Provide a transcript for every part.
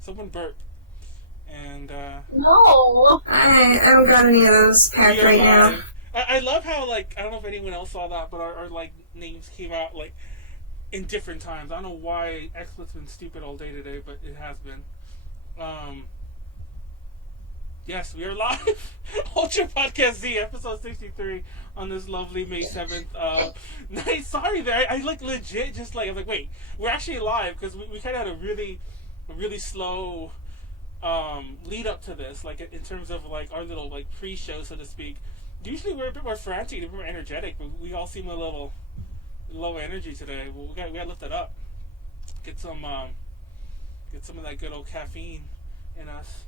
Someone burp. And, No! I haven't got any of those packed right now. I love how, like, I don't know if anyone else saw that, but our like, names came out, like, in different times. I don't know why XSplit's been stupid all day today, but it has been. Yes, we are live. Ultra Podcast Z, episode 63, on this lovely May 7th. Nice, sorry there. I like legit just like, I was like, wait, we're actually live because we kind of had a really slow lead up to this, like in terms of like our little like pre-show, so to speak. Usually we're a bit more frantic, a bit more energetic, but we all seem a little low energy today. Well, we got to lift it up. Get some of that good old caffeine in us.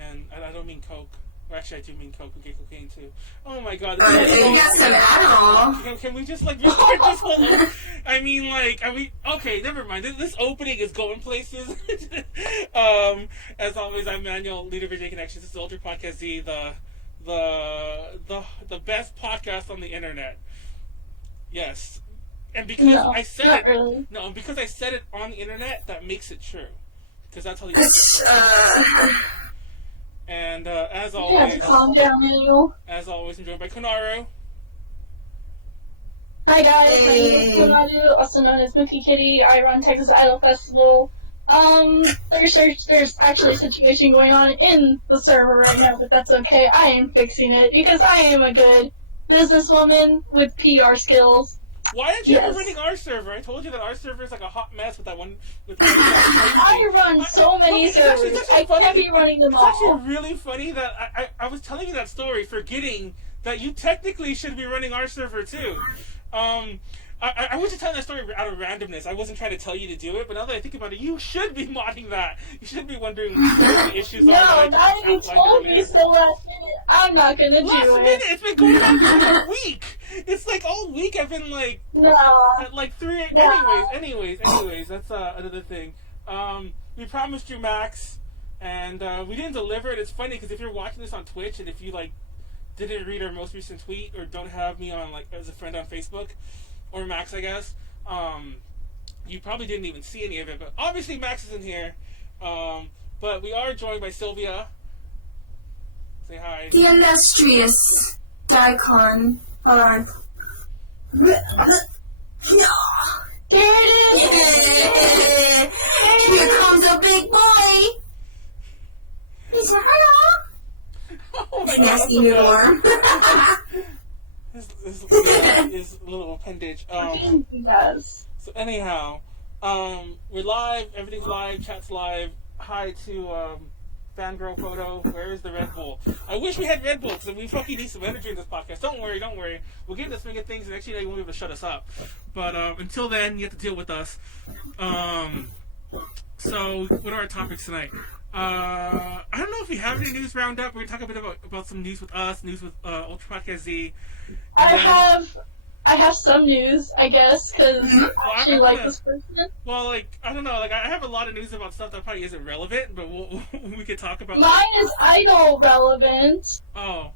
And I don't mean Coke. Well, actually, I do mean Coke. We get cocaine too. Oh my God! You got some Adderall. Can we just like restart this whole? I mean, like, are we okay? Never mind. This opening is going places. As always, I'm Manuel, leader of J Connections. This is Ultra Podcast Z, the best podcast on the internet. Yes, and because I said it, really. no, because I said it on the internet, that makes it true. Because that's how the And as You always, have to calm down, Manuel. as always, I'm joined by Konaru. Hi guys, my name is Konaru, also known as Minky Kitty. I run Texas Idol Festival. There's actually a situation going on in the server right now, but that's okay. I am fixing it because I am a good businesswoman with PR skills. Why aren't you ever running our server? I told you that our server is like a hot mess with that one. I run so many servers. I can't be running them It's all. actually really funny that I was telling you that story, forgetting that you technically should be running our server too. I wasn't telling that story out of randomness. I wasn't trying to tell you to do it, but now that I think about it, you should be modding that. You should be wondering what the issues No, are. now you told me so last minute. I'm not gonna do Last it. minute, it's been going on for a week. It's like all week I've been like No. at like 3. No. Anyways, that's another thing. We promised you Max, and we didn't deliver it. It's funny because if you're watching this on Twitch and if you like didn't read our most recent tweet or don't have me on like as a friend on Facebook or Max, I guess, you probably didn't even see any of it. But obviously Max isn't here. But we are joined by Sylvia. Say hi. The illustrious Daikon. Hold on. There it is! Here comes a big boy. He said, hello. Oh my His God, nasty new arm. his little appendage. He does. So anyhow, we're live. Everything's live. Chat's live. Hi to Fangirl Photo. Where is the Red Bull? I wish we had Red Bull because we fucking need some energy in this podcast. Don't worry. We'll get in the swing of things, and next year you won't be able to shut us up. But until then, you have to deal with us. So what are our topics tonight? I don't know if we have any news roundup. We're gonna talk a bit about some news with us, news with Ultra Podcast Z. I have some news, I guess, because I actually like this person. Well, like, I don't know, like, I have a lot of news about stuff that probably isn't relevant, but we could talk about. Mine is idol relevant. Oh,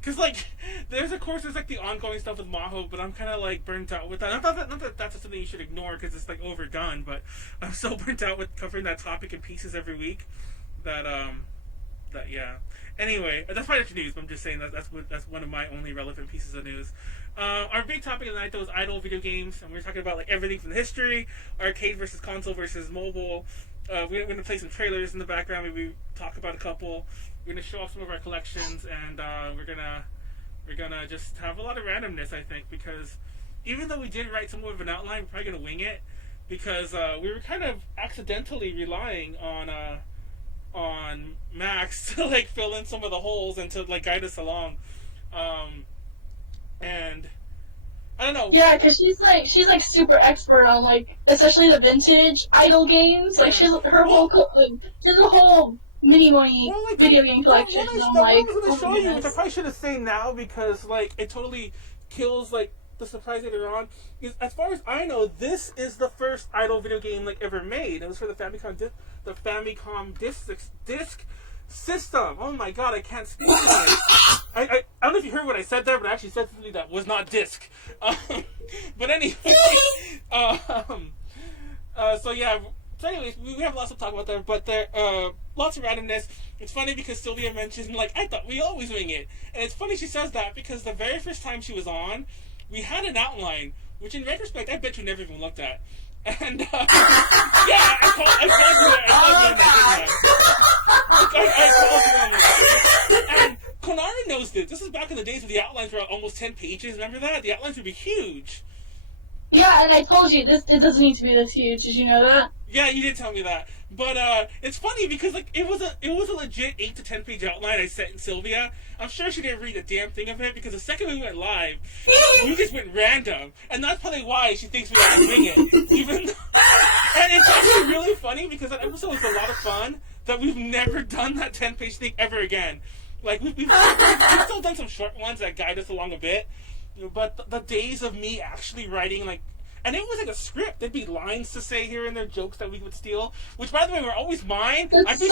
because like, there's like the ongoing stuff with Maho, but I'm kind of like burnt out with that. Not that that's something you should ignore because it's like overdone, but I'm so burnt out with covering that topic in pieces every week that yeah. Anyway, that's probably not news, but I'm just saying that's one of my only relevant pieces of news. Our big topic of the night, though, is idle video games, and we're talking about like everything from history, arcade versus console versus mobile. We're going to play some trailers in the background. Maybe talk about a couple. We're going to show off some of our collections, and we're gonna just have a lot of randomness, I think, because even though we did write somewhat of an outline, we're probably going to wing it because we were kind of accidentally relying on Max to like fill in some of the holes and to like guide us along. And I don't know. Yeah, because she's like super expert on like especially the vintage idol games. Like she's a whole mini video game collection. And I'm like, I was going to show you, which I probably should have said now because like it totally kills like the surprise later on. Is as far as I know, this is the first idol video game like ever made. It was for the Famicom disc system. Oh my God, I can't speak about it. I don't know if you heard what I said there, but I actually said something that was not disc. But anyway, so yeah, So anyways, we have lots to talk about there, but there lots of randomness. It's funny because Sylvia mentioned, like, I thought we always wing it. And it's funny she says that because the very first time she was on, we had an outline, which in retrospect, I bet you never even looked at. And, yeah, I called you. And Konaru knows this. This is back in the days when the outlines were almost 10 pages. Remember that? The outlines would be huge. Yeah, and I told you, it doesn't need to be this huge. Did you know that? Yeah, you did tell me that. But it's funny because like it was a legit 8 to 10 page outline I sent in Sylvia. I'm sure she didn't read a damn thing of it because the second we went live, we just went random, and that's probably why she thinks we have to wing it. Even though, and it's actually really funny because that episode was a lot of fun. That we've never done that 10-page thing ever again. Like we've still done some short ones that guide us along a bit, but the days of me actually writing like. And it was like a script. There'd be lines to say here and there, jokes that we would steal. Which, by the way, were always mine. That's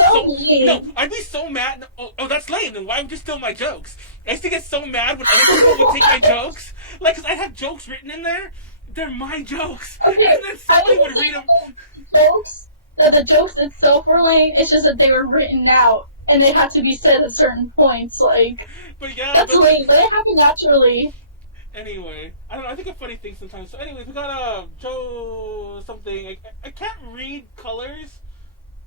I'd be so mad. Oh, that's lame. Then why would you steal my jokes? I used to get so mad when other people would take my jokes. Like, because I had jokes written in there. They're my jokes. Okay, and then somebody would read them. The jokes itself were lame. It's just that they were written out and they had to be said at certain points. Like, but yeah, that's lame. But it happened naturally. Anyway, I don't know. I think of funny things sometimes. So, anyways, we got Joe something. I can't read colors,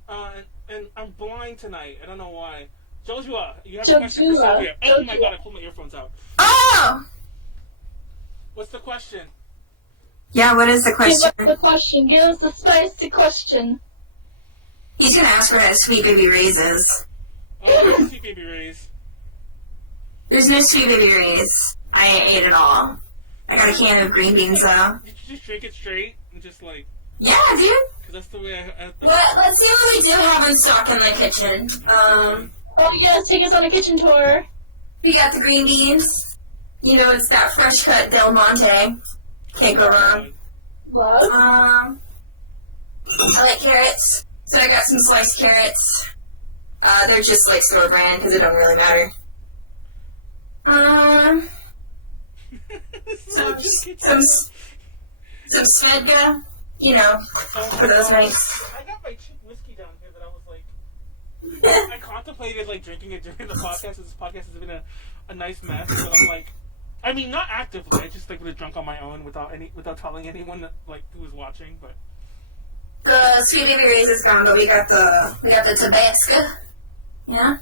and I'm blind tonight. I don't know why. Joshua, you have a question for Sylvia. Oh my god! I pulled my earphones out. Oh! What's the question? Yeah, what is the question? Give us the question. Give us the spicy question. He's gonna ask for that Sweet Baby Raises. Oh, Sweet Baby Rays. There's no Sweet Baby Rays. I ate it all. I got a can of green beans though. Did you just drink it straight and just like? Yeah, dude. Because that's the way I Let's see what we do have in stock in the kitchen. Oh yes, take us on a kitchen tour. We got the green beans. You know, it's that fresh cut Del Monte. Can't go wrong. Love. I like carrots, so I got some sliced carrots. They're just like store brand because it don't really matter. Some Svedka, you know, for those nights. I got my cheap whiskey down here that I was like, I contemplated like drinking it during the podcast. This podcast has been a nice mess, but I'm like, I mean, not actively. I just like would have drunk on my own without telling anyone that, like who was watching. But the Sweet Baby Rays is gone, but we got the Tabasco. Yeah.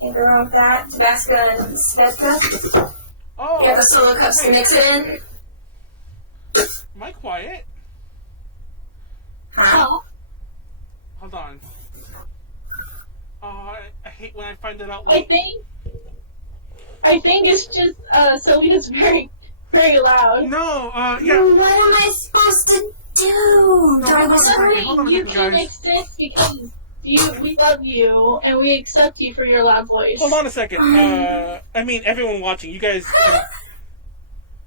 Can't go wrong with that. Tabasco and Svedka. Oh, we got the solo cups to mix it in. Am I quiet? Huh? Hold on. Oh, I hate when I find it out. I think it's just Sylvia's very, very loud. No, yeah. What am I supposed to do? No, Do I Sorry, you can guys. exist because we love you and we accept you for your loud voice. Hold on a second. I mean, everyone watching, you guys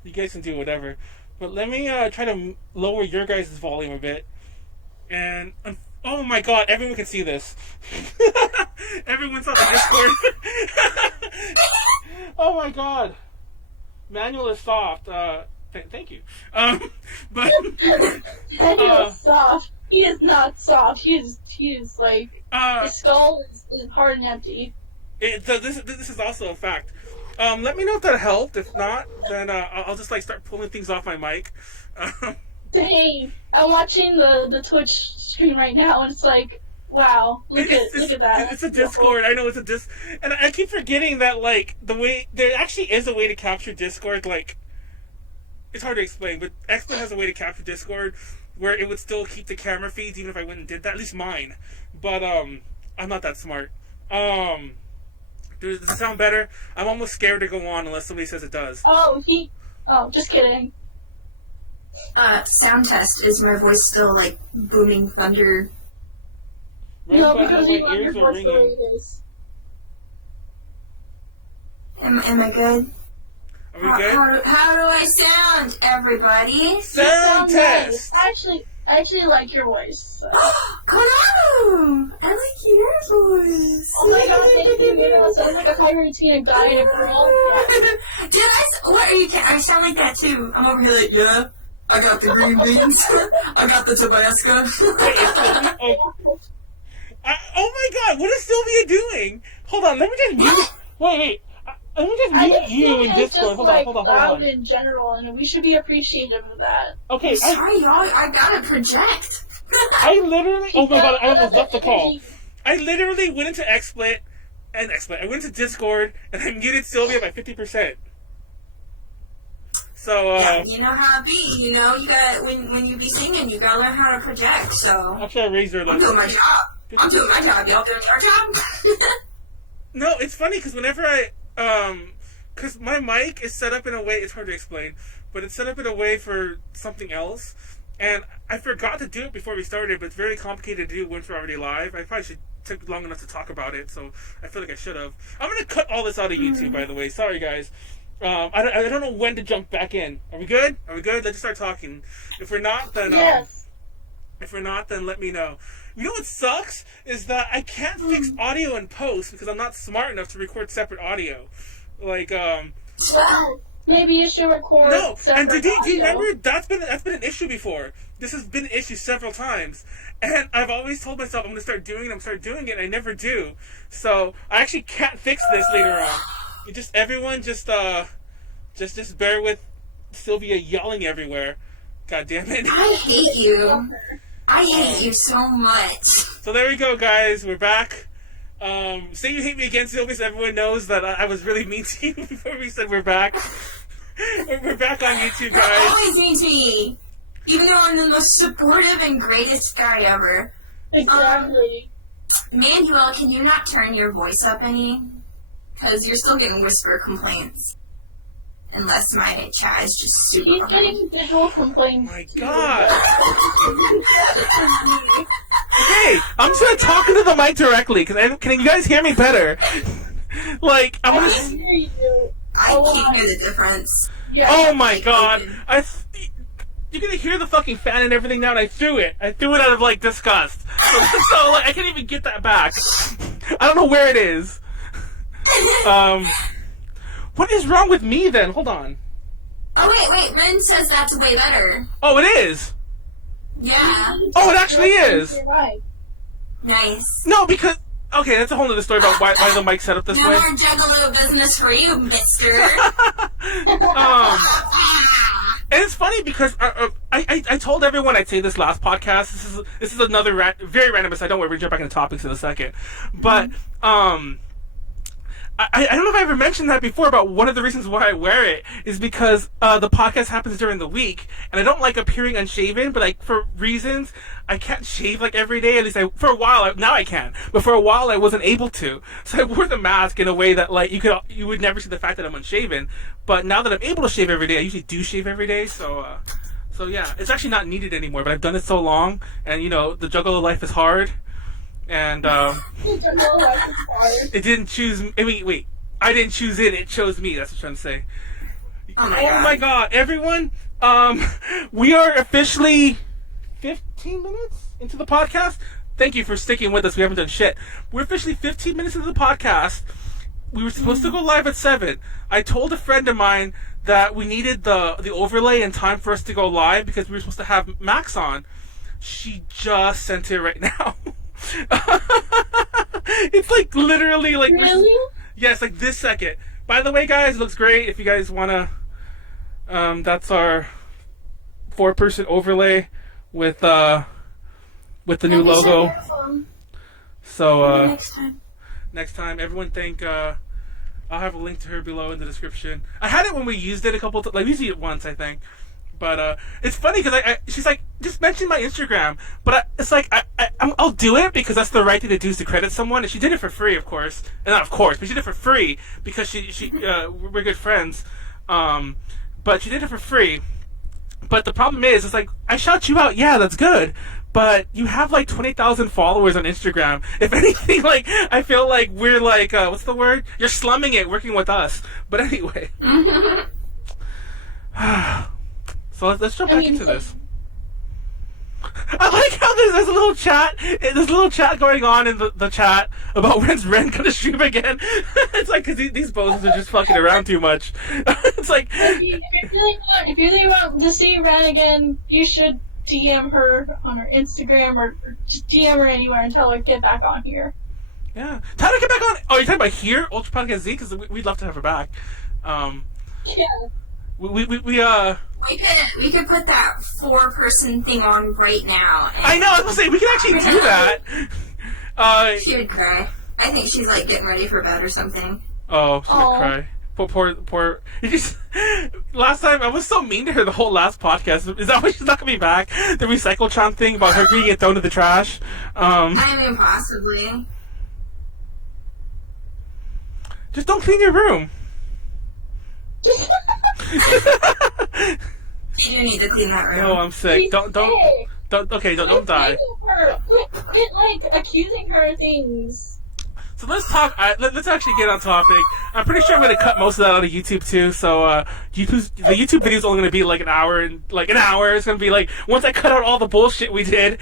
can do whatever. But let me try to lower your guys' volume a bit. And oh my god, everyone can see this. Everyone's on the Discord. Oh my god. Manuel is soft. Thank you. But Manuel is soft. He is not soft. He is like his skull is hard and empty. This is also a fact. Let me know if that helped. If not, then I'll just like start pulling things off my mic. Dang, I'm watching the Twitch stream right now, and it's like, wow, look at that. It's a Discord. I know it's a and I keep forgetting that like the way there actually is a way to capture Discord. Like, it's hard to explain, but Xbox has a way to capture Discord where it would still keep the camera feeds even if I went and did that. At least mine. But I'm not that smart. Does it sound better? I'm almost scared to go on unless somebody says it does. Oh, just kidding. Sound test. Is my voice still like booming thunder? No, because you want your voice the way it is. Am I good? Are we good? How do I sound, everybody? Sound test! Nice. I actually like your voice. So. Konaru! I like your voice. Oh my god, thank you. It sounds like a high-routine guy and a girl. What are you? I sound like that too. I'm over here like, yeah. I got the green beans. I got the Tabasco. Oh my god, what is Sylvia doing? Hold on, let me just mute. Wait. Let me just mute you in Discord. Hold on. Loud in general, and we should be appreciative of that. Okay. Sorry, y'all. I gotta project. I literally. Oh my god, I almost left the call. I literally went into XSplit. I went into Discord and I muted Sylvia by 50%. So, yeah, you know how it be. You know, you got when you be singing, you gotta learn how to project. So actually, I raised her. I'm doing my job. I'm doing my job. Y'all doing your job? No, it's funny because whenever because my mic is set up in a way, it's hard to explain, but it's set up in a way for something else, and I forgot to do it before we started, but it's very complicated to do once we're already live. I probably should take long enough to talk about it, so I feel like I should have. I'm gonna cut all this out of YouTube, by the way. Sorry, guys. I don't know when to jump back in. Are we good? Let's just start talking. If we're not, then yes. If we're not, then let me know. You know what sucks is that I can't fix audio in post because I'm not smart enough to record separate audio. Like maybe you should record. No, and do you audio. remember that's been an issue before. This has been an issue several times, and I've always told myself I'm gonna start doing it. And I never do. So I actually can't fix this later on. Everyone just bear with Sylvia yelling everywhere. God damn it! I hate you. I hate you so much. So there we go, guys. We're back. Say you hate me again, Sylvia, so everyone knows that I was really mean to you before we said we're back. We're back on YouTube, guys. You're always mean to me. Even though I'm the most supportive and greatest guy ever. Exactly. Manuel, can you not turn your voice up any? Because you're still getting whisper complaints. Unless my chat is just super He's hard. getting visual complaints. Oh my god. Okay, I'm just gonna talk into the mic directly, because can you guys hear me better? Like, I'm I gonna... can hear you. I can't hear the difference. Yeah. Oh my god. You're gonna hear the fucking fan and everything now, and I threw it out of, like, disgust. So like, I can't even get that back. I don't know where it is. What is wrong with me then? Hold on. Oh wait, Ren says that's way better. Oh, it is? Yeah. Oh, it actually is. Nice. No, because... Okay, that's a whole other story about why the mic's set up this No way. more juggalo business for you, mister. And it's funny because I told everyone I'd say this last podcast. This is another very random aside. Don't worry, we'll jump back into topics in a second. But I don't know if I ever mentioned that before, but one of the reasons why I wear it is because the podcast happens during the week, and I don't like appearing unshaven, but like for reasons I can't shave like every day. At least for a while now I can, but for a while I wasn't able to. So I wore the mask in a way that like you would never see the fact that I'm unshaven. But now that I'm able to shave every day, I usually do shave every day. So yeah, it's actually not needed anymore. But I've done it so long, and you know the juggalo life is hard. And it didn't choose. I mean, wait. I didn't choose it. It chose me. That's what I'm trying to say. Oh my god, everyone! We are officially 15 minutes into the podcast. Thank you for sticking with us. We haven't done shit. We're officially 15 minutes into the podcast. We were supposed to go live at 7. I told a friend of mine that we needed the overlay in time for us to go live because we were supposed to have Max on. She just sent it right now. It's like literally like Really? yes, like this second. By the way, guys, it looks great. If you guys wanna, that's our 4-person overlay with the new logo. So next time, everyone thank. I'll have a link to her below in the description. I had it when we used it a couple times. Like we used it once, I think. But it's funny because she's like, just mention my Instagram. But it's like, I'll do it because that's the right thing to do is to credit someone. And she did it for free, of course. And not of course, but she did it for free because we're good friends. But she did it for free. But the problem is, it's like, I shout you out. Yeah, that's good. But you have like 20,000 followers on Instagram. If anything, like, I feel like we're like, what's the word? You're slumming it working with us. But anyway. So let's jump back into this. I like how there's a little chat. There's a little chat going on in the chat about when's Ren gonna stream again. It's like, because these bozos are just fucking around too much. It's like, if you really want to see Ren again, you should DM her on her Instagram or just DM her anywhere and tell her to get back on here. yeah. Tell her to get back on. Oh, you're talking about here, Ultra Podcast Z, because we'd love to have her back. Yeah. We We could put that 4-person thing on right now. I know. I was gonna say we can actually do that. She would cry. I think she's like getting ready for bed or something. Oh, she's gonna cry. Poor. You just last time I was so mean to her the whole last podcast. Is that why she's not coming back? The Recycletron thing about her being thrown to the trash. I mean, possibly. Just don't clean your room. You do need to clean that room. No, I'm sick. She's Don't die. Quit like accusing her of things. So let's talk. Let's actually get on topic. I'm pretty sure I'm going to cut most of that out of YouTube too. So the YouTube video is only going to be like an hour, and like an hour. It's going to be like once I cut out all the bullshit we did.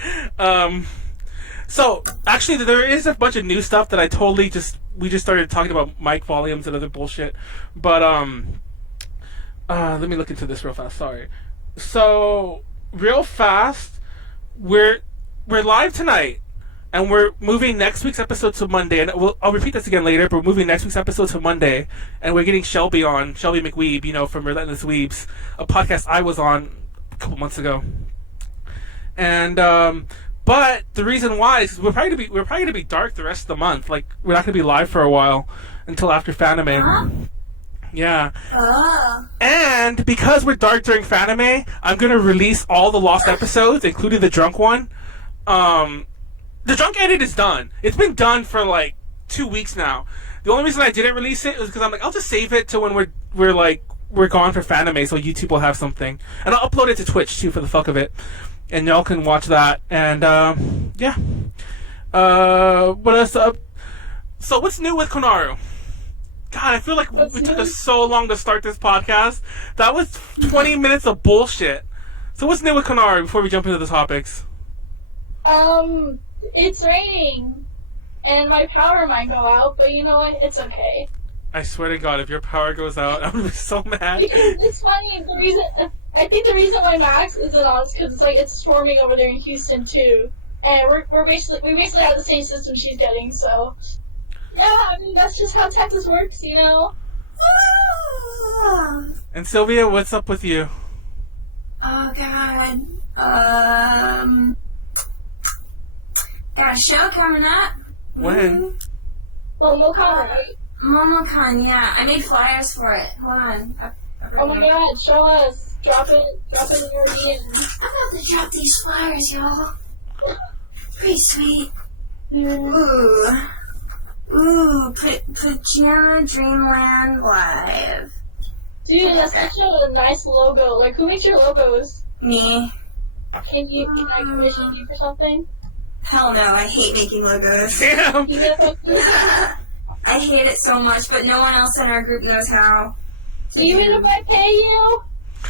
So actually, there is a bunch of new stuff that we just started talking about mic volumes and other bullshit. But let me look into this real fast. Sorry. So real fast, we're live tonight. And we're moving next week's episode to Monday, and I'll repeat this again later, but we're moving next week's episode to Monday, and we're getting Shelby McWeeb, from Relentless Weebs, a podcast I was on a couple months ago. And, but the reason why is we're probably gonna be dark the rest of the month. Like, we're not gonna be live for a while until after Fanime. Huh? Yeah. And because we're dark during Fanime, I'm gonna release all the lost episodes, including the drunk one. The drunk edit is done. It's been done for like 2 weeks now. The only reason I didn't release it was because I'm like, I'll just save it to when we're gone for Fanime, so YouTube will have something, and I'll upload it to Twitch too for the fuck of it, and y'all can watch that. And yeah. What else up? So what's new with Konaru? God, I feel like we took us so long to start this podcast. That was 20 minutes of bullshit. So what's new with Konaru before we jump into the topics? It's raining, and my power might go out, but you know what? It's okay. I swear to God, if your power goes out, I'm gonna be so mad. Because it's funny. I think the reason why Max isn't on is because it's storming over there in Houston too, and we basically have the same system she's getting. So yeah, I mean that's just how Texas works, And Sylvia, what's up with you? Oh God. Got a show coming up. When? MomoCon, right? MomoCon, yeah. I made flyers for it. Hold on. Oh my God, show us. Drop it in your DM. I'm about to drop these flyers, y'all. Pretty sweet. Ooh, Pajama Dreamland Live. Dude, that's such a nice logo. Like, who makes your logos? Me. Can I commission you for something? Hell no, I hate making logos. Damn! I hate it so much, but no one else in our group knows how. Even if I pay you?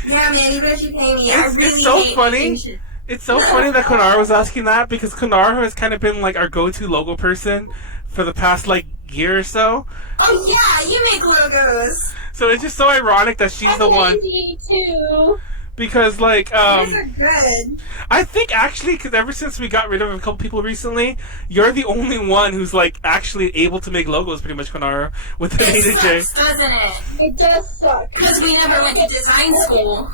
Yeah, man, even if you pay me, I really It's so hate funny. making shit. It's so funny that Konaru was asking that, because Konaru has kind of been like our go-to logo person for the past like year or so. Oh yeah, you make logos. So it's just so ironic that she's the one. Too. Because like Those are good. I think actually, because ever since we got rid of a couple people recently, you're the only one who's like actually able to make logos, pretty much, Konaru, with the It J. sucks, doesn't it? It does suck. Because we never went to design school.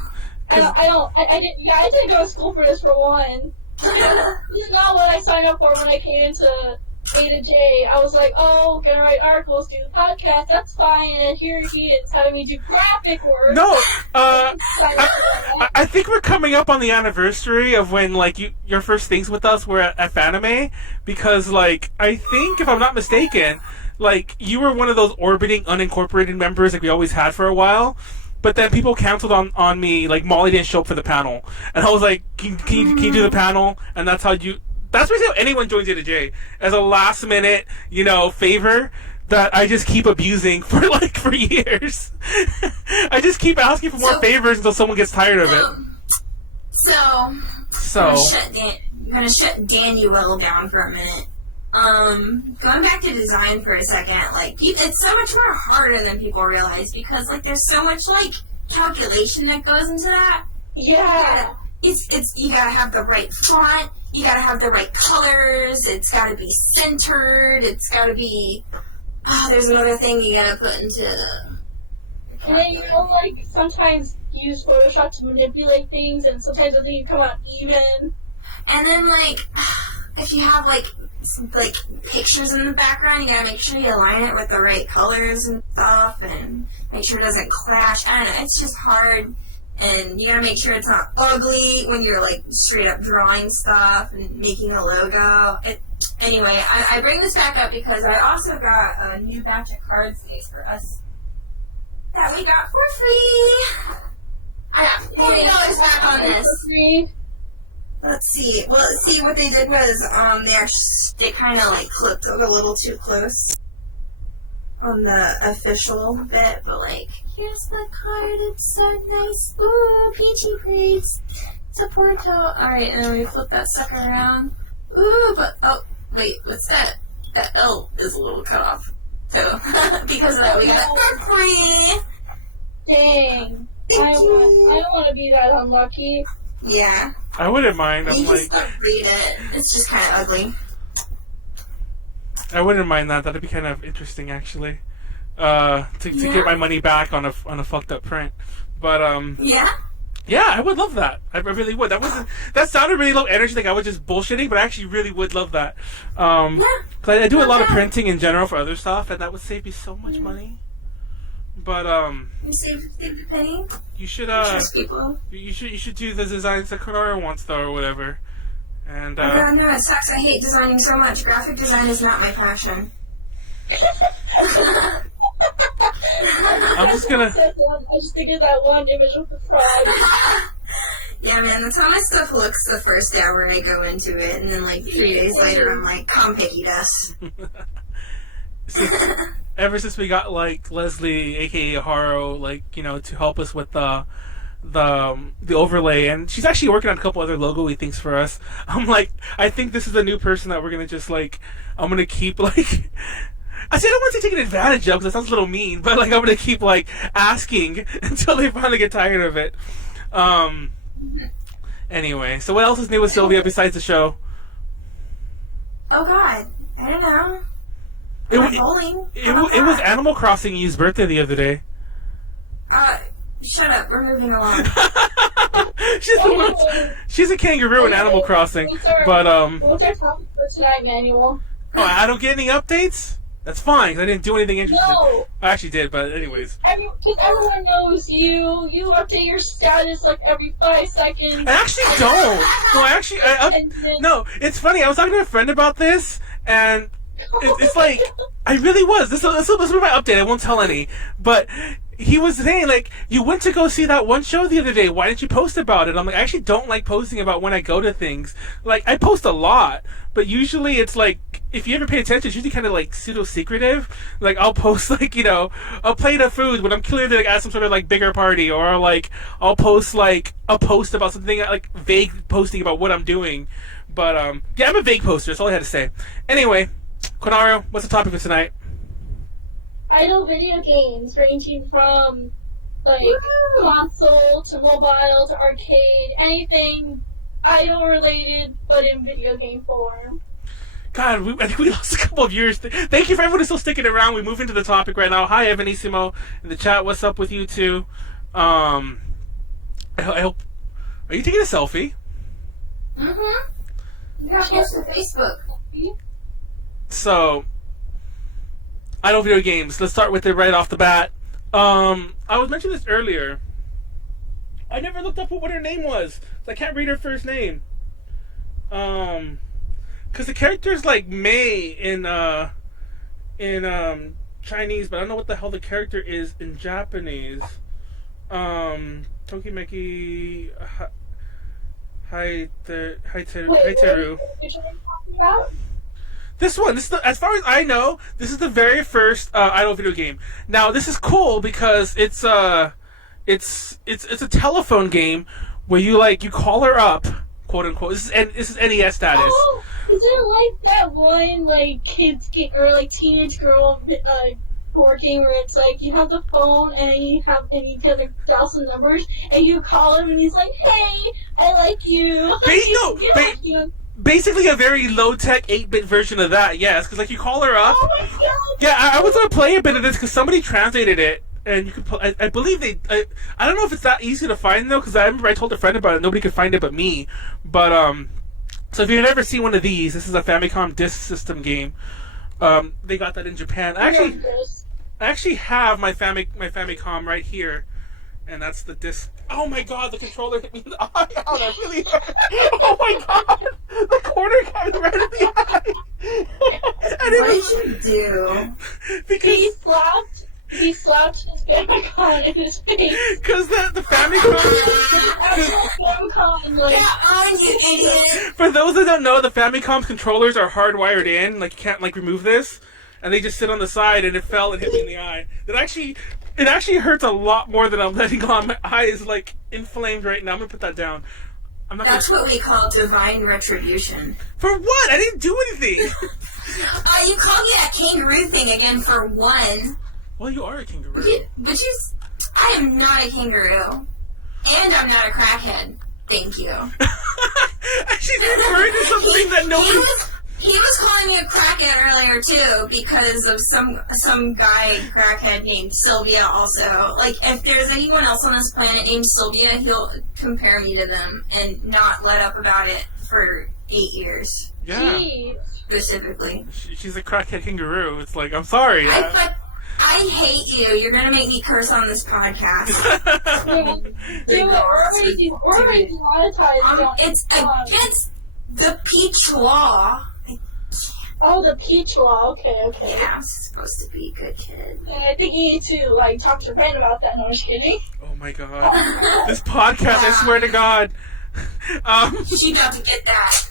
I didn't go to school for this for one. This is not what I signed up for when I came into A to J. I was like, oh, gonna write articles, do the podcast, that's fine, and here he is having me do graphic work. No, I think we're coming up on the anniversary of when like your first things with us were at Fanime, because like I think, if I'm not mistaken, like you were one of those orbiting unincorporated members like we always had for a while. But then people canceled on me, like Molly didn't show up for the panel. And I was like, can you do the panel? And that's basically how anyone joins A to J. As a last minute, favor that I just keep abusing for years. I just keep asking for more favors until someone gets tired of it. So. gonna shut Manuel down for a minute. Going back to design for a second, like, it's so much more harder than people realize because, like, there's so much, like, calculation that goes into that. Yeah. It's you gotta have the right font, you gotta have the right colors, it's gotta be centered, it's gotta be, there's another thing you gotta put into And then, like, sometimes use Photoshop to manipulate things, and sometimes it doesn't come out even. And then, like, if you have, like, pictures in the background, you gotta make sure you align it with the right colors and stuff, and make sure it doesn't clash. I don't know, it's just hard, and you gotta make sure it's not ugly when you're, like, straight up drawing stuff and making a logo. Anyway, I bring this back up because I also got a new batch of cards made for us that we got for free. I got $40 back on this. Let's see. Well, see, what they did was, they kind of, like, clipped it a little too close on the official bit, but, like, here's the card. It's so nice. Ooh, peachy please. It's a portal. Alright, and then we flip that sucker around. Ooh, but, oh, wait, what's that? That L is a little cut off. So, because of that, we got it for free. Dang. I don't want to be that unlucky. Yeah. I wouldn't mind. You just don't read it. It's just kind of ugly. I wouldn't mind that. That'd be kind of interesting, actually. To get my money back on a fucked up print. But Yeah. yeah, I would love that. I really would. That sounded really low energy, like I was just bullshitting, but I actually really would love that. Yeah. Cause I do a lot of printing in general for other stuff, and that would save me so much money. But You save a penny. you should Trust people. you should do the designs that Konaru wants though, or whatever. And Oh god, no, it sucks. I hate designing so much. Graphic design is not my passion. I'm just gonna. I just think of that one image with the frog. Yeah, man, that's how my stuff looks the first hour I go into it, and then, like, 3 days later, I'm like, come picky dust. Ever since we got like Leslie, aka Haro, like, to help us with the overlay, and she's actually working on a couple other logo-y things for us. I'm like, I think this is the new person that we're gonna just like, I'm gonna keep like. I say I don't want to say taking advantage of because that sounds a little mean, but like I'm gonna keep like asking until they finally get tired of it. Anyway, so what else is new with Sylvia besides the show? Oh god, I don't know. It was Animal Crossing E's birthday the other day. Shut up, we're moving along. She's a kangaroo in Animal Crossing, but What's our topic for tonight, Manuel? Oh, I don't get any updates? That's fine, because I didn't do anything interesting. No! I actually did, but anyways. Because everyone knows you. You update your status like every 5 seconds. I actually don't. No, it's funny. I was talking to a friend about this, and it's like, I really was. This will be my update. I won't tell any. But he was saying, like, you went to go see that one show the other day. Why didn't you post about it? I'm like, I actually don't like posting about when I go to things. Like, I post a lot, but usually it's like, if you ever pay attention, it's usually kind of like pseudo-secretive. Like, I'll post, like, I'll plate of food when I'm clearly like, at some sort of like bigger party, or like, I'll post like a post about something, like vague posting about what I'm doing. But yeah, I'm a vague poster. That's all I had to say. Anyway, Konaru, what's the topic for tonight? Idle video games, ranging from like console to mobile to arcade, anything idle related, but in video game form. God, I think we lost a couple of viewers. Thank you for everyone who's still sticking around. We move into the topic right now. Hi, Evanissimo in the chat. What's up with you two? I hope. Are you taking a selfie? Mm-hmm. You got to post to Facebook. So, idle video games. Let's start with it right off the bat. I was mentioning this earlier. I never looked up what her name was. I can't read her first name. Because the character's like Mei in Chinese, but I don't know what the hell the character is in Japanese. Tokimeki Haiteru. This one, as far as I know, this is the very first idle video game. Now, this is cool because it's a telephone game where you call her up, quote unquote. This is NES status. Oh, is it like that one like kids game or like teenage girl board game where it's like you have the phone and you get like 1,000 numbers and you call him and he's like, hey, I like you. Basically a very low-tech 8-bit version of that, yes. Because, like, you call her up. Oh my god. Yeah, I was going to play a bit of this because somebody translated it. And you could I believe I don't know if it's that easy to find, though, because I remember I told a friend about it. Nobody could find it but me. But, so if you've never seen one of these, this is a Famicom Disk System game. They got that in Japan. I actually have my Famicom right here. And that's the disc. Oh my god, the controller hit me in the eye. Oh, that really hurt. Oh my god, the corner got right in the eye. And what did you do? Because he slapped his Famicom in his face. Because the Famicom. Yeah, you idiot. For those that don't know, the Famicom's controllers are hardwired in. Like, you can't like remove this. And they just sit on the side, and it fell and hit me in the eye. It actually hurts a lot more than I'm letting on. My eye is like inflamed right now. I'm gonna put that down. That's what we call divine retribution. For what? I didn't do anything. You called me that kangaroo thing again for one. Well, you are a kangaroo. I am not a kangaroo, and I'm not a crackhead. Thank you. She's referring to something that no one. He was calling me a crackhead earlier too because of some guy crackhead named Sylvia also. Like, if there's anyone else on this planet named Sylvia, he'll compare me to them and not let up about it for 8 years. Yeah. Specifically. She's a crackhead kangaroo. It's like, I'm sorry. I hate you. You're gonna make me curse on this podcast. We're already demonetized. It's against the peach law. Oh, the peach law. Okay. Yeah, I'm supposed to be a good kid. And I think you need to like talk to Ren about that. No, I'm just kidding. Oh my god, this podcast! I swear to God. She got to get that.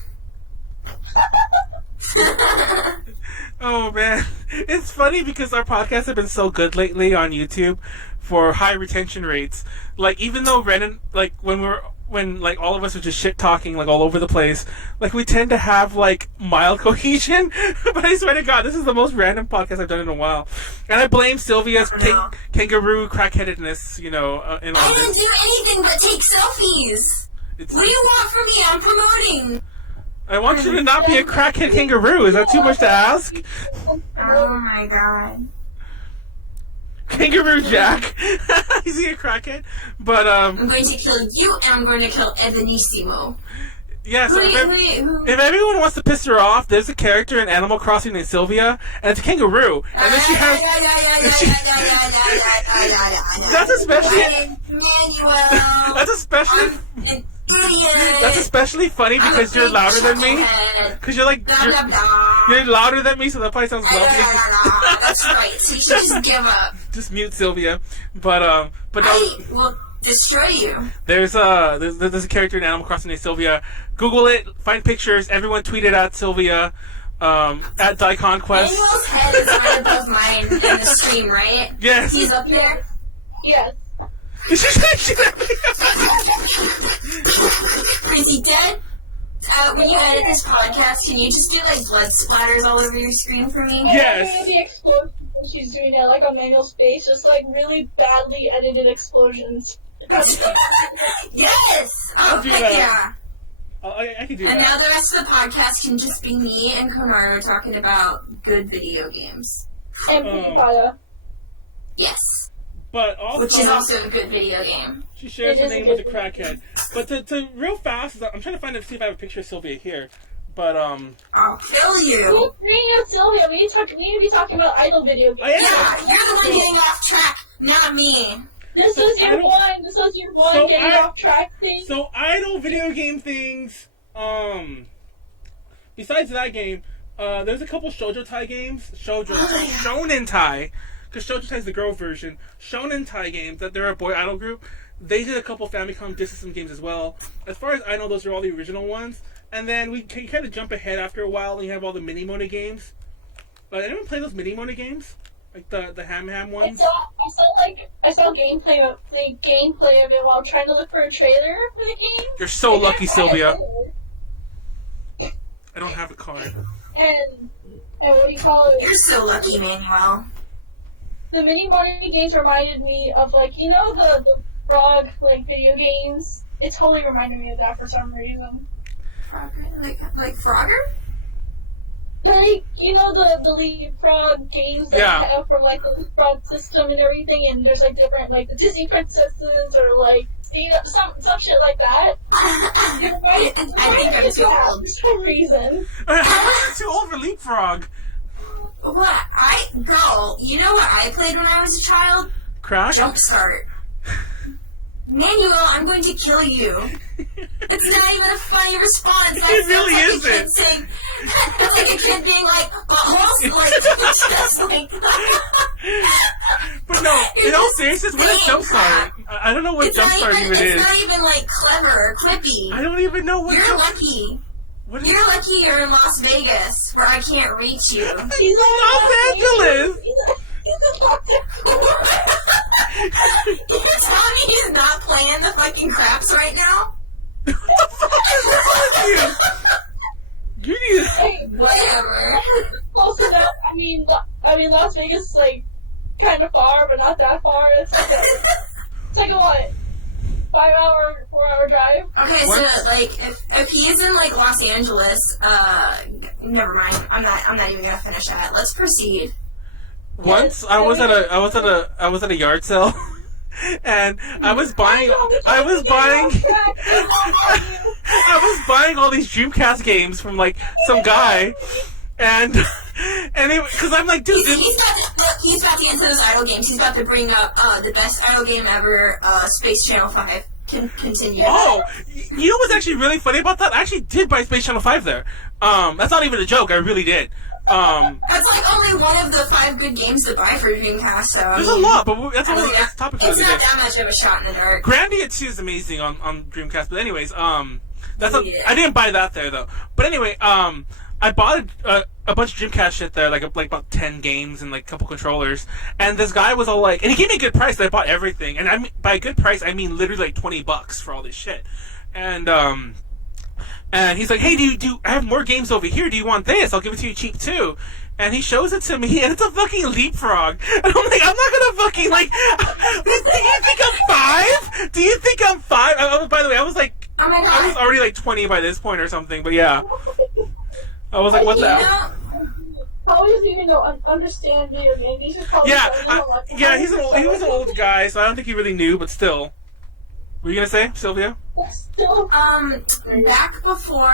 Oh man, it's funny because our podcasts have been so good lately on YouTube for high retention rates. Like, even though Ren, like when like all of us are just shit talking like all over the place, like we tend to have like mild cohesion. But I swear to God, this is the most random podcast I've done in a while, and I blame Sylvia's kangaroo crackheadedness. You know, in all I didn't do anything but take selfies. What do you want from me? I'm promoting. I want you to not be a crackhead kangaroo. Is that too much to ask? Oh my god. Kangaroo Jack. Is he a crackhead? But I'm going to kill you, and I'm going to kill Evanissimo. Yeah, so if everyone wants to piss her off, there's a character in Animal Crossing named Sylvia, and it's a kangaroo. And then she has... That's especially... Manuel. That's especially... An idiot. That's especially funny because you're louder than me. Because you're like... You're louder than me, so that probably sounds lovely. That's right, so you should just give up. Just mute Sylvia. But no... I will destroy you. There's a character in Animal Crossing named Sylvia. Google it, find pictures, everyone tweet it at Sylvia, at DiConquest. Manuel's head is right above mine in the stream, right? Yes. He's up there? Yes. Is he dead? When you edit this podcast, can you just do like blood splatters all over your screen for me? Yes. And the explosions when she's doing it, like on Manuel's face, just like really badly edited explosions. Yes! Oh, heck yeah. I can do and that. now the rest of the podcast can just be me and Konaru talking about good video games. And PewDiePie. Yes. But also, which is also a good video game. She shares her name with a crackhead. But to real fast, I'm trying to see if I have a picture of Sylvia here. But I'll kill you. Speaking of Sylvia, we need to be talking about idle video games. Yeah, you're the one getting off track, not me. This was your one getting off track thing. So idle video game things. Besides that game, there's a couple shoujo tai games. Shonen tai. Because Shoujo Tai is the girl version. Shonen Tai games, that they're a boy idol group. They did a couple Famicom Disk System games as well. As far as I know, those are all the original ones. And then we can kind of jump ahead after a while and you have all the Minimona games. Anyone play those Minimona games? Like the Ham ones? I saw gameplay of it while trying to look for a trailer for the game. You're so lucky, Sylvia. I don't have a card. And what do you call it? You're so lucky, Manuel. The mini money games reminded me of, like, you know, the frog, like, video games? It totally reminded me of that for some reason. Frogger? Like Frogger? Like, you know, the Leapfrog games that have for, like, the Leapfrog system and everything, and there's, like, different, like, the Disney princesses, or, like, you know, some shit like that. I think I'm too old. For some reason. How is it too old for Leapfrog? What? You know what I played when I was a child? Crash? Jumpstart. Manuel, I'm going to kill you. It's not even a funny response. It really like isn't. A kid saying, that's like a kid being like, buttholes? Like, it's just like... But no, in all seriousness, what is Jumpstart? I don't know what Jumpstart even is. It's not even, like, clever or quippy. I don't even know what You're lucky. You're lucky you're in Las Vegas, where I can't reach you. He's in Los Angeles! He's in Los Angeles! You're telling me he's not playing the fucking craps right now? What the fuck is wrong with you? You need Hey, whatever. Close enough. I mean, Las Vegas is, like, kind of far, but not that far. It's like a what? 5-hour, 4-hour drive? Okay, What? so, like, if he's in, like, Los Angeles, never mind. I'm not even gonna finish that. Let's proceed. Once I was at a yard sale, and I was buying all these Dreamcast games from like some guy, and because I'm like, dude, He's about to get into those idle games. He's about to bring up the best idle game ever, Space Channel 5. Continue. Oh, you know what's actually really funny about that? I actually did buy Space Channel 5 there. That's not even a joke. I really did. That's like only one of the 5 good games to buy for Dreamcast. So There's a lot, but that's that's topic for it's the not day. that much of a shot in the dark. Grandia 2 is amazing on Dreamcast, but anyways, that's not, Yeah. I didn't buy that there though. But anyway, I bought a bunch of Dreamcast shit there, like about 10 games and like a couple controllers. And this guy was all like, and he gave me a good price. So I bought everything, and I mean, by a good price, I mean literally like $20 for all this shit. And he's like, hey, I have more games over here. Do you want this? I'll give it to you cheap too. And he shows it to me, and it's a fucking Leapfrog. And I'm like, I'm not gonna fucking, like, do you think I'm 5? Do you think I'm 5? By the way, I was like, Oh my god. I was already like 20 by this point or something, but yeah. I was like, what the hell? How does he even understand video games? He's just probably Yeah, he was an old guy, so I don't think he really knew, but still. What were you gonna say, Sylvia? Still. Back before,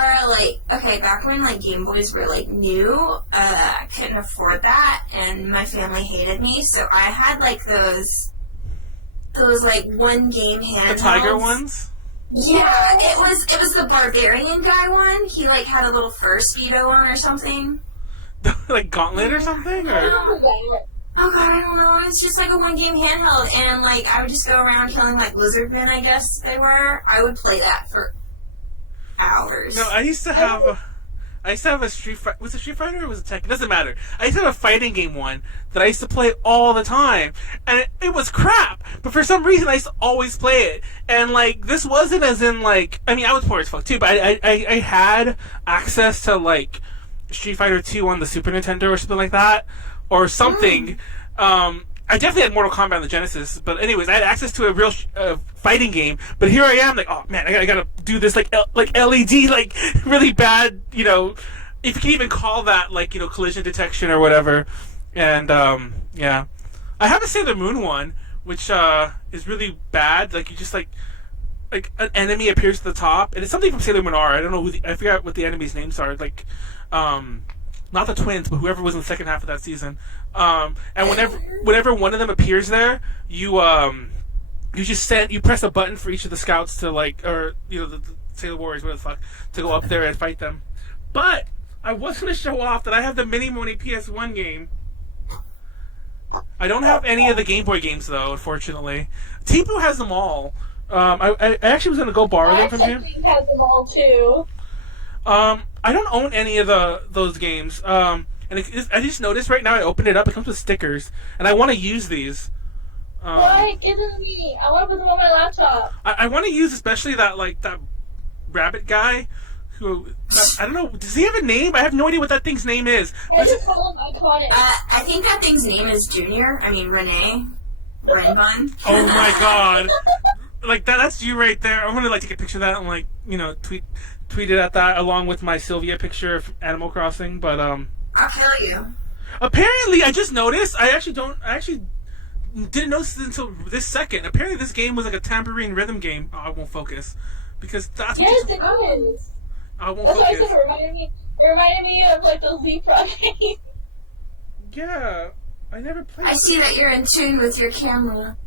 back when, like, Game Boys were, like, new, I couldn't afford that, and my family hated me, so I had, like, those, like, one-game handhelds. The Tiger ones? Yeah, it was the Barbarian guy one. He, like, had a little fur Speedo on or something. Like Gauntlet or something? Or? Oh god, I don't know. It's just like a one-game handheld, and like I would just go around killing like lizardmen. I guess they were. I would play that for hours. No, I used to have a Street Fighter. Was it Street Fighter or was it Tekken? It doesn't matter. I used to have a fighting game one that I used to play all the time, and it was crap. But for some reason, I used to always play it. And like this wasn't as in like, I mean, I was poor as fuck too, but I had access to like Street Fighter 2 on the Super Nintendo or something like that. Or something. I definitely had Mortal Kombat on the Genesis, but anyways, I had access to a real fighting game. But here I am, like, oh man, I gotta do this like LED, like really bad, you know, if you can even call that like collision detection or whatever. And yeah, I have a Sailor Moon one, which is really bad. Like you just like an enemy appears at the top, and it's something from Sailor Moon R. I don't know I forgot what the enemies' names are. Like not the twins, but whoever was in the second half of that season. And whenever one of them appears there, you press a button for each of the scouts to the Sailor Warriors, whatever the fuck, to go up there and fight them. But I was going to show off that I have the Mini Money PS1 game. I don't have any of the Game Boy games though, unfortunately. Tipu has them all. I actually was going to go borrow them from him. I has them all too. I don't own any of those games. And I just noticed right now I opened it up. It comes with stickers, and I want to use these. Why? Give them to me. I want to put them on my laptop. I want to use especially that rabbit guy who I don't know. Does he have a name? I have no idea what that thing's name is. I just call him Iconic. I think that thing's name is Junior. I mean, Renee. Renbun. Oh my god. Like, that's you right there. I'm gonna, like, take a picture of that and, like, you know, tweet it at that along with my Sylvia picture of Animal Crossing, but, I'll kill you. apparently, I just noticed, I actually didn't notice it until this second. Apparently this game was like a tambourine rhythm game. Oh, I won't focus. Because that's what Yes, it is. I won't That's why I focus. said it reminded me of like those leapfrog games. Yeah, I never played I see that you're in tune with your camera.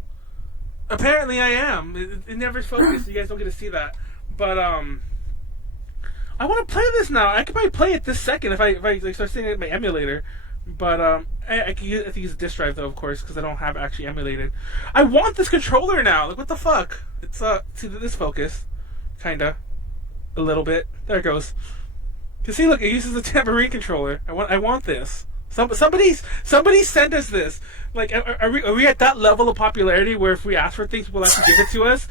Apparently I am. It never focused. You guys don't get to see that. But, I want to play this now. I could probably play it this second if I like, start seeing it in my emulator. But, I can use, I think it's a disk drive, though, of course, because I don't have it actually emulated. I want this controller now. Like, what the fuck? It's, see, this focus. Kinda. A little bit. There it goes. Cause see, look, it uses a tambourine controller. I want this. Somebody send us this. Like, are we at that level of popularity where if we ask for things, people actually give it to us?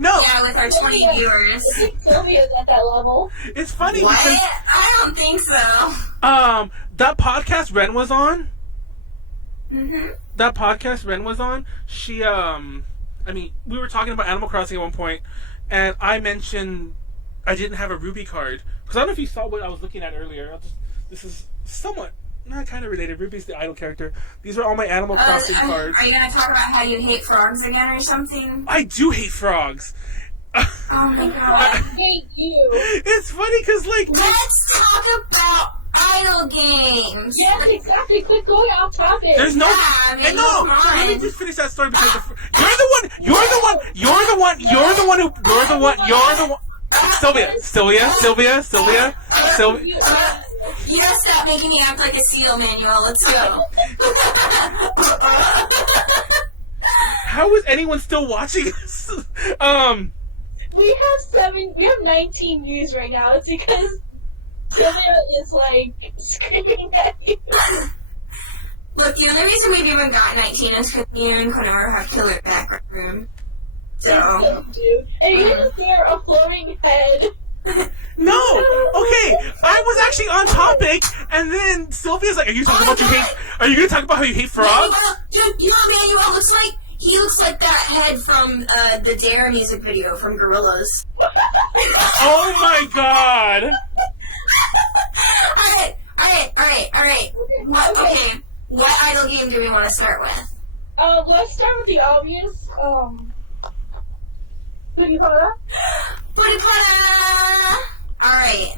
No. Yeah, with our 20 viewers. I think Sylvia's at that level. It's funny What? because I don't think so. that podcast Ren was on. Mm-hmm. That podcast Ren was on. She I mean, we were talking about Animal Crossing at one point, and I mentioned I didn't have a Ruby card because I don't know if you saw what I was looking at earlier. This is somewhat not kind of related. Ruby's the idol character. These are all my Animal Crossing cards. Are you gonna talk about how you hate frogs again or something? I do hate frogs. Oh my I god. hate you. It's funny because, like, Let's talk about idle games. Yes, exactly. Quit going off topic. there's no. Yeah, I mean, and no, come on. let me just finish that story because you're the one. Sylvia. You gotta stop making me act like a seal, Manuel. Let's go. How is anyone still watching us? We have 19 views right now. It's because Sylvia is like screaming at you. Look, the only reason we've even got 19 is because you and Konaru have killer background room. So. Dude. And you just hear a floating head. No. Okay, I was actually on topic, and then Sylvia's like, "Are you talking about you hate? Are you gonna talk about how you hate frogs?" Dude, you know what Manuel looks like? He looks like that head from the Dare music video from Gorillaz. Oh my god. Alright. What idle game do we want to start with? Let's start with the obvious. PewDiePie. Alright.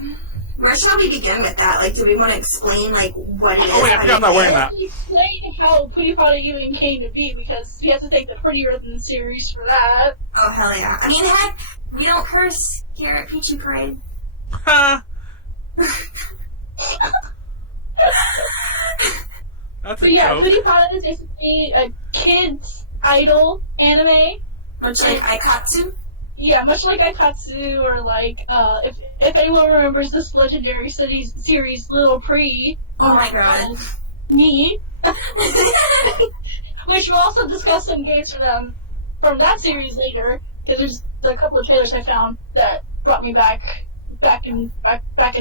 Where shall we begin with that? Like, do we want to explain, like, what it is? Oh, wait, I forgot I'm not wearing that. Explain how PewDiePie even came to be, because you have to take the Prettier Than series for that. Oh, hell yeah. I mean, heck, we don't curse here at Peachy Parade. Ha. That's a But yeah, joke. PewDiePie is basically a kid's idol anime. Much like Aikatsu. Yeah, much like Aikatsu, or like, if anyone remembers this legendary series, Little Pre. Oh my god. Me. Which we'll also discuss some games for them from that series later, because there's a couple of trailers I found that brought me back in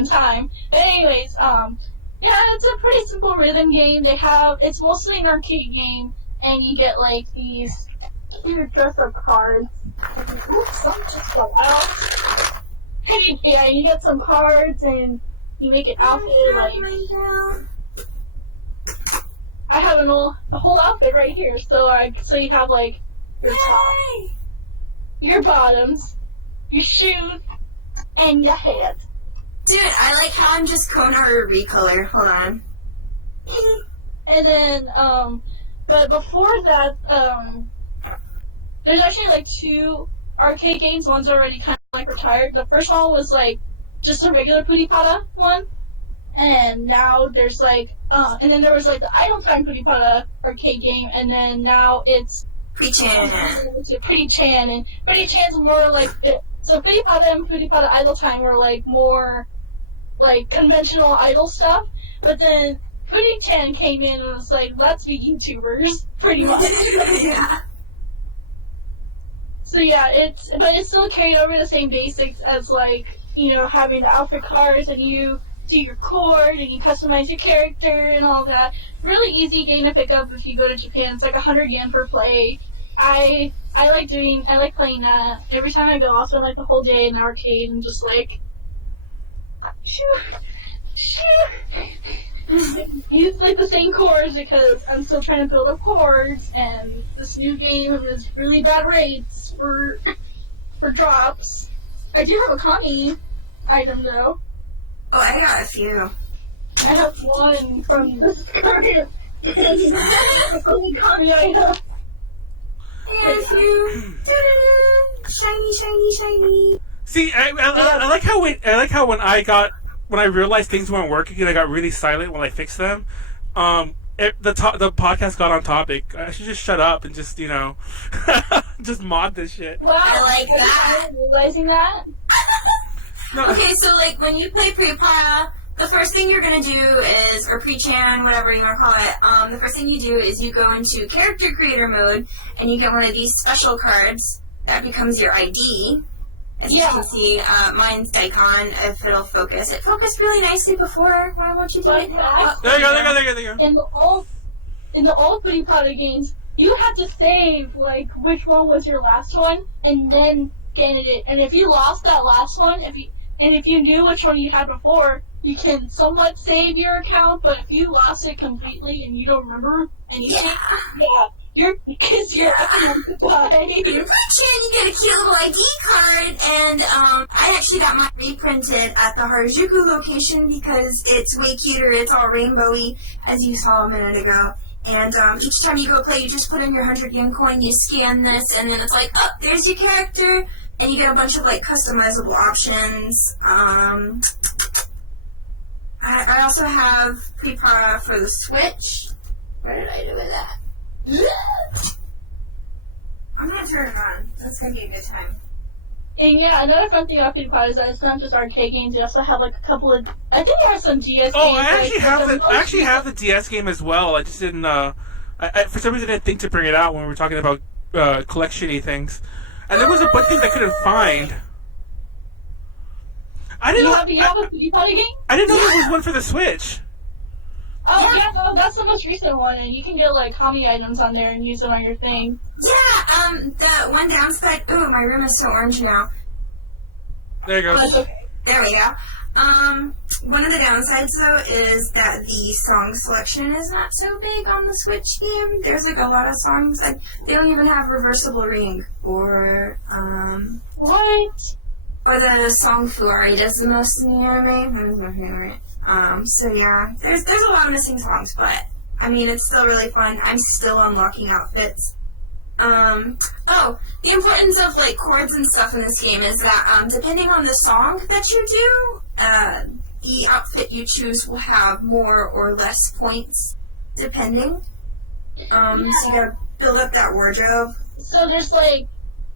time. But anyways, yeah, it's a pretty simple rhythm game. It's mostly an arcade game, and you get like these cute dress-up cards. Oops, something just fell out. And yeah, you get some cards, and you make an outfit like. I have a whole outfit right here. So you have like your top, your bottoms, your shoes, and your head. Dude, I like how I'm just Konaru recolor. Hold on. And then, but before that, there's actually like two arcade games. One's already kind of like retired. The first one was like just a regular PewDiePie one. And now there's like, and then there was like the Idle Time PewDiePie arcade game, and then now it's Pretty-chan. Pretty-chan, and Pretty-chan's more like, so PewDiePie and PewDiePie Idle Time were like more like conventional idol stuff, but then Pretty-chan came in and was like, let's be YouTubers, pretty much. Yeah. So yeah, it's still carried over the same basics as like having the outfit cards, and you do your cord, and you customize your character, and all that. Really easy game to pick up if you go to Japan. It's like 100 yen per play. I like playing that. Every time I go, I'll spend like the whole day in the arcade and just like, use like the same chords because I'm still trying to build up chords, and this new game has really bad rates for drops. I do have a Kami item though. Oh, I got a few. I have one from this current only Kami item. I got a few. Shiny, shiny, shiny. See, I like how when I realized things weren't working and I got really silent when I fixed them. The podcast got on topic. I should just shut up and just just mod this shit. Wow, I like that. Realizing that. No. Okay, so like when you play pre-para, the first thing you're gonna do is, or pre-chan, whatever you want to call it, the first thing you do is you go into character creator mode and you get one of these special cards that becomes your ID. As you can see, mine's Daikon, if it'll focus. It focused really nicely before. Why won't you do it now? There you go. In the old pre-para games, you had to save like which one was your last one, and then gain it. And if you lost that last one, if you knew which one you had before, you can somewhat save your account. But if you lost it completely and you don't remember anything, your account died. You get a cute little ID card, and I actually got mine reprinted at the Harajuku location because it's way cuter. It's all rainbowy, as you saw a minute ago. And each time you go play, you just put in your 100 yen coin, you scan this, and then it's like, oh, there's your character. And you get a bunch of like customizable options. I also have pre-para for the Switch. What did I do with that? I'm gonna turn it on. That's gonna be a good time. And yeah, another fun thing about pre-para is that it's not just arcade games. You also have like a couple of. I think there are some DS games. Oh, I actually have the DS game as well. I just didn't. I for some reason I didn't think to bring it out when we were talking about collection-y things. And there was a bunch of things I couldn't find. I didn't know. You have a pre-para game? I didn't know there was one for the Switch. Oh yeah, no, that's the most recent one, and you can get like Kami items on there and use them on your thing. Yeah, the one downside. Ooh, my room is so orange now. There you go. That's okay. There we go. One of the downsides though is that the song selection is not so big on the Switch game. There's like a lot of songs that they don't even have reversible ring or What? or the song Fuari does the most in the anime. So yeah, there's a lot of missing songs, but I mean it's still really fun. I'm still unlocking outfits. Oh, the importance of like chords and stuff in this game is that depending on the song that you do, the outfit you choose will have more or less points, depending. So you gotta build up that wardrobe. So there's like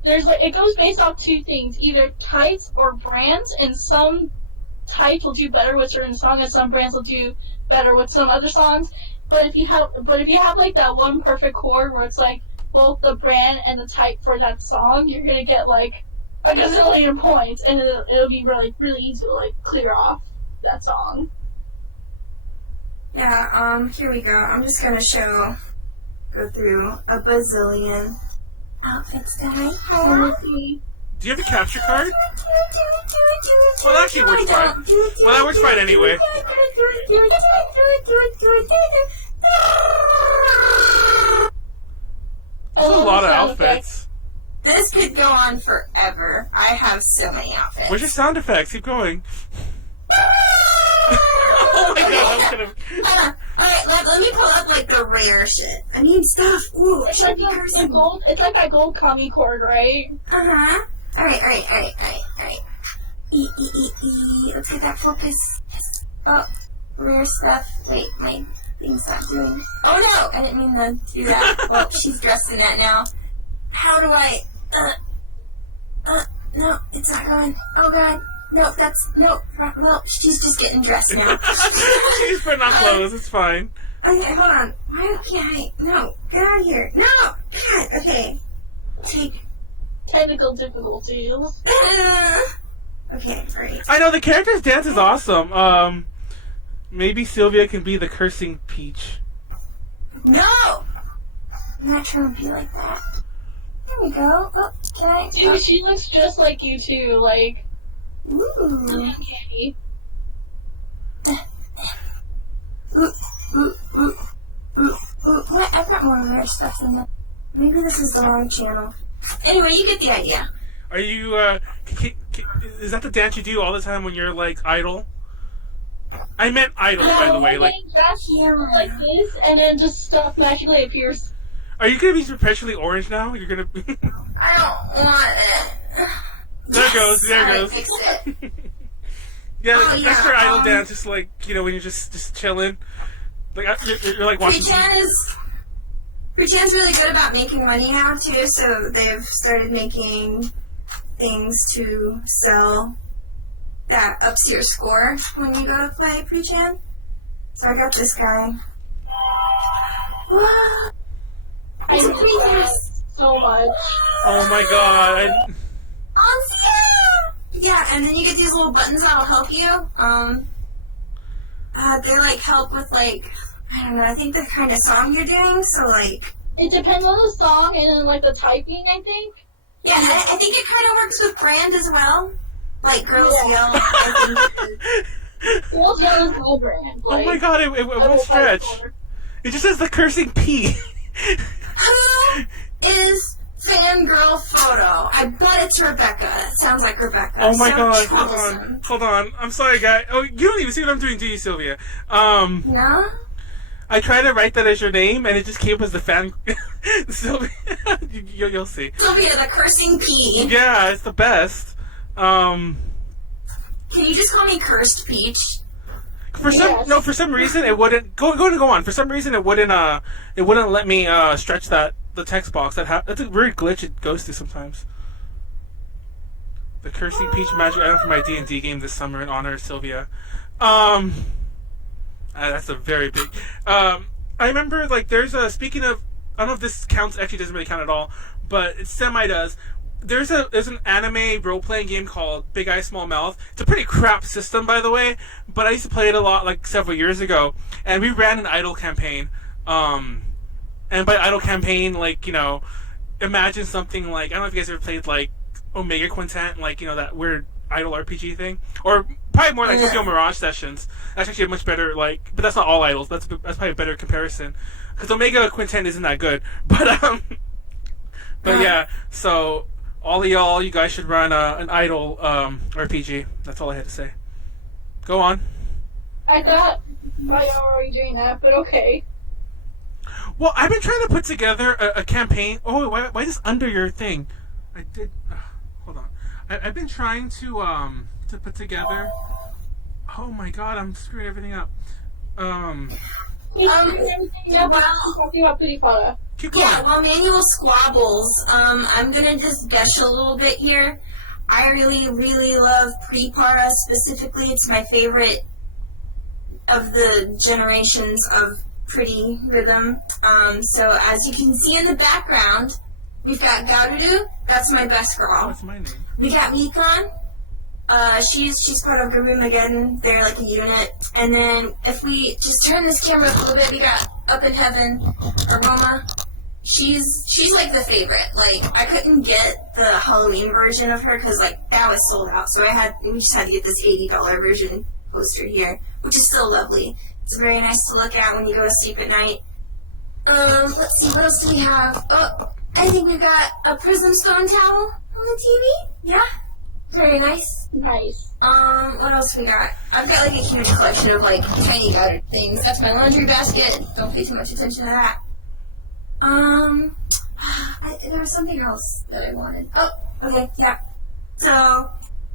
it goes based off two things, either types or brands, and some types will do better with certain songs, and some brands will do better with some other songs. But if you have like that one perfect chord where it's like both the brand and the type for that song, you're gonna get like a gazillion points, and it'll be really really easy to like clear off that song. Yeah. Here we go. I'm just gonna go through a bazillion outfits that I have. Do you have a capture card? Well, that actually works fine. Well, that works fine anyway. That's a lot of outfits. This could go on forever. I have so many outfits. Where's your sound effects? Keep going. Oh my god, Alright, let me pull up like the rare shit. I need stuff. Ooh, It's like that gold Kami chord, right? Uh-huh. Alright. Let's get that focus. Yes. Oh, rare stuff. Wait, my thing's not doing. Oh no! I didn't mean to do that. Well, she's dressed in that now. How do I... no, it's not going. Oh god. No, well, she's just getting dressed now. She's putting on clothes, it's fine. Okay, hold on. Why can't I? No, get out of here. No! God, okay. Take... Technical difficulties. Okay, alright. I know the character's dance is awesome. Maybe Sylvia can be the cursing Peach. No! I'm not trying to be like that. There we go. Oh, can I? Dude, she looks just like you too, like. Ooh. Uncanny. What? I've got more rare stuff than that. Maybe this is the wrong channel. Anyway, you get the idea. Are you, is that the dance you do all the time when you're, like, idle? I meant idle, by the way. Like, that's like this, and then just stuff magically appears. are you gonna be perpetually orange now? You're gonna be... I don't want it. There it goes, there it Alright, goes. fix it. Yeah, Oh, that's yeah, your idle dance, just like, you know, when you're just chilling. Like, you're like watching... Pretend's really good about making money now, too, so they've started making things to sell that ups your score when you go to play Pretend. So I got this guy. Whoa! I It's a love pretty that nice. so much. Oh my god. Yeah, and then you get these little buttons that'll help you. They like help with like, I don't know, I think the kind of song you're doing, so like... It depends on the song and then, like, the typing, I think. Yeah, I think it kind of works with brand as well. Like, Girls Yeah. Yell. I think Girls Yell is my brand. Oh my god, it won't stretch. It just says the cursing P. Who is fangirl photo? I bet it's Rebecca. It sounds like Rebecca. Oh my So god, troublesome. hold on. I'm sorry, guy. Oh, you don't even see what I'm doing, do you, Sylvia? No? I tried to write that as your name, and it just came as the fan... Sylvia, you'll see. Sylvia, the cursing P. Yeah, it's the best. Can you just call me Cursed Peach? For Yes. for some reason it wouldn't go on. For some reason it wouldn't let me stretch the text box. That's a weird glitch it goes through sometimes. The cursing Peach magic item for my D&D game this summer in honor of Sylvia. That's a very big. I remember like there's a speaking of. I don't know if this counts. Actually, doesn't really count at all, but it semi does. There's an anime role-playing game called Big Eye Small Mouth. It's a pretty crap system, by the way, but I used to play it a lot like several years ago, and we ran an idol campaign. And by idol campaign, like, you know, imagine something like, I don't know if you guys ever played like Omega Quintet, like, you know, that weird idol RPG thing, or probably more like Tokyo Mirage Sessions. That's actually a much better, like, but that's not all idols. That's probably a better comparison, because Omega Quintet isn't that good. But yeah, so. All of y'all, you guys should run an idol RPG. That's all I had to say. Go on. I thought I already doing that, but okay. Well, I've been trying to put together a campaign. Oh, why is this under your thing? I did. Hold on. I've been trying to put together. Oh my god, I'm screwing everything up. Everything up, well- talking about Pootie Pata. Keep going. Yeah, while Manuel squabbles, I'm gonna just gush a little bit here. I really, really love Prepara specifically. It's my favorite of the generations of pretty rhythm. So as you can see in the background, we've got Garudu. That's my best girl. What's my name? We got Mikan. She's part of Garumageddon. They're like a unit. And then if we just turn this camera up a little bit, we got Up in Heaven, Aroma. She's like the favorite. Like, I couldn't get the Halloween version of her because like that was sold out. So we just had to get this $80 version poster here, which is still lovely. It's very nice to look at when you go to sleep at night. Let's see, what else do we have? Oh, I think we've got a Prism Stone towel on the TV. Yeah, very nice. Nice. What else we got? I've got like a huge collection of like tiny gathered things. That's my laundry basket. Don't pay too much attention to that. There was something else that I wanted. Oh, okay, yeah. So,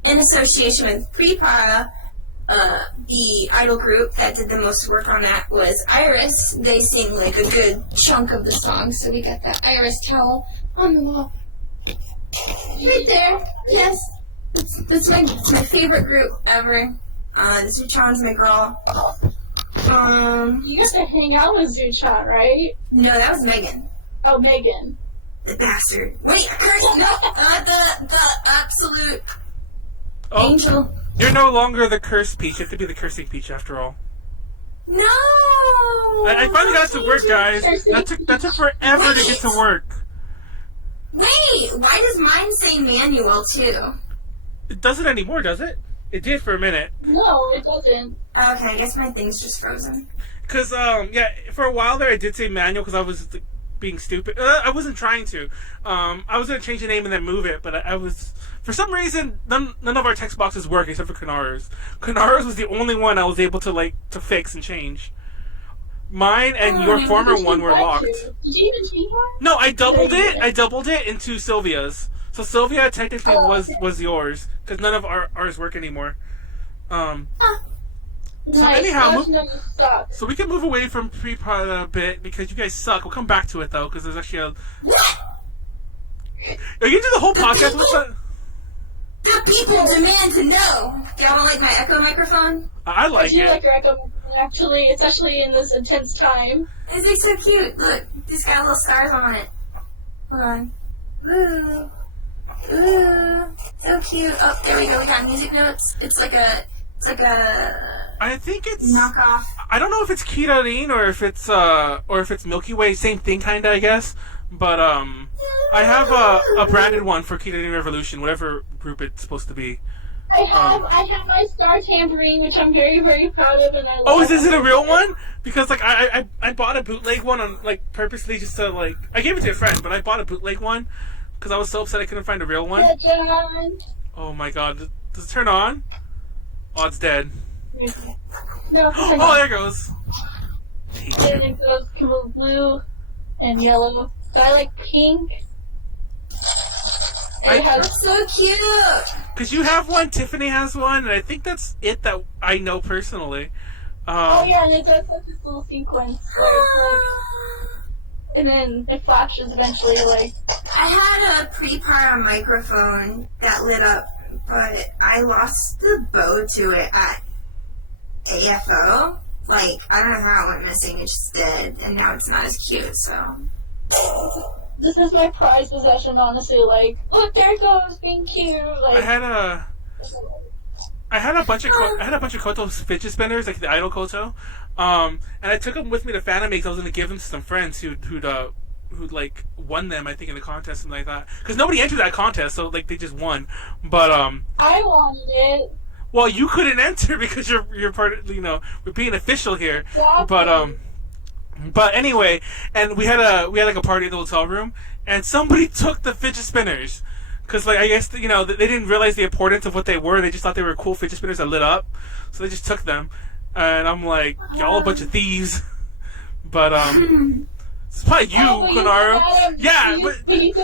in association with Prepara, the idol group that did the most work on that was Iris. They sing like a good chunk of the song, so we got that Iris towel on the wall. Right there, yes. It's my favorite group ever. Zuchan's my girl. You got to hang out with Zuchan, right? No, that was Megan. Oh, Megan. The bastard. Wait, no, the absolute Oh. angel. You're no longer the cursed peach. You have to be the cursing peach after all. No! I finally got it to work, guys. That took forever to get to work. Wait, why does mine say Manuel too? It doesn't anymore, does it? It did for a minute. No, it doesn't. Okay, I guess my thing's just frozen. Cause yeah, for a while there I did say Manuel because I was being stupid. I wasn't trying to. I was gonna change the name and then move it, but I was, for some reason, none of our text boxes work except for Konaru's. Konaru's was the only one I was able to fix and change. Mine and your former one were locked. Did you even change one? No, I doubled it. I doubled it into Sylvia's. So Sylvia technically was yours because none of ours work anymore. So Nice. anyhow, Suck. so we can move away from pre-pod a bit because you guys suck. We'll come back to it though because there's actually a. Are you gonna do the whole podcast? What's that? The people demand to know. Y'all don't like my echo microphone? I like I do it. like your echo, actually, especially in this intense time. It's like so cute. Look, it's got little stars on it. Hold on. Ooh. Ooh. So cute. Oh, there we go. We got music notes. It's like a I think it's knockoff. I don't know if it's Kirin or if it's Milky Way. Same thing, kinda, I guess. But I have a branded one for Kirin Revolution, whatever group it's supposed to be. I have my Star Tambourine, which I'm very, very proud of, and I love. Oh, is it a real one? Because I bought a bootleg one on purposely just to I gave it to a friend, but I bought a bootleg one because I was so upset I couldn't find a real one. Yeah, John. Oh my god, does it turn on? Oh, it's dead. No, Oh, there it goes. and it goes blue and yellow. So I like pink. It has That's so cute. Because you have one, Tiffany has one, and I think that's it that I know personally. oh yeah, and it does like this little sequence where it's and then it flashes eventually I had a pre-par microphone that lit up, but I lost the bow to it at AFO. I don't know how it went missing, it just did, and now it's not as cute, so. This is my prized possession, honestly. Look, there it goes, being cute. I had a bunch of Koto's fidget spinners, like the Idol Koto, and I took them with me to Fanime because I was going to give them to some friends who'd won them, I think, in the contest, something like that. Because nobody entered that contest, so they just won. But I wanted it. well, you couldn't enter because you're part of, we're being official here. Exactly. But anyway, and we had a party in the hotel room, and somebody took the fidget spinners. Because, I guess, they didn't realize the importance of what they were. They just thought they were cool fidget spinners that lit up. So they just took them. And I'm like, y'all a bunch of thieves. But, it's probably you, Konaru. Yeah, but it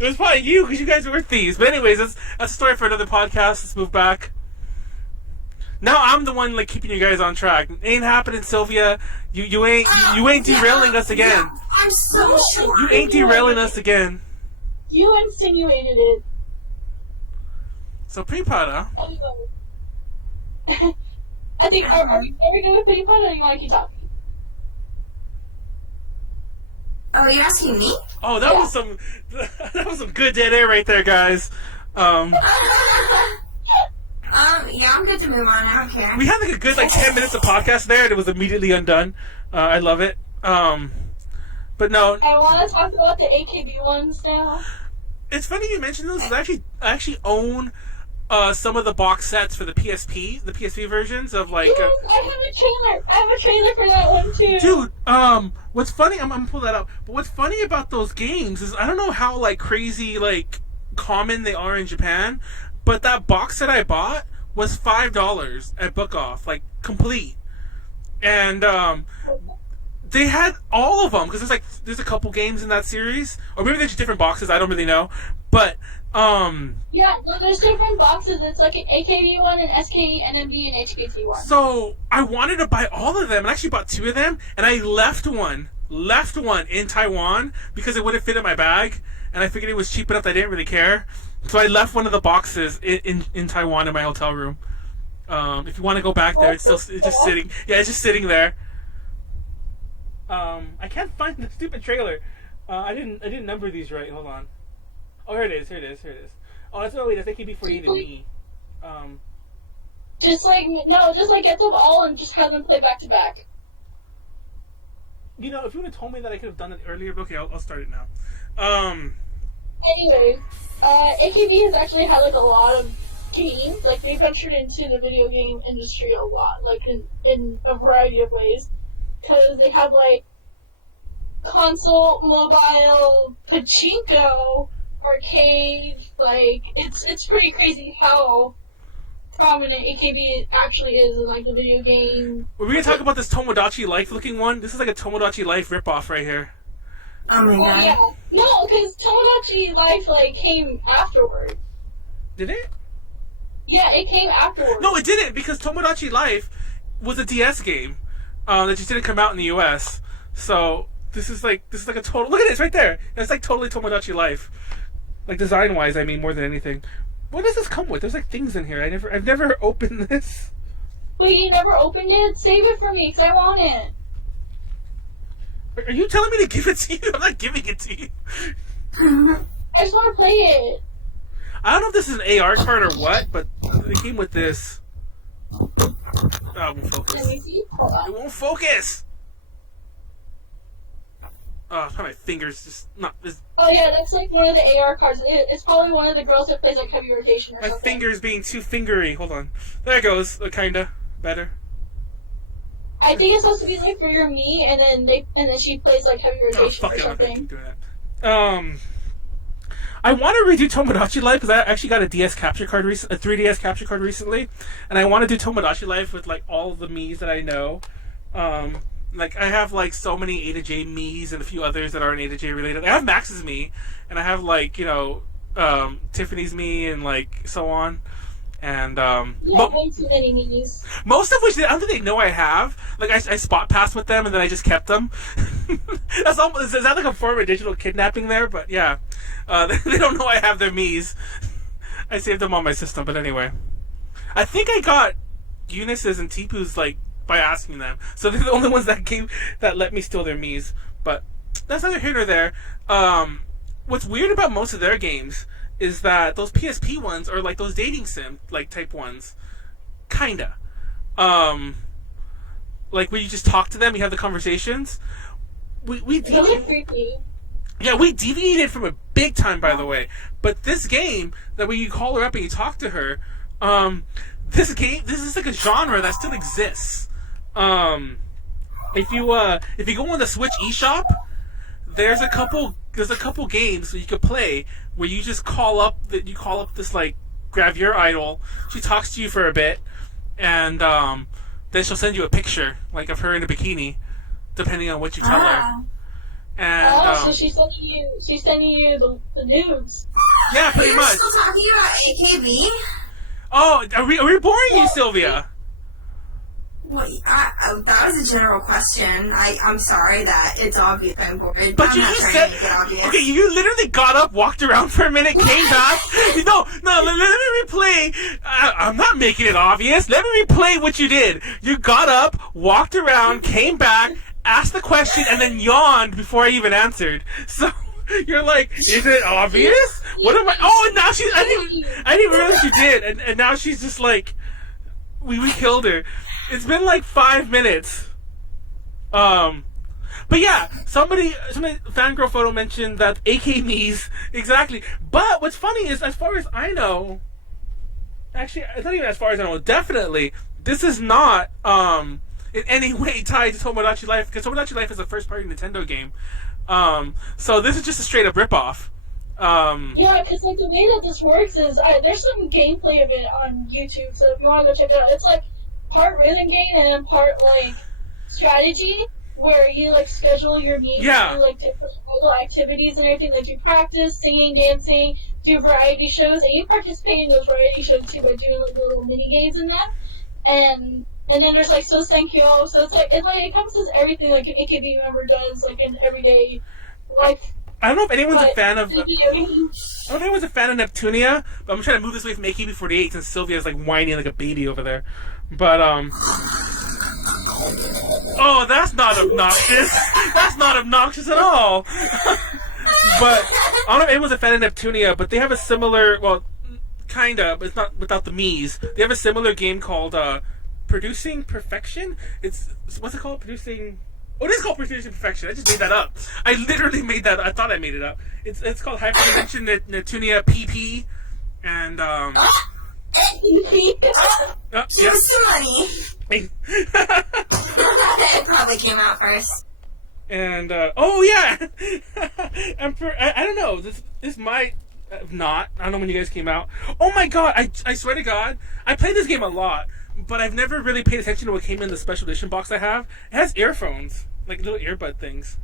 was probably you because you guys were thieves. But anyways, that's a story for another podcast. Let's move back. Now I'm the one keeping you guys on track. Ain't happening, Sylvia. You ain't derailing us again. Yeah, I'm so sure. You ain't derailing us again. You insinuated it. So pre-pod, I think, are we going with pretty fun, or do you want to keep talking? Oh, are you asking me? Oh, that was some good dead air right there, guys. Yeah, I'm good to move on. I don't care. We had a good 10 minutes of podcast there, and it was immediately undone. I love it. But no. I want to talk about the AKB ones now. It's funny you mentioned those. I actually own some of the box sets for the PSP versions of Yes, I have a trailer. I have a trailer for that one too. Dude, what's funny? I'm gonna pull that up. But what's funny about those games is I don't know how crazy common they are in Japan, but that box set I bought was $5 at Book Off, complete, and they had all of them because there's a couple games in that series, or maybe there's different boxes. I don't really know, but yeah, no, there's different boxes. It's an AKB one, an SKE, NMB, and HKT one. So I wanted to buy all of them, and I actually bought 2 of them, and I left one in Taiwan because it wouldn't fit in my bag, and I figured it was cheap enough that I didn't really care. So I left one of the boxes in Taiwan in my hotel room. If you want to go back there, it's just sitting. Yeah, it's just sitting there. I can't find the stupid trailer. I didn't number these right. Hold on. Oh, here it is. Oh, that's AKB48 and me. Just like get them all and just have them play back to back. You know, if you would have told me that I could have done it earlier, okay, I'll start it now. Anyway, AKB has actually had like a lot of games. Like they ventured into the video game industry a lot, like in a variety of ways, because they have like console, mobile, pachinko, arcade. Like it's pretty crazy how prominent AKB actually is in like the video game. We're gonna talk about this Tomodachi Life looking one. This is like a Tomodachi Life ripoff right here. Oh my god. Yeah. No, because Tomodachi Life like came afterward. Did it? Yeah, it came afterward. No, it didn't, because Tomodachi Life was a DS game that just didn't come out in the US. So this is like a total. Look at this right there. It's like totally Tomodachi Life, like design wise. I mean, more than anything. What does this come with? There's like things in here. I've never opened this. Wait, you never opened it? Save it for me, because I want it. Are you telling me to give it to you? I'm not giving it to you. I just want to play it. I don't know if this is an AR card or what, but it came with this. Oh, it won't focus. Let me see. Hold on. It won't focus. Oh, it's probably my fingers just not this. Oh yeah, that's like one of the AR cards. It's probably one of the girls that plays like heavy rotation or My something. fingers being too fingery. Hold on. There it goes. Kinda better. I think it's supposed to be like for your me, and then she plays like heavy Oh, rotation fuck or it. I'm not gonna something. keep doing that. I want to redo Tomodachi Life because I actually got a DS capture card, a 3DS capture card recently, and I want to do Tomodachi Life with like all the Miis that I know. Like I have like so many A to J Miis and a few others that aren't A to J related. I have Max's Mii, and I have like Tiffany's Mii and like so on. And Way too many Miis. most of which I don't think they know I have. Like I spot passed with them and then I just kept them. That's almost, is that like a form of digital kidnapping there? But yeah, they don't know I have their Miis. I saved them on my system, but anyway, I think I got Eunice's and Tipu's like by asking them. So they're the only ones that let me steal their Miis. But that's neither here nor there. What's weird about most of their games is that those PSP ones are like those dating sim like type ones, kinda. Like where you just talk to them, you have the conversations. We Those are creepy. Yeah, we deviated from it big time, by the way. But this game, that when you call her up and you talk to her, this is like a genre that still exists. If you go on the Switch eShop, there's a couple games that you could play where you just call up this like gravure idol. She talks to you for a bit, and then she'll send you a picture like of her in a bikini, depending on what you tell her. And so she's sending you the nudes. yeah, pretty You're much. still talking about AKB? Oh, are we boring you, Sylvia? Wait, that was a general question. I'm sorry that it's obvious I'm bored. But I'm you not just trying said, to make it obvious. okay, you literally got up, walked around for a minute, came back. No, let me replay. I'm not making it obvious. Let me replay what you did. You got up, walked around, came back, asked the question, and then yawned before I even answered. So you're like, is it obvious? What am I? Oh, and now I didn't realize you did, and now she's just like, we killed her. It's been like 5 minutes. But yeah, somebody fangirl photo mentioned that AKBs exactly. But what's funny is, as far as I know, actually, it's not even as far as I know. Definitely, this is not in any way tied to Tomodachi Life, because Tomodachi Life is a first-party Nintendo game. So this is just a straight-up ripoff. Yeah, because like the way that this works is there's some gameplay of it on YouTube. So if you want to go check it out, it's like part rhythm game and then part like strategy, where you like schedule your meetings, Yeah. do like different little activities and everything. Like you practice singing, dancing, do variety shows, and you participate in those variety shows too by doing like little mini games in them. And then there's like Sosenkyo, so it's like it encompasses everything like an AKB member does like in everyday life. I don't know if anyone's a But fan of. I video don't games. know if anyone's a fan of Neptunia, but I'm trying to move this away from AKB48 since Sylvia's like whining like a baby over there. But oh, that's not obnoxious. That's not obnoxious at all. But I don't know if anyone's a fan of Neptunia, but they have a similar, well, kinda, but it's not without the me's. They have a similar game called Producing Perfection. What's it called? Oh, it is called Producing Perfection. I just made that up. I literally made that. I thought I made it up. It's called Hyperdimension Netunia PP, and Give us some money. It probably came out first. And oh yeah, I don't know. This might not. I don't know when you guys came out. Oh my god! I swear to God, I played this game a lot, but I've never really paid attention to what came in the special edition box I have. It has earphones, like little earbud things.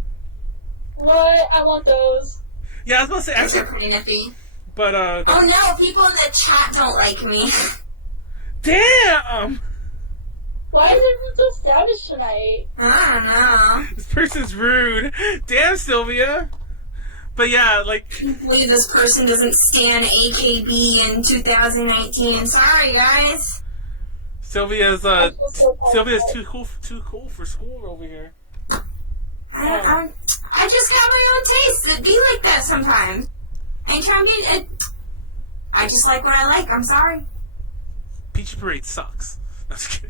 What? I want those. Yeah, I was about to say. Those are pretty nifty. But oh no! People in the chat don't like me. Damn! Why is everyone so savage tonight? I don't know. This person's rude. Damn, Sylvia. But yeah, like... I can't believe this person doesn't stand AKB in 2019. Sorry, guys. Sylvia's too cool for school over here. I just got my own taste. It'd be like that sometimes. I ain't trying to be... I just like what I like. I'm sorry. Peach Parade sucks. I'm just kidding.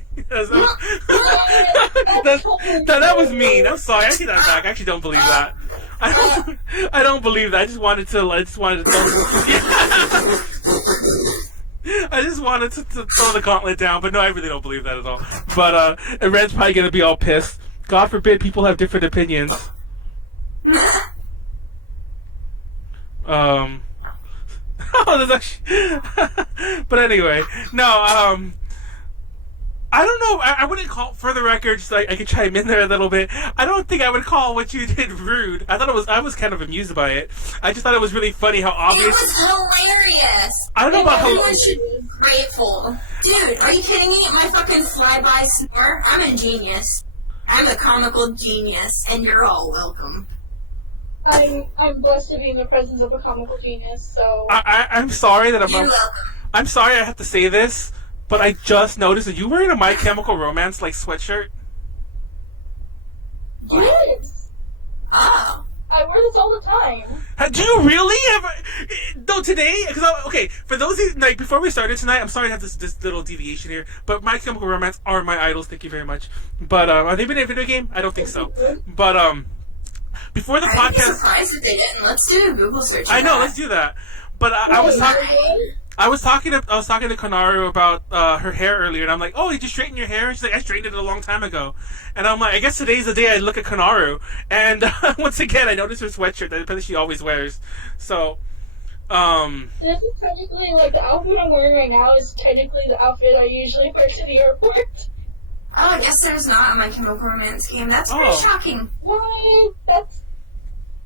That was mean. I'm sorry. I take that back. I actually don't believe that. I don't believe that. I just wanted to throw the gauntlet down, but no, I really don't believe that at all. But and Red's probably gonna be all pissed. God forbid people have different opinions. Oh, that's actually. But anyway, no. I don't know. I wouldn't call, for the record, just like I could chime in there a little bit. I don't think I would call what you did rude. I was kind of amused by it. I just thought it was really funny how obvious. It was hilarious. I don't know about how. Everyone should be grateful. Dude, are you kidding me? My fucking flyby snore? I'm a genius. I'm a comical genius, and you're all welcome. I'm blessed to be in the presence of a comical genius, so... I'm sorry that You're welcome. I'm sorry I have to say this, but I just noticed that you wearing a My Chemical Romance, like, sweatshirt. Yes! Oh. I wear this all the time. Do you really? No, today? Because, okay, for those of you, like, before we started tonight, I'm sorry I have this little deviation here, but My Chemical Romance are my idols, thank you very much. But, are they been in a video game? I don't think so. But, before the podcast... I'd be surprised if they didn't. Let's do a Google search. I know, let's do that. But I was talking to Konaru about her hair earlier, and I'm like, "Oh, did you straighten your hair?" And she's like, "I straightened it a long time ago." And I'm like, "I guess today's the day I look at Konaru." And once again, I noticed her sweatshirt that apparently she always wears. So, this is technically, like, the outfit I'm wearing right now is technically the outfit I usually wear to the airport. Oh, I guess there's not a My Chemical Romance game. That's pretty shocking. Why? That's...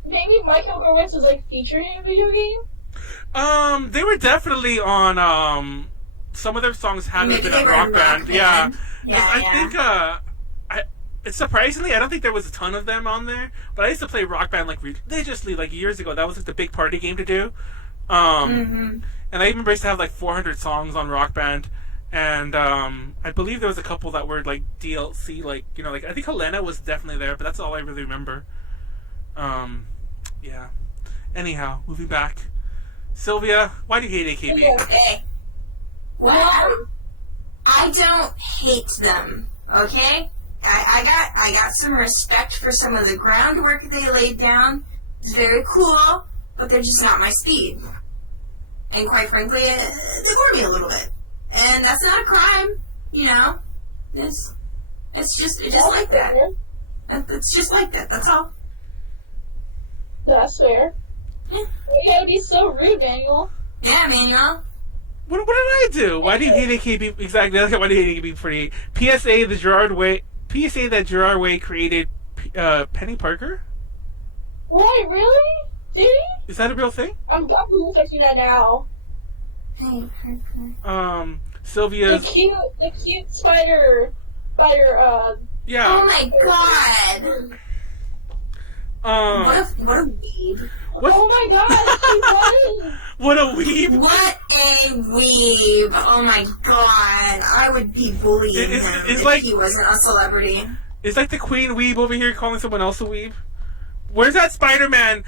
Maybe My Chemical Romance was, like, featured in a video game? They were definitely on, some of their songs haven't been on Rock Band. Yeah. I think, it's surprisingly, I don't think there was a ton of them on there, but I used to play Rock Band, like, religiously, like, years ago. That was, like, the big party game to do. And I even used to have, like, 400 songs on Rock Band. And, I believe there was a couple that were, like, DLC, like, you know, like, I think Helena was definitely there, but that's all I really remember. Yeah. Anyhow, moving back. Sylvia, why do you hate AKB? Okay. Well, I don't hate them, okay? I got some respect for some of the groundwork they laid down. It's very cool, but they're just not my speed. And quite frankly, they bore me a little bit. And that's not a crime, you know? It's just like that. It's just like that, that's all. That's fair. Yeah. You gotta be so rude, Manuel. Yeah, Manuel. What did I do? Why do you hate AKB? Exactly. Why do you hate AKB 48? PSA that Gerard Way created Penny Parker? Why, really? Did he? Is that a real thing? I'm really touching that now. Penny Parker. Sylvia's... The cute spider, yeah. Oh my god! What a weeb. Oh my god, What a weeb. What a weeb. Oh my god. I would be bullying him if he wasn't a celebrity. It's like the Queen weeb over here calling someone else a weeb. Where's that Spider-Man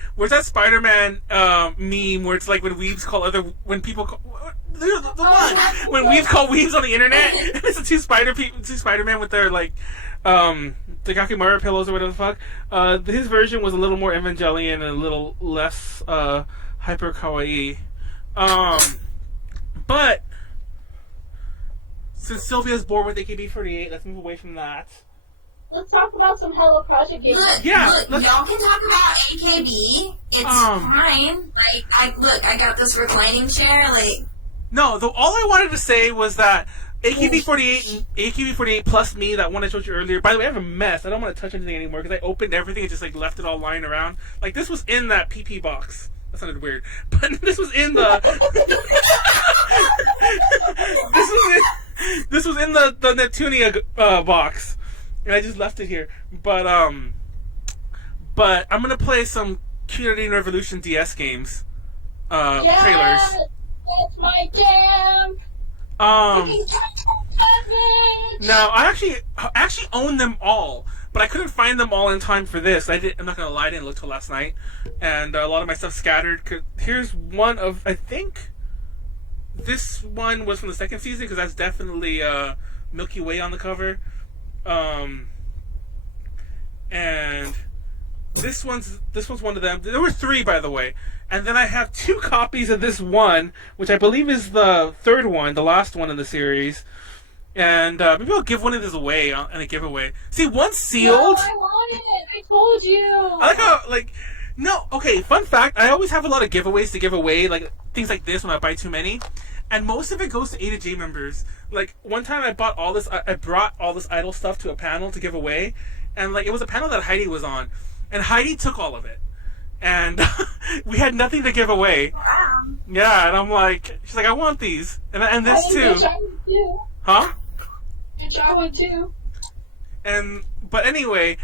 meme where it's like when weebs call when people call... The one when we've called weaves on the internet, and it's the two Spider-Man with their like the Kakimura pillows or whatever the fuck. His version was a little more Evangelion and a little less hyper kawaii. But since Sylvia's bored with AKB48, let's move away from that. Let's talk about some Hello Project games. Look, Yeah, look, y'all can talk about AKB. It's fine. Like, I got this reclining chair. Like, no, all I wanted to say was that AKB48 and AKB48 plus me, that one I showed you earlier. By the way, I have a mess. I don't want to touch anything anymore because I opened everything and just like left it all lying around. Like this was in that PP box. That sounded weird, but this was in the. this was in the Neptunia box, and I just left it here. But I'm gonna play some Community Revolution DS games. Trailers. That's my jam. Now I actually own them all, but I couldn't find them all in time for this. I'm not gonna lie, I didn't look till last night, and a lot of my stuff scattered. Here's one of, I think this one was from the second season because that's definitely Milky Way on the cover, and this one's one of them. There were 3, by the way. And then I have 2 copies of this one, which I believe is the third one, the last one in the series. And maybe I'll give one of these away in a giveaway. See, one's sealed. No, I want it. I told you. I like how, no, okay, fun fact, I always have a lot of giveaways to give away, like, things like this when I buy too many. And most of it goes to A to J members. Like, one time I brought all this idol stuff to a panel to give away. And, like, it was a panel that Heidi was on. And Heidi took all of it. And we had nothing to give away. wow. Yeah, and I'm like, she's like, I want these. And this too. Huh? Good childhood too. But anyway,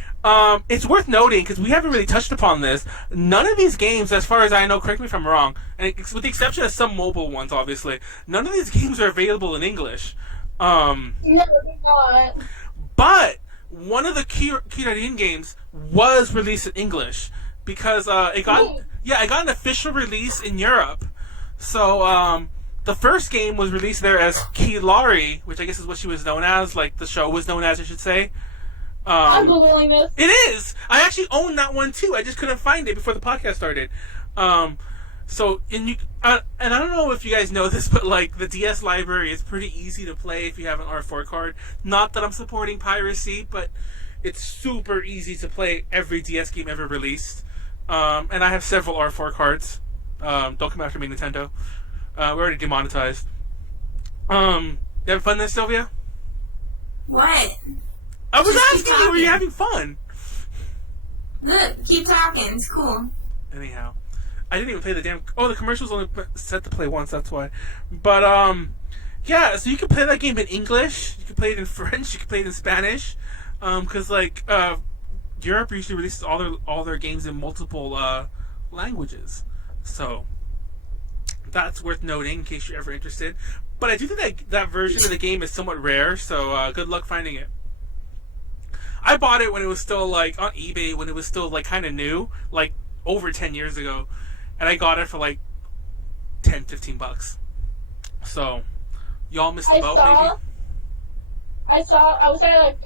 it's worth noting, because we haven't really touched upon this, none of these games, as far as I know, correct me if I'm wrong, and with the exception of some mobile ones, obviously, none of these games are available in English. No, they're not. But one of the Kirarin games was released in English, because it got an official release in Europe. So the first game was released there as Kilari, which I guess is what she was known as, like the show was known as, I should say. I'm googling this. It is. I actually own that one too. I just couldn't find it before the podcast started. And I don't know if you guys know this, but like the DS library is pretty easy to play if you have an R4 card. Not that I'm supporting piracy, but it's super easy to play every DS game ever released. And I have several R4 cards. Don't come after me, Nintendo. We're already demonetized. You having fun there, Sylvia? What? I was Just keep asking you, were you talking. having fun? Look, keep talking. It's cool. Anyhow, I didn't even play the damn. Oh, the commercial's only set to play once. That's why. But yeah. So you can play that game in English. You can play it in French. You can play it in Spanish. Because Europe usually releases all their games in multiple languages. So that's worth noting in case you're ever interested. But I do think that version of the game is somewhat rare. So good luck finding it. I bought it when it was still like on eBay, when it was still like kind of new, like over 10 years ago, and I got it for like $10-15. So y'all missed the boat, maybe. I was at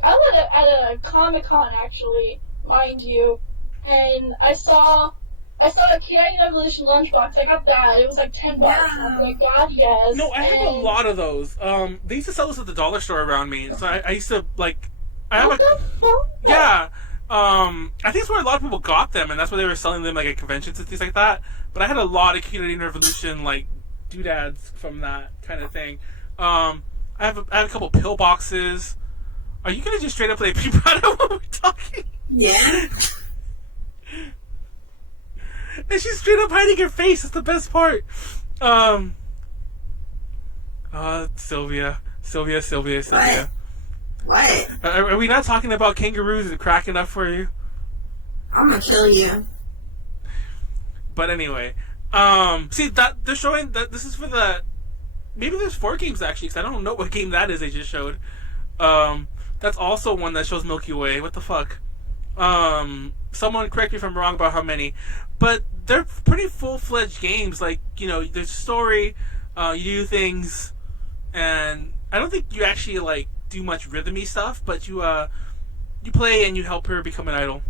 a Comic-Con actually, mind you, and I saw a Kirain Evolution lunchbox. I got that. It was like $10. Wow. I was like, God, yes. No, I have a lot of those. They used to sell this at the dollar store around me, so I used to like. I have What the fuck? yeah. I think it's where a lot of people got them, and that's why they were selling them like at conventions and things like that. But I had a lot of Kirain Revolution like doodads from that kind of thing. I have a couple pill boxes. Are you gonna just straight up play vibrato when we're talking? Yeah. And she's straight up hiding her face. That's the best part. Sylvia. What? Are we not talking about kangaroos and cracking up for you? I'm gonna kill you. But anyway, see that they're showing that this is for the. Maybe there's 4 games actually, because I don't know what game that is they just showed. That's also one that shows Milky Way. What the fuck? Someone correct me if I'm wrong about how many, but they're pretty full-fledged games. Like, you know, there's story. You do things, and I don't think you actually like do much rhythmy stuff, but you play and you help her become an idol.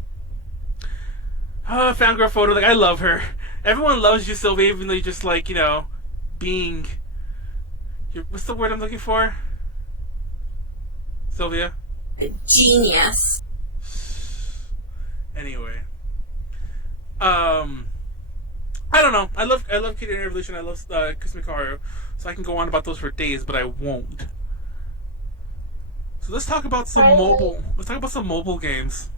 Fangirl photo, like I love her. Everyone loves you, Sylvia, even though you're just like, being. What's the word I'm looking for? Sylvia? A genius. Anyway. I don't know. I love Kitty and Revolution. I love Kusumi Kaoru. So I can go on about those for days, but I won't. So let's talk about some mobile games.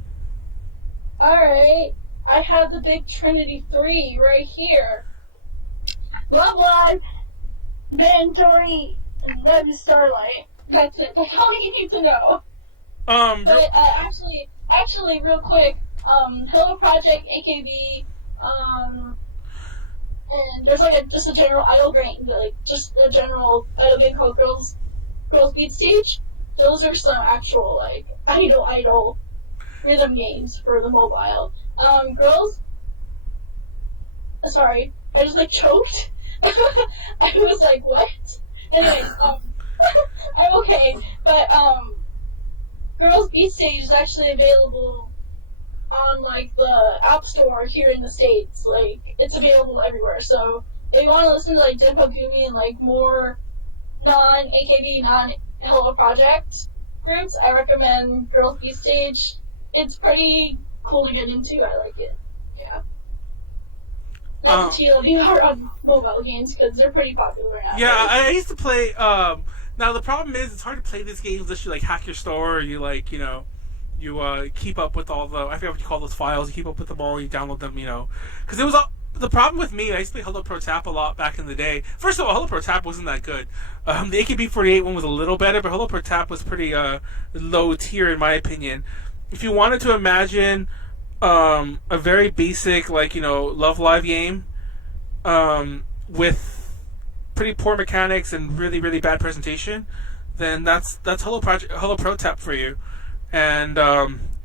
Alright. I have the big Trinity 3 right here. Love Live, Bandori, and Web Starlight. That's it. That's all you need to know. But actually, real quick, Hello Project, AKB, and there's like just a general idol game, like just a general idol game called Girls Beat Stage. Those are some actual like idol rhythm games for the mobile. Sorry, I just like choked. I was like, what? Anyway, I'm okay, but Girls Beat Stage is actually available on like the App Store here in the States. Like it's available everywhere. So if you want to listen to like Denpa Gumi and like more non-AKB, non-Hello Project groups, I recommend Girls Beat Stage. It's pretty cool to get into. I like it. Yeah. That's a TLDR on mobile games because they're pretty popular now. Yeah, I used to play. Now the problem is it's hard to play these games unless you like hack your store or you like you keep up with all the, I forget what you call those files. You keep up with them all. You download them. Because it was the problem with me. I used to play Hello Pro Tap a lot back in the day. First of all, Hello Pro Tap wasn't that good. The AKB48 one was a little better, but Hello Pro Tap was pretty low tier in my opinion. If you wanted to imagine a very basic Love Live game with pretty poor mechanics and really really bad presentation, then that's Hello Pro Tap for you. And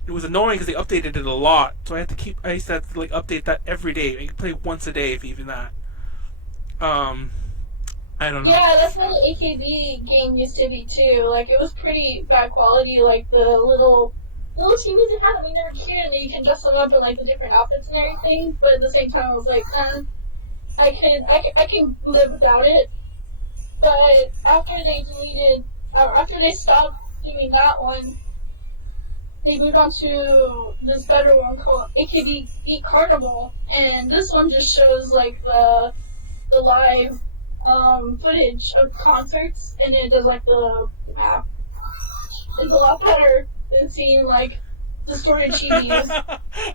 it was annoying because they updated it a lot, so I used to update that every day. I could play once a day, if even that. I don't know. Yeah, that's how the AKB game used to be too. Like it was pretty bad quality. Like the little teams it had, they were cute, and you can dress them up in like the different outfits and everything. But at the same time, I was like, I can live without it. But after they stopped doing that one, they moved on to this better one called AKB Beat Carnival, and this one just shows like the live footage of concerts, and it does like the map. It's a lot better than seeing like distorted TVs.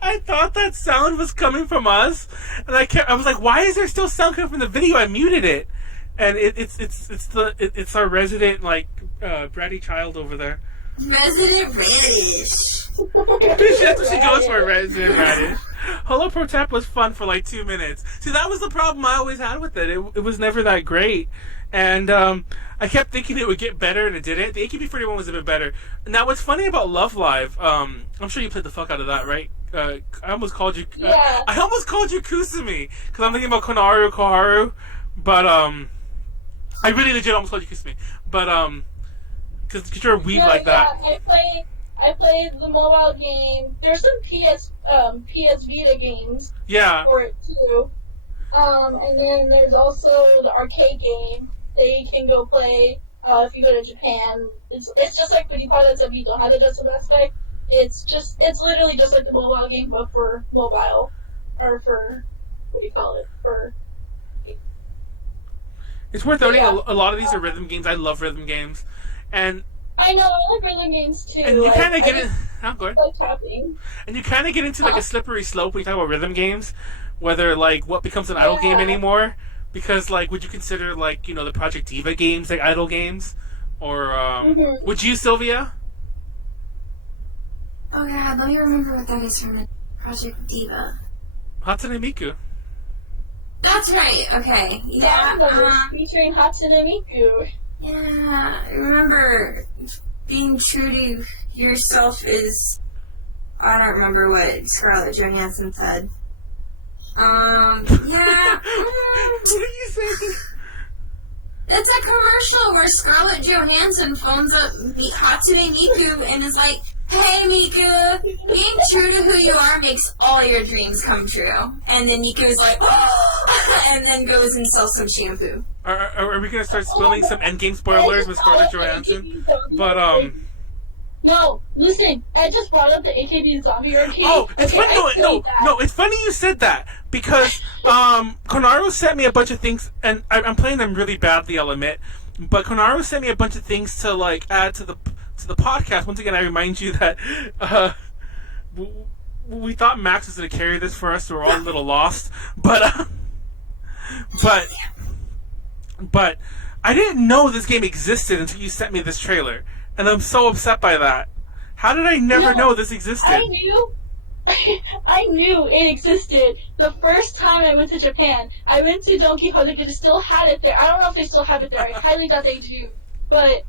I thought that sound was coming from us, and I was like, why is there still sound coming from the video? I muted it, and it's our resident bratty child over there. Resident Radish. That's what she goes for, Resident Radish. Hello Pro Tap was fun for like 2 minutes. See, that was the problem I always had with it. It was never that great. And I kept thinking it would get better, and it didn't. The AKB41 was a bit better. Now, what's funny about Love Live, I'm sure you played the fuck out of that, right? I almost called you... Yeah. I almost called you Kusumi, because I'm thinking about Konaru, but I really legit almost called you Kusumi. But, because you're a weeb like that. I played the mobile game. There's some PS Vita games for it too. And then there's also the arcade game that you can go play if you go to Japan. It's just like pretty part that you don't have the just aspect. It's literally just like the mobile game, but for mobile, or for for. It's worth noting a lot of these are rhythm games. I love rhythm games, and I know, I like rhythm games too. And you kind of get in. Good. Like tapping. And you kind of get into like a slippery slope when you talk about rhythm games, whether like what becomes an idol game anymore. Because like, would you consider like the Project Diva games like idol games, or would you, Sylvia? Oh god, let me remember what that is from Project Diva. Hatsune Miku. That's right. Okay. Yeah. Featuring Hatsune Miku. Yeah, I remember being true to yourself is... I don't remember what Scarlett Johansson said. Yeah. What are you saying? It's a commercial where Scarlett Johansson phones up Hatsune Miku and is like, "Hey Miku, being true to who you are makes all your dreams come true." And then Miku's like, "Oh!" and then goes and sells some shampoo. Are we gonna start spilling some endgame spoilers with Scarlett Johansson? But No, listen. I just brought up the AKB Zombie Arcade. Oh, it's okay, funny. No, it's funny you said that because Konaru sent me a bunch of things, and I'm playing them really badly, I'll admit. But Konaru sent me a bunch of things to like add to the podcast. Once again, I remind you that we thought Max was going to carry this for us, so we're all a little lost. But I didn't know this game existed until you sent me this trailer, and I'm so upset by that. How did I never know this existed? I knew it existed the first time I went to Japan. I went to Don Quixote because they still had it there. I don't know if they still have it there. I highly doubt they do. But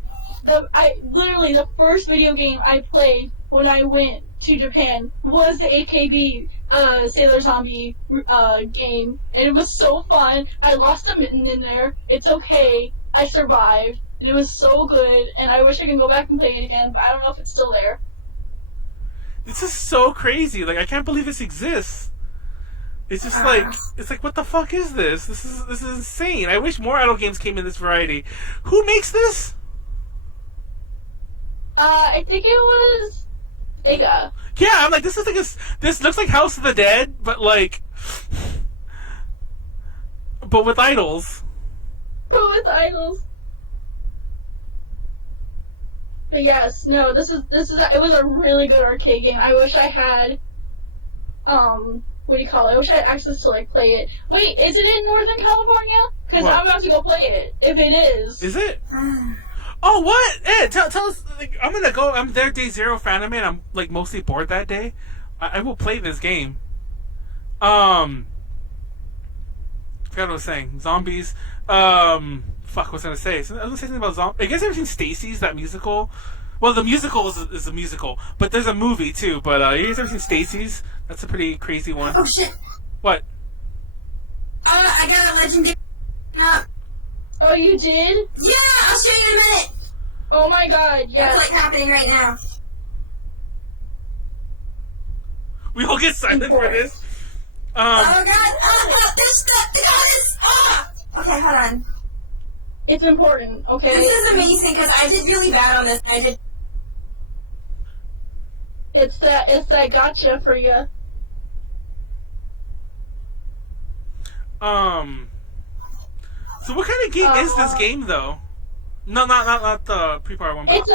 the first video game I played when I went to Japan was the AKB Sailor Zombie game, and it was so fun. I lost a mitten in there. It's okay. I survived. And it was so good, and I wish I could go back and play it again, but I don't know if it's still there. This is so crazy. Like, I can't believe this exists. It's just like, what the fuck is this? This is insane. I wish more idle games came in this variety. Who makes this? I think it was Iga. Yeah, I'm like, this looks like House of the Dead, but with idols. But with idols. But yes, no, it was a really good arcade game. I wish I had, what do you call it? I wish I had access to, like, play it. Wait, is it in Northern California? Because I'm about to go play it, if it is. Is it? Oh, what? Ed, tell us, like, I'm there day zero for anime, and I'm, like, mostly bored that day. I will play this game. I forgot what I was saying. Zombies. Fuck, what was I gonna say? I was gonna say something about zombies. I guess ever seen Stacy's, that musical? Well, the musical is a musical, but there's a movie too. But you guys ever seen Stacy's? That's a pretty crazy one. Oh shit! What? I got a legendary. Oh, you did? Yeah, I'll show you in a minute. Oh my god, yes. It's like happening right now. We all get silent for this. Oh god! There's the goddess! Ah! Okay, hold on. It's important, okay? This is amazing because I did really bad on this. It's that gotcha for you. So what kind of game is this game though? No, not the pre-part one. It's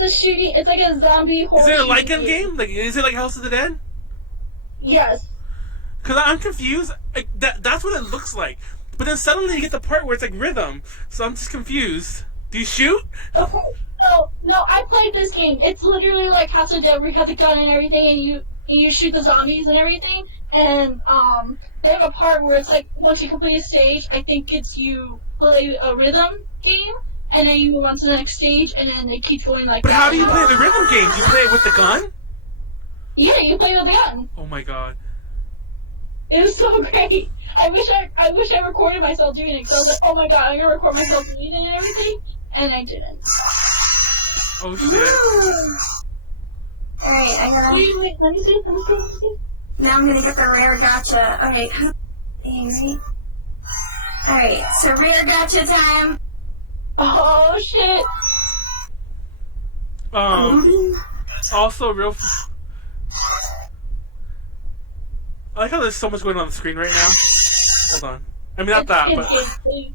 a shooting. It's like a zombie horror. Is it a Lycan game? Like, is it like House of the Dead? Yes. Because I'm confused. Like, that's what it looks like. But then suddenly you get the part where it's like rhythm. So I'm just confused. Do you shoot? Okay. No, I played this game. It's literally like House of Dead where you have the gun and everything, and you shoot the zombies and everything. And they have a part where it's like once you complete a stage, I think it's you play a rhythm game, and then you move on to the next stage, and then it keeps going like but that. But how do you play the rhythm game? Do you play it with the gun? Yeah, you play with the gun. Oh my god. It was so great. I wish I recorded myself doing it, because I was like, oh my god, I'm gonna record myself doing it and everything, and I didn't. Oh shit. Alright, I gotta... Wait, let me see. Now I'm gonna get the rare gotcha. Okay. Alright, so rare gotcha time. Oh shit. Also real... I like how there's so much going on the screen right now. Hold on. I mean, not that, but... Yay!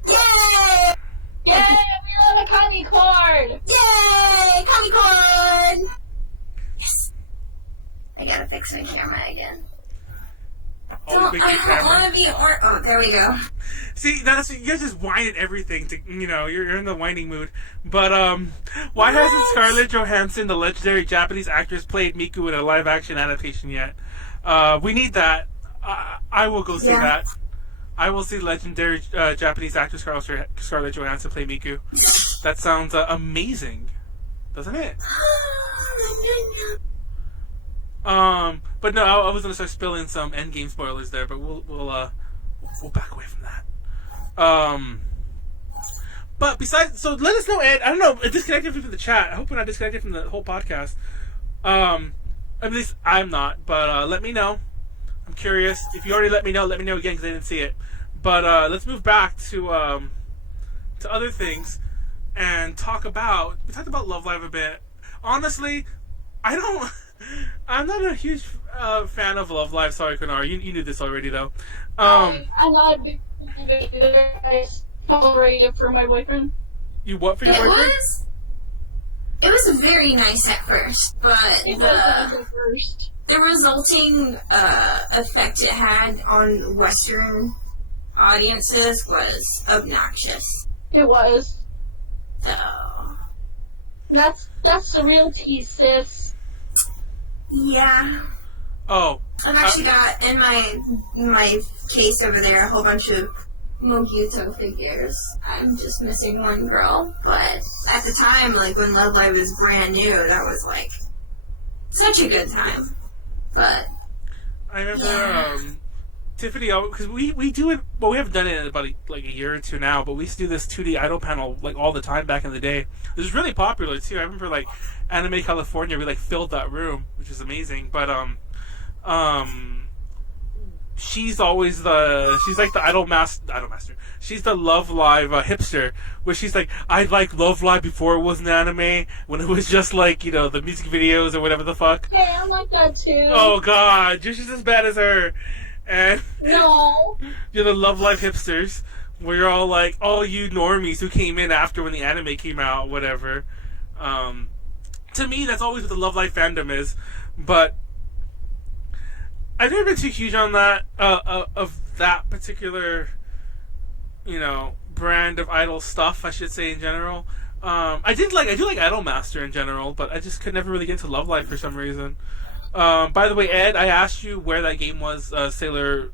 Yay! We love a Kami card! Yay! Kami card! Yes! I gotta fix my camera again. I don't want to be oh, there we go. See, you guys just whine at everything. You're in the whining mood. But, why hasn't Scarlett Johansson, the legendary Japanese actress, played Miku in a live-action adaptation yet? We need that. I will go see that. I will see legendary Japanese actress Scarlett Johansson play Miku. That sounds amazing, doesn't it? But no, I was gonna start spilling some endgame spoilers there, but we'll back away from that. But besides, so let us know, Ed. I don't know, disconnected from the chat. I hope we're not disconnected from the whole podcast. At least I'm not. But let me know. I'm curious. If you already let me know again because I didn't see it. But let's move back to other things and talk about. We talked about Love Live a bit. Honestly, I'm not a huge fan of Love Live. Sorry, Konaru. You knew this already, though. I'm not a big fan of it either. I tolerate it for my boyfriend. You what for your boyfriend? It was very nice at first, but the resulting effect it had on Western audiences was obnoxious. It was. So that's the real tea, sis. Yeah. Oh. I've actually got in my case over there a whole bunch of Moguto figures. I'm just missing one girl, but at the time, like when Love Live was brand new, that was like such a good time. But I remember Tiffany, because we do it. Well, we haven't done it in about like a year or two now, but we used to do this 2D idol panel like all the time back in the day. It was really popular too. I remember like Anime California, we like filled that room, which is amazing. But she's always she's like the idol master. She's the Love Live hipster, where she's like, I liked Love Live before it was an anime, when it was just like, you know, the music videos or whatever the fuck. Hey, I'm like that too. Oh god, you're just as bad as her. And no, you're the Love Live hipsters, where you're all like, all you normies who came in after when the anime came out, whatever. To me, that's always what the Love Live fandom is. But I've never been too huge on that of that particular, you know, brand of idol stuff, I should say, in general. I do like Idol Master in general, but I just could never really get into Love Live for some reason. By the way, Ed, I asked you where that game was. Sailor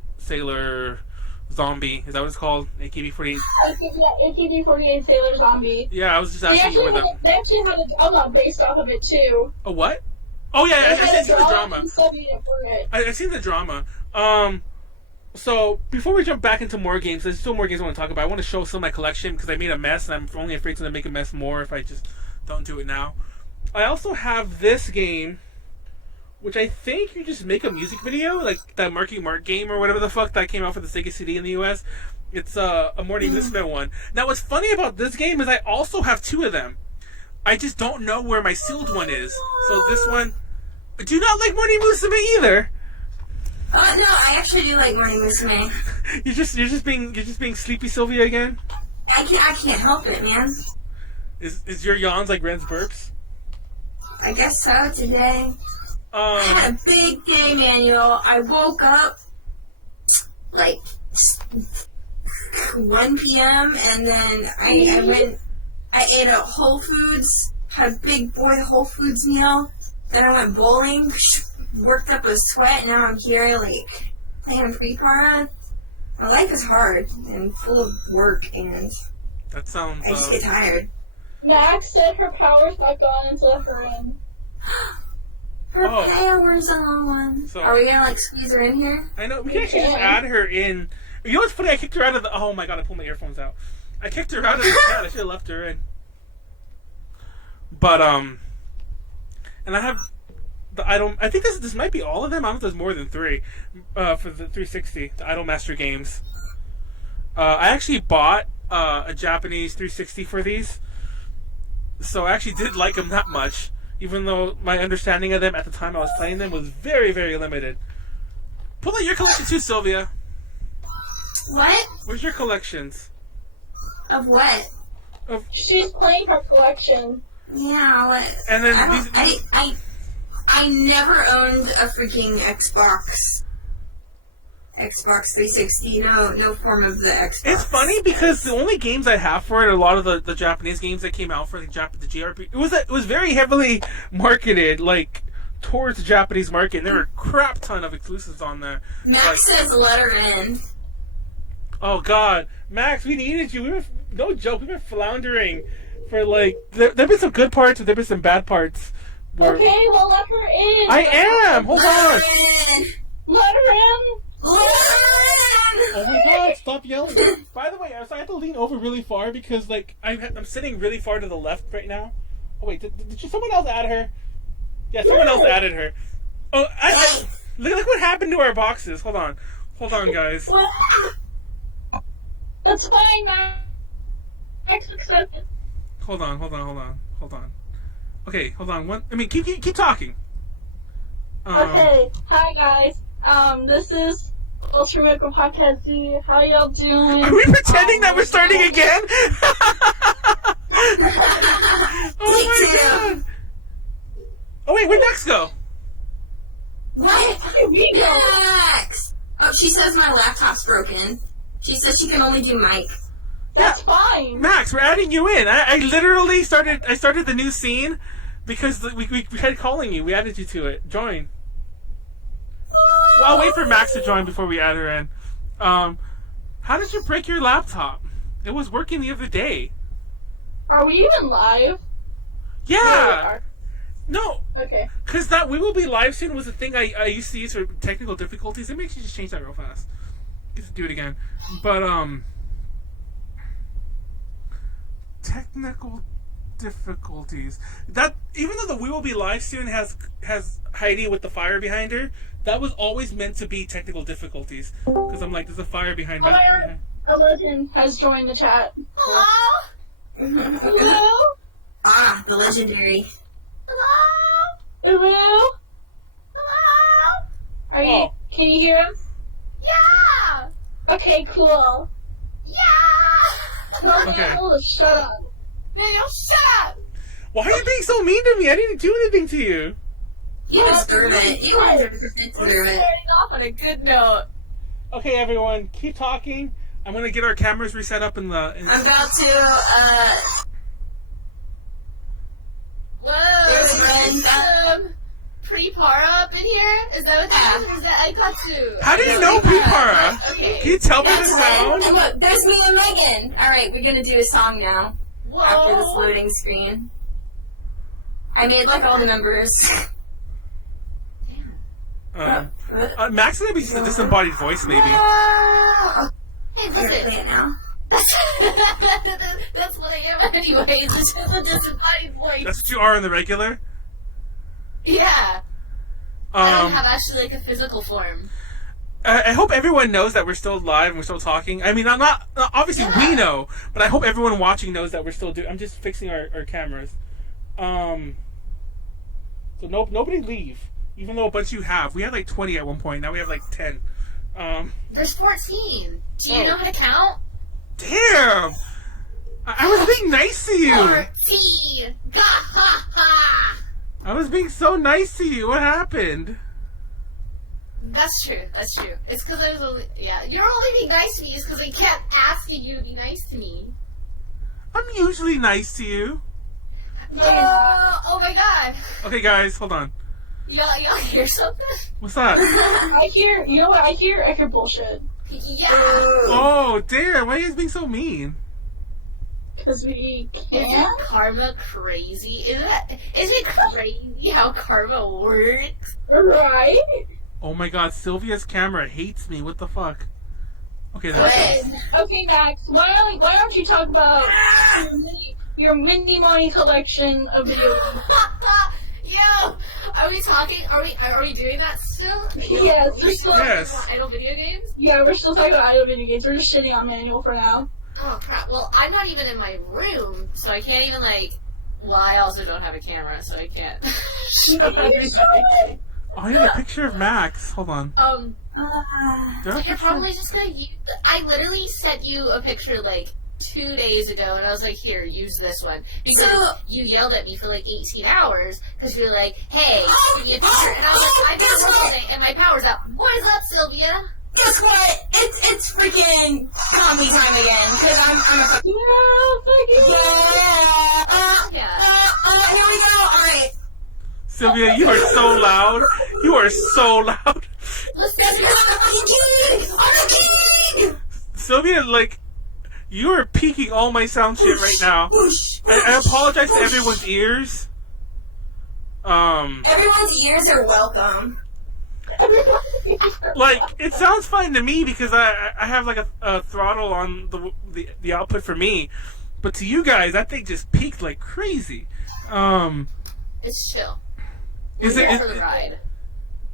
Zombie, is that what it's called? AKB48. Yeah, AKB48 Sailor Zombie. Yeah, I was just asking you where that. They actually had a drama based off of it too. A what? Oh yeah, I seen the drama. I seen the drama. So before we jump back into more games, there's still more games I want to talk about. I want to show some of my collection because I made a mess, and I'm only afraid to make a mess more if I just don't do it now. I also have this game, which I think you just make a music video, like that Marky Mark game or whatever the fuck that came out for the Sega CD in the US. It's a Morning Musume one. Now, what's funny about this game is I also have two of them. I just don't know where my sealed one is. So this one, do you not like Morning Musume either? No, I actually do like Morning Musume. You're just being sleepy, Sylvia, again. I can't help it, man. Is your yawns like Ren's burps? I guess so today. I had a big day, Manuel. I woke up like 1 p.m. and then I ate at Whole Foods, had a big boy Whole Foods meal. Then I went bowling, worked up a sweat, and now I'm here like playing pre-para. My life is hard and full of work, and that sounds. I just get tired. Max said her power's back on and let her in. Her power's on. So, are we gonna like squeeze her in here? I know we can actually just add her in. You know what's funny? I kicked her out of the. Oh my god! I pulled my earphones out. I kicked her out of the chat. I should have left her in. But and I have the Idol. I think this might be all of them. I don't know if there's more than 3 for the 360. The Idol Master games. I actually bought a Japanese 360 for these, so I actually did like them that much. Even though my understanding of them at the time I was playing them was very, very limited. Pull out your collection too, Sylvia. What? Where's your collections? Of what? She's playing her collection. Yeah, what? And then I never owned a freaking Xbox 360. No form of the Xbox. It's funny because the only games I have for it are a lot of the Japanese games that came out for the JRPG. It was very heavily marketed like towards the Japanese market, and there were a crap ton of exclusives on there. Max says let her in. Oh god, Max, we needed you. No joke, we've been floundering for like there've been some good parts, and there've been some bad parts. Okay, well let her in. I am. Hold on. Let her in. Let her in. Oh my god, stop yelling. By the way, I have to lean over really far because, like, I'm sitting really far to the left right now. Oh, wait, did someone else add her? Yeah, someone else added her. Oh, look what happened to our boxes. Hold on, guys. That's fine, man. Accept it. Hold on. Okay, hold on. Keep talking. Okay, hi guys. This is Ultramicro Podcast Z. How y'all doing? Are we pretending that we're starting again? Oh my god! Oh wait, where'd Max go? What? We go. Max! Oh, she says my laptop's broken. She says she can only do mic. That's fine. Max, we're adding you in. I literally started the new scene because we had calling you. We added you to it. Join. Well, I'll wait for Max to join before we add her in. How did you break your laptop? It was working the other day. Are we even live? Yeah. No. Okay. Because that We Will Be Live Soon was a thing I used to use for technical difficulties. It makes you just change that real fast. Get to do it again. But, technical difficulties. That, even though the We Will Be Live Soon has Heidi with the fire behind her, that was always meant to be technical difficulties. Because I'm like, there's a fire behind me. A legend has joined the chat. Hello? Hello? Ah, the legendary. Hello? Hello? Are you? Oh. Can you hear us? Yeah! Okay, cool. Yeah! Okay. Oh, shut up. Daniel, shut up! Why are you being so mean to me? I didn't do anything to you. You deserve it. You 100% deserve it. Starting off on a good note. Okay, everyone, keep talking. I'm gonna get our cameras reset up in the. I'm about to, Whoa, there's pre-para up in here? Is that what that is? Or is that Aikatsu? How do you know Prepara? Okay. Can you tell me the That's right. sound? And look, there's me and Megan. Alright, we're gonna do a song now. After this Whoa. loading screen. I made like all the numbers. Max is gonna be just a disembodied voice, maybe. Hey, Play listen. it now. That's what I am anyways. It's just a disembodied voice. That's what you are in the regular. Yeah. I don't have actually like a physical form. I hope everyone knows that we're still live and we're still talking. I mean, I'm not obviously we know, but I hope everyone watching knows that we're still doing. I'm just fixing our cameras. So nobody leave. Even though a bunch of you have. We had like 20 at one point. Now we have like 10. There's 14. Do you know how to count? Damn! I was being nice to you. 14. Ga ha ha. I was being so nice to you. What happened? That's true. That's true. It's because I was only. Yeah, you're only being nice to me is because I kept asking you to be nice to me. I'm usually nice to you. Oh my god. Okay, guys, hold on. Y'all hear something? What's that? I hear, you know what? I hear bullshit. Yeah. Oh, damn. Why are you guys being so mean? Because we Isn't can't. karma crazy? Is it crazy how karma works? Right? Oh my god, Sylvia's camera hates me. What the fuck? Okay, What? that's Okay, Max, why don't you talk about your Minky Momo collection of video games? Yo, are we talking? Are we doing that still? Yes, We're we're still still, Yes. talking about idle video games? yeah, we're still talking about idle video games. We're just shitting on Manuel for now. Oh crap! Well, I'm not even in my room, so I can't even like. Well, I also don't have a camera, so I can't. show everybody. Oh, I have a picture of Max. Hold on. Do I have a You're picture? probably just gonna use. I literally sent you a picture like 2 days ago, and I was like, "Here, use this one." Because So- you yelled at me for like 18 hours because you were like, "Hey, give me a picture," and I was like, "I've been working and my power's up." What is up, Sylvia? Guess what? It's freaking zombie time again. Cause I'm a Yeah, fuck it. Yeah. Here we go. Alright. Sylvia, you are so loud. You are so loud. Listen, I'm kidding. Sylvia, like, you are peaking all my sound shit right now. I apologize to everyone's ears. Everyone's ears are welcome. Like, it sounds fine to me because I have like a throttle on the output for me, but to you guys, that thing just peaked like crazy. It's chill. Is We're it? here for the ride.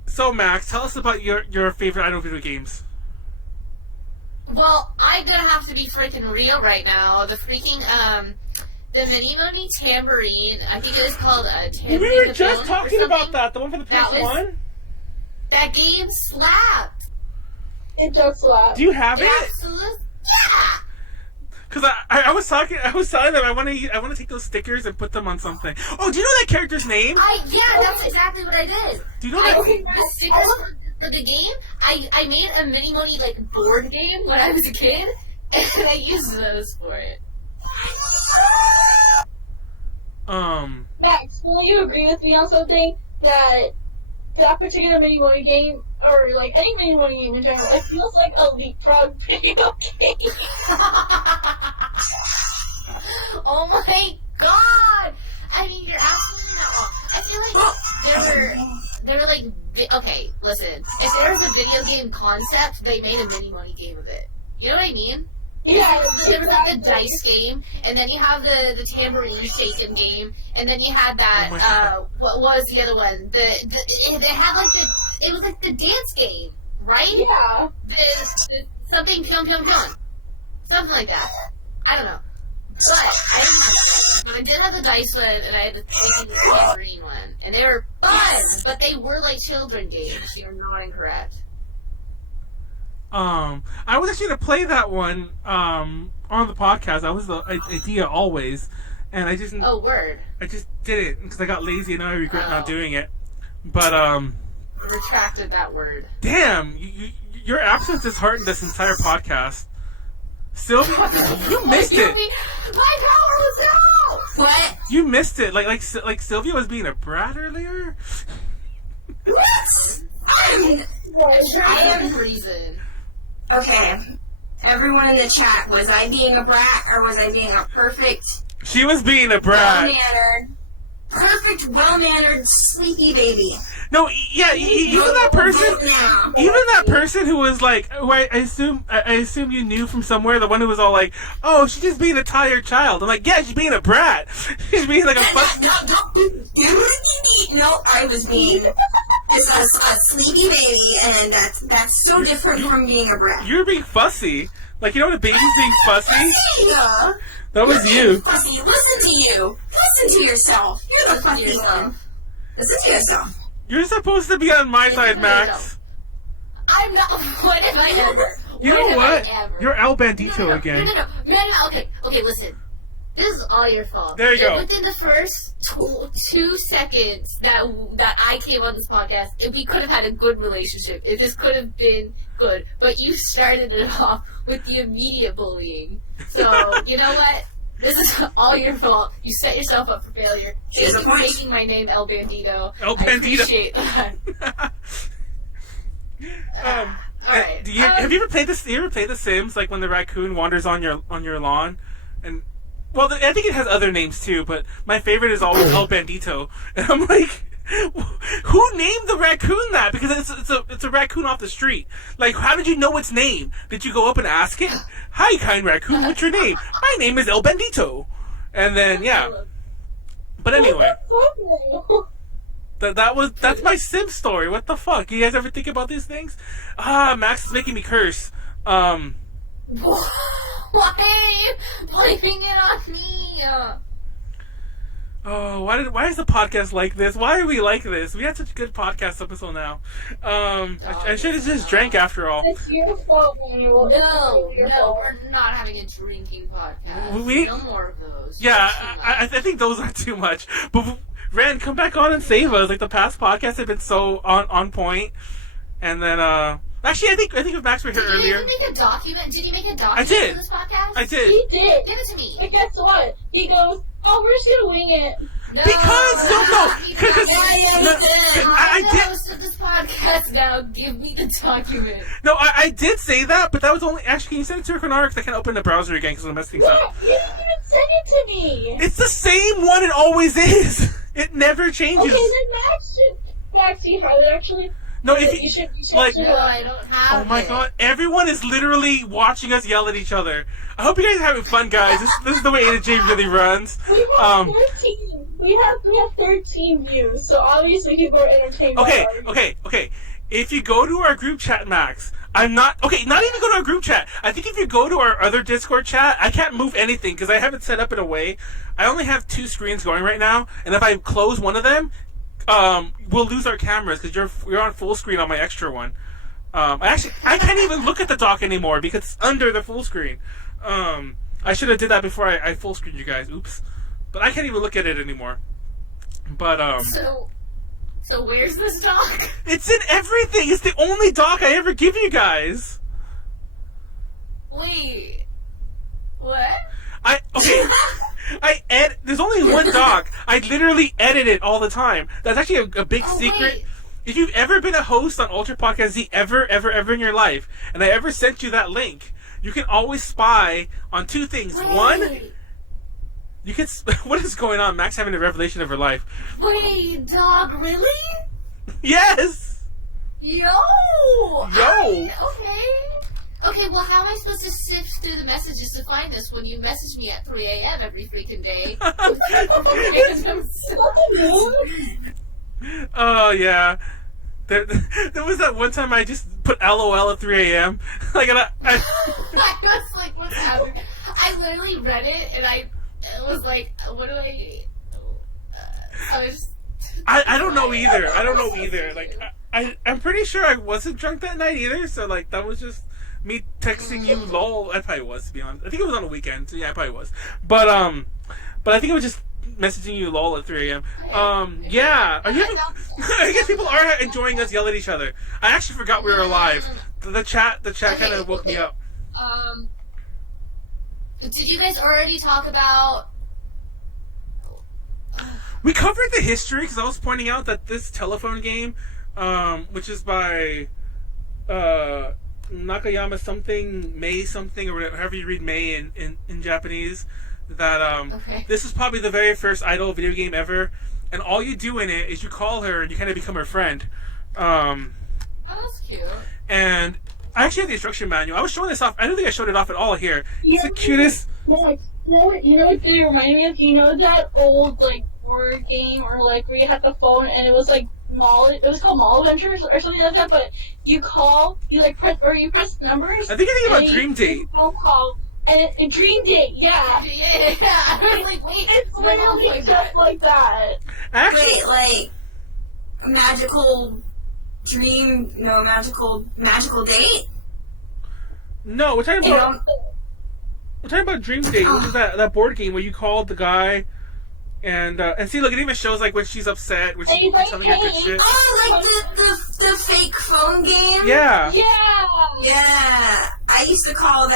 So, Max, tell us about your favorite idol video games. Well, I'm gonna have to be freaking real right now. The freaking, the Mini Money Tambourine, I think it was called Tambourine. We were just Capone talking or about something. that. The one for the That was- PS1. That game slapped. It does a lot. Do you have it? Absolutely. Yeah! Because I was telling them I want to take those stickers and put them on something. Oh, do you know that character's name? Yeah, that's exactly what I did. Do you know I that? the stickers for the game. I made a Mini Money like board game when I was a kid, and I used those for it. Max, will you agree with me on something? That particular mini money game, or like any mini money game in general, it feels like a leapfrog video game. Oh my god! I mean, you're absolutely not wrong. I feel like there were like, okay, listen. If there was a video game concept, they made a Mini Money game of it. You know what I mean? Yeah, There was like the dice game, and then you have the tambourine shaken game, and then you had that, what was the other one? It had like it was like the dance game, right? Yeah. The something pion pion pion. Something like that. I don't know. But I did have the dice one, and I had the tambourine one, and they were fun, but they were like children games. You're not incorrect. I was actually going to play that one on the podcast. That was the idea always, and I just Oh, word. I just did it because I got lazy and now I regret not doing it. But Retracted that word. damn, your absence disheartened this entire podcast. Sylvia, you missed it. My power was out. What? You missed it. Like Sylvia was being a brat earlier. What? I am reason. Okay. Everyone in the chat, was I being a brat or was I being a perfect, She was being a brat. well-mannered, sleepy baby? No, yeah, even that person. Vote now. Even that person who was like, who I assume you knew from somewhere, the one who was all like, oh, she's just being a tired child. I'm like, yeah, she's being a brat. She's being like a No, I was being just a sleepy baby, and that's so different from being a brat. You're being fussy. Like, you know when a baby's being fussy? Yeah. That was you. Fussy, listen to you. Listen to yourself. You're the fussy one. Listen to yourself. You're supposed to be on my side, Max. I'm not. What have I ever? You know what? You're El Bandito again. No. Okay, listen. This is all your fault. There you go. Within the first 2 seconds that I came on this podcast, we could have had a good relationship. It just could have been good. But you started it off with the immediate bullying. So, you know what? This is all your fault. You set yourself up for failure. She's a point. Making my name El Bandito. El I Bandito. appreciate that. Alright. Have you ever played this? You ever played The Sims? Like when the raccoon wanders on your lawn, and well, I think it has other names too. But my favorite is always El Bandito, and I'm like, who named the raccoon that? Because it's a raccoon off the street. Like, how did you know its name? Did you go up and ask it? Hi, kind raccoon. What's your name? My name is El Bandito. And then yeah. But anyway. That's my Sim story. What the fuck? You guys ever think about these things? Max is making me curse. Why are you blaming it on me? Oh, why is the podcast like this? Why are we like this? We had such a good podcast up until now. I should have just drank after all. It's your fault, Manuel. No, It's your fault. we're not having a drinking podcast. We- No more of those. Yeah, That's too I much. think those are too much. But Ren, come back on and save us. Like the past podcasts have been so on point. And then actually, I think if Max were here Did you earlier. even make a document? Did you make a document I did. for this podcast? I did. He did. Give it to me. But guess what? He goes, oh, we're just gonna wing it. No. Because no, He's because not- I I'm the did. host of this podcast now. Give me the document. No, I did say that, but that was only actually. Can you send it to Konaru? Because I can't open the browser again because I'm messing things What? up. You didn't even send it to me. It's the same one. It always is. It never changes. Okay, then Max, do you have it actually? No, if You should like, do No, it. I don't have oh my it. god, everyone is literally watching us yell at each other. I hope you guys are having fun, guys. This is the way A to J really runs. We have 13. We have 13 views, so obviously people are entertained. Okay, by our okay. If you go to our group chat, Max, not even go to our group chat. I think if you go to our other Discord chat, I can't move anything because I have it set up in a way. I only have 2 screens going right now, and if I close one of them, we'll lose our cameras because you're on full screen on my extra one. I can't even look at the dock anymore because it's under the full screen. I should have did that before I full screened you guys. Oops. But I can't even look at it anymore. But So where's this doc? it's in everything. It's the only doc I ever give you guys. Wait. What? There's only one doc. I literally edit it all the time. That's actually a big secret. Wait. If you've ever been a host on Ultra Podcast Z ever in your life, and I ever sent you that link, you can always spy on 2 things. Wait. One, you can. What is going on? Max having a revelation of her life. Wait, dog, really? Yes. Yo! Okay, well, how am I supposed to sift through the messages to find this when you message me at 3 a.m. every freaking day? Oh yeah. There was that one time I just put LOL at 3 a.m. Like, I I was like, what's happening? I literally read it, and I was like, what do I... I don't know either. I don't know either. Like, I'm pretty sure I wasn't drunk that night either. So like, that was just me texting you. Lol. I probably was, to be honest. I think it was on a weekend. So yeah, I probably was. But I think it was just messaging you lol at 3 a.m. Yeah. I guess people are enjoying us yell at each other. I actually forgot we were alive. The chat kind of woke me up. Did you guys already talk about... We covered the history because I was pointing out that this telephone game, which is by Nakayama something, May something, or whatever, however you read May in Japanese, that this is probably the very first idol video game ever, and all you do in it is you call her and you kind of become her friend. Oh, that's cute. And I actually have the instruction manual. I was showing this off. I don't think I showed it off at all here. It's the cutest. You know what they remind me of? You know that old like board game or like where you had the phone and it was like it was called Mall Adventures or something like that, but you press numbers. I think you're thinking about Dream Date. Phone call and Dream Date, yeah. Yeah, I was like, wait, It's literally just like that. Actually, Wait, like magical date? no, we're talking You about know, we're talking about Dream Date, which is that board game where you called the guy. And see, look, it even shows like when she's upset, when she's telling her good shit. oh, like the fake phone game? Yeah. Yeah. Yeah. I used to call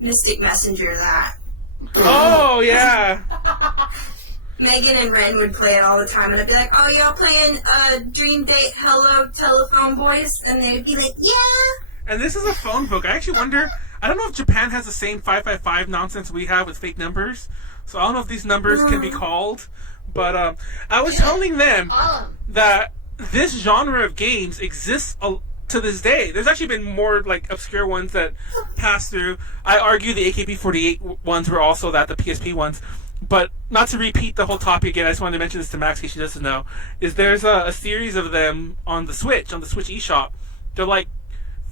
Mystic Messenger that. Oh yeah. Megan and Ren would play it all the time, and I'd be like, "Oh, y'all playing Dream Date Hello Telephone Boys?" And they'd be like, "Yeah." And this is a phone book. I actually wonder. I don't know if Japan has the same 555 nonsense we have with fake numbers. So I don't know if these numbers can be called. But I was telling them that this genre of games exists to this day. There's actually been more like obscure ones that pass through. I argue the AKB48 ones were also the PSP ones. But not to repeat the whole topic again, I just wanted to mention this to Max in case she doesn't know, is there's a series of them on the Switch eShop. They're like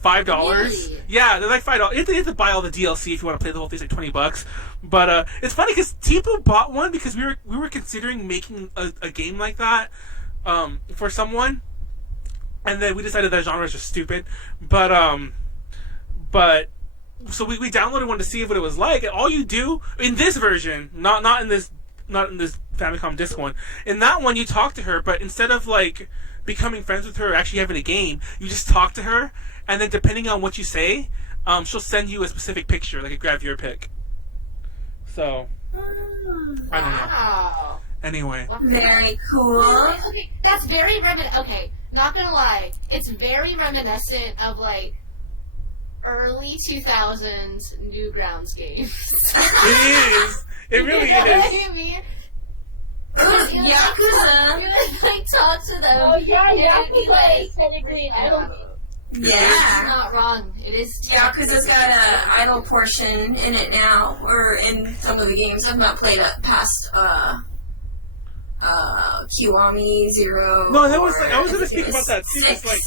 $5. Really? Yeah, they're like $5. You have to buy all the DLC if you want to play the whole thing. It's like $20. But it's funny because Tipu bought one because we were considering making a game like that for someone, and then we decided that genre is just stupid. But so we downloaded one to see what it was like, and all you do in this version, not in this Famicom disc one, in that one you talk to her, but instead of like becoming friends with her or actually having a game, you just talk to her. And then depending on what you say, she'll send you a specific picture, like a gravure pic. So, I don't know. Wow. Anyway. Very cool. Okay, that's very okay, not gonna lie, it's very reminiscent of like early 2000s Newgrounds games. It is. It really You know is. what I mean? Who's Yakuza. You would like talk to them. Oh yeah, and it'd be Yakuza like, is technically an idol game. It's Yeah. not wrong. It is. Yakuza's got an idle portion in it now, or in some of the games. I've not played it past Kiwami Zero. No, that was or like, I was going to think speak it about that too. 6. It's like